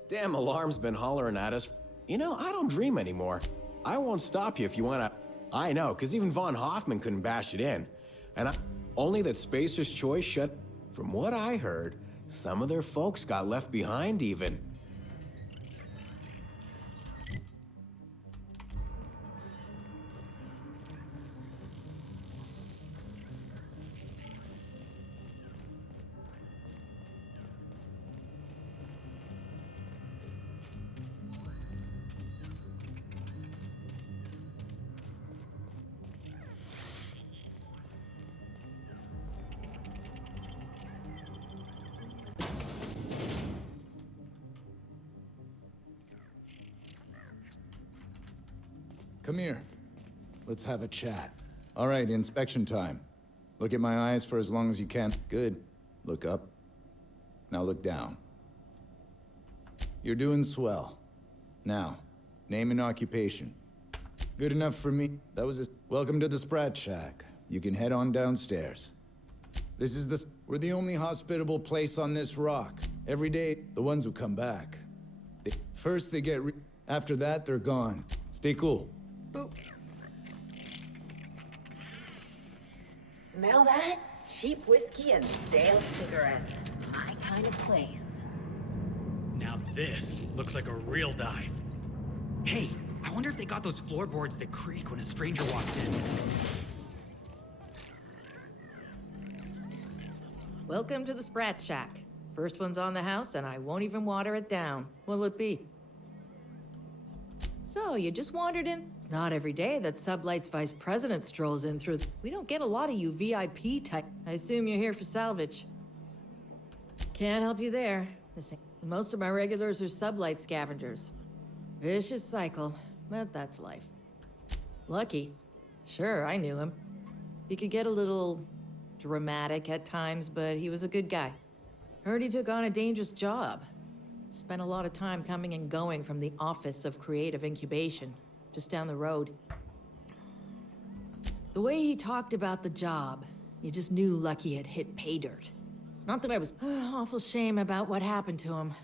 Damn alarm's been hollering at us. You know, I don't dream anymore. I won't stop you if you wanna... I know, because even Von Hoffman couldn't bash it in. And only that Spacer's Choice shut... From what I heard, some of their folks got left behind even. Come here. Let's have a chat. All right, inspection time. Look at my eyes for as long as you can. Good. Look up. Now look down. You're doing swell. Now, name and occupation. Good enough for me. That was it. Welcome to the Sprat Shack. You can head on downstairs. This is the... We're the only hospitable place on this rock. Every day, the ones who come back. First they get after that, they're gone. Stay cool. Boop. Smell that? Cheap whiskey and stale cigarettes. My kind of place. Now this looks like a real dive. Hey, I wonder if they got those floorboards that creak when a stranger walks in. Welcome to the Sprat Shack. First one's on the house, and I won't even water it down. What'll it be? So, you just wandered in? It's not every day that Sublight's vice president strolls in through... We don't get a lot of you VIP type. I assume you're here for salvage. Can't help you there. Most of my regulars are Sublight scavengers. Vicious cycle, but that's life. Lucky. Sure, I knew him. He could get a little dramatic at times, but he was a good guy. Heard he took on a dangerous job. Spent a lot of time coming and going from the Office of Creative Incubation, just down the road. The way he talked about the job, you just knew Lucky had hit pay dirt. Not that I was awful shame about what happened to him.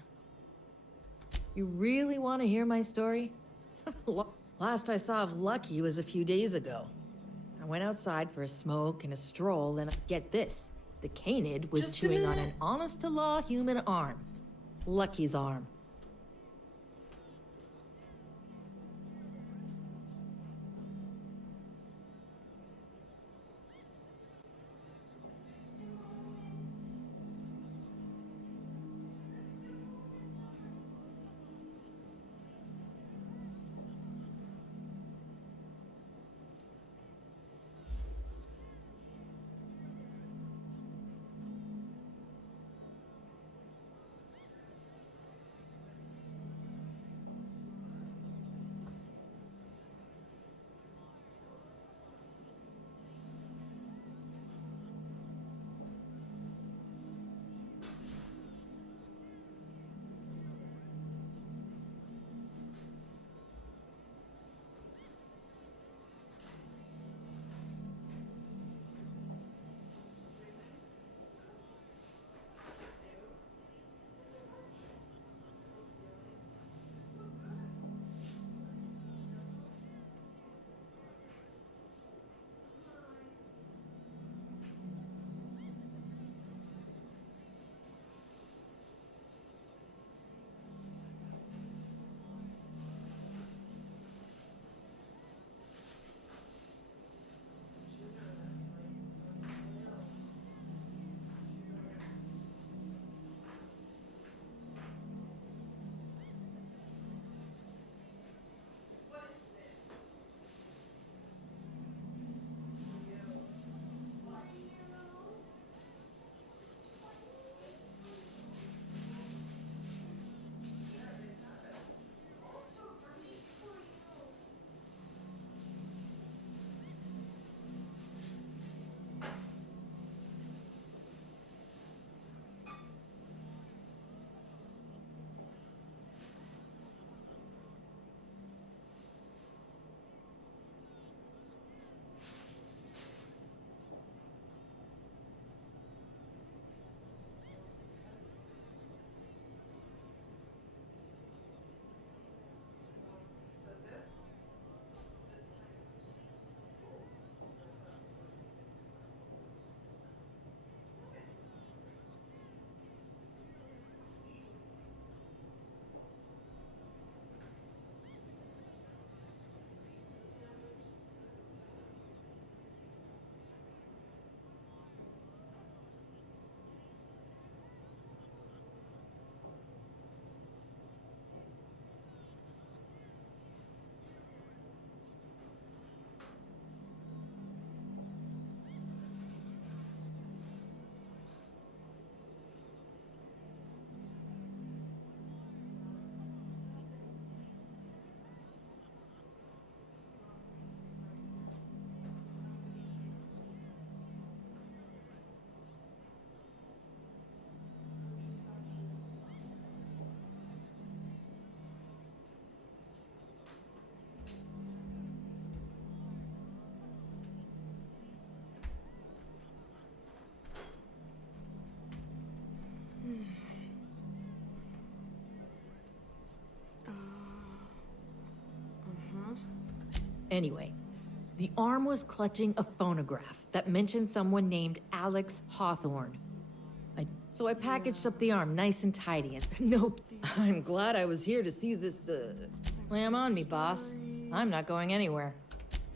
You really want to hear my story? Last I saw of Lucky was a few days ago. I went outside for a smoke and a stroll, and get this, the canid was chewing on an honest-to-law human arm. Lucky's arm. Anyway, the arm was clutching a phonograph that mentioned someone named Alex Hawthorne. So I packaged up the arm nice and tidy and no, I'm glad I was here to see this, slam on me, boss. I'm not going anywhere.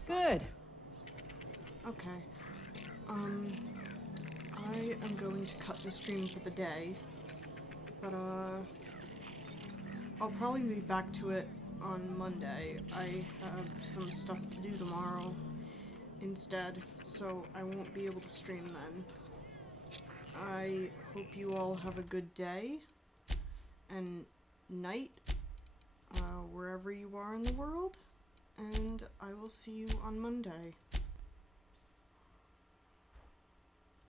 Good. Okay. I am going to cut the stream for the day, but, I'll probably be back to it on Monday. I have some stuff to do tomorrow instead, so I won't be able to stream then. I hope you all have a good day and night, wherever you are in the world, and I will see you on Monday.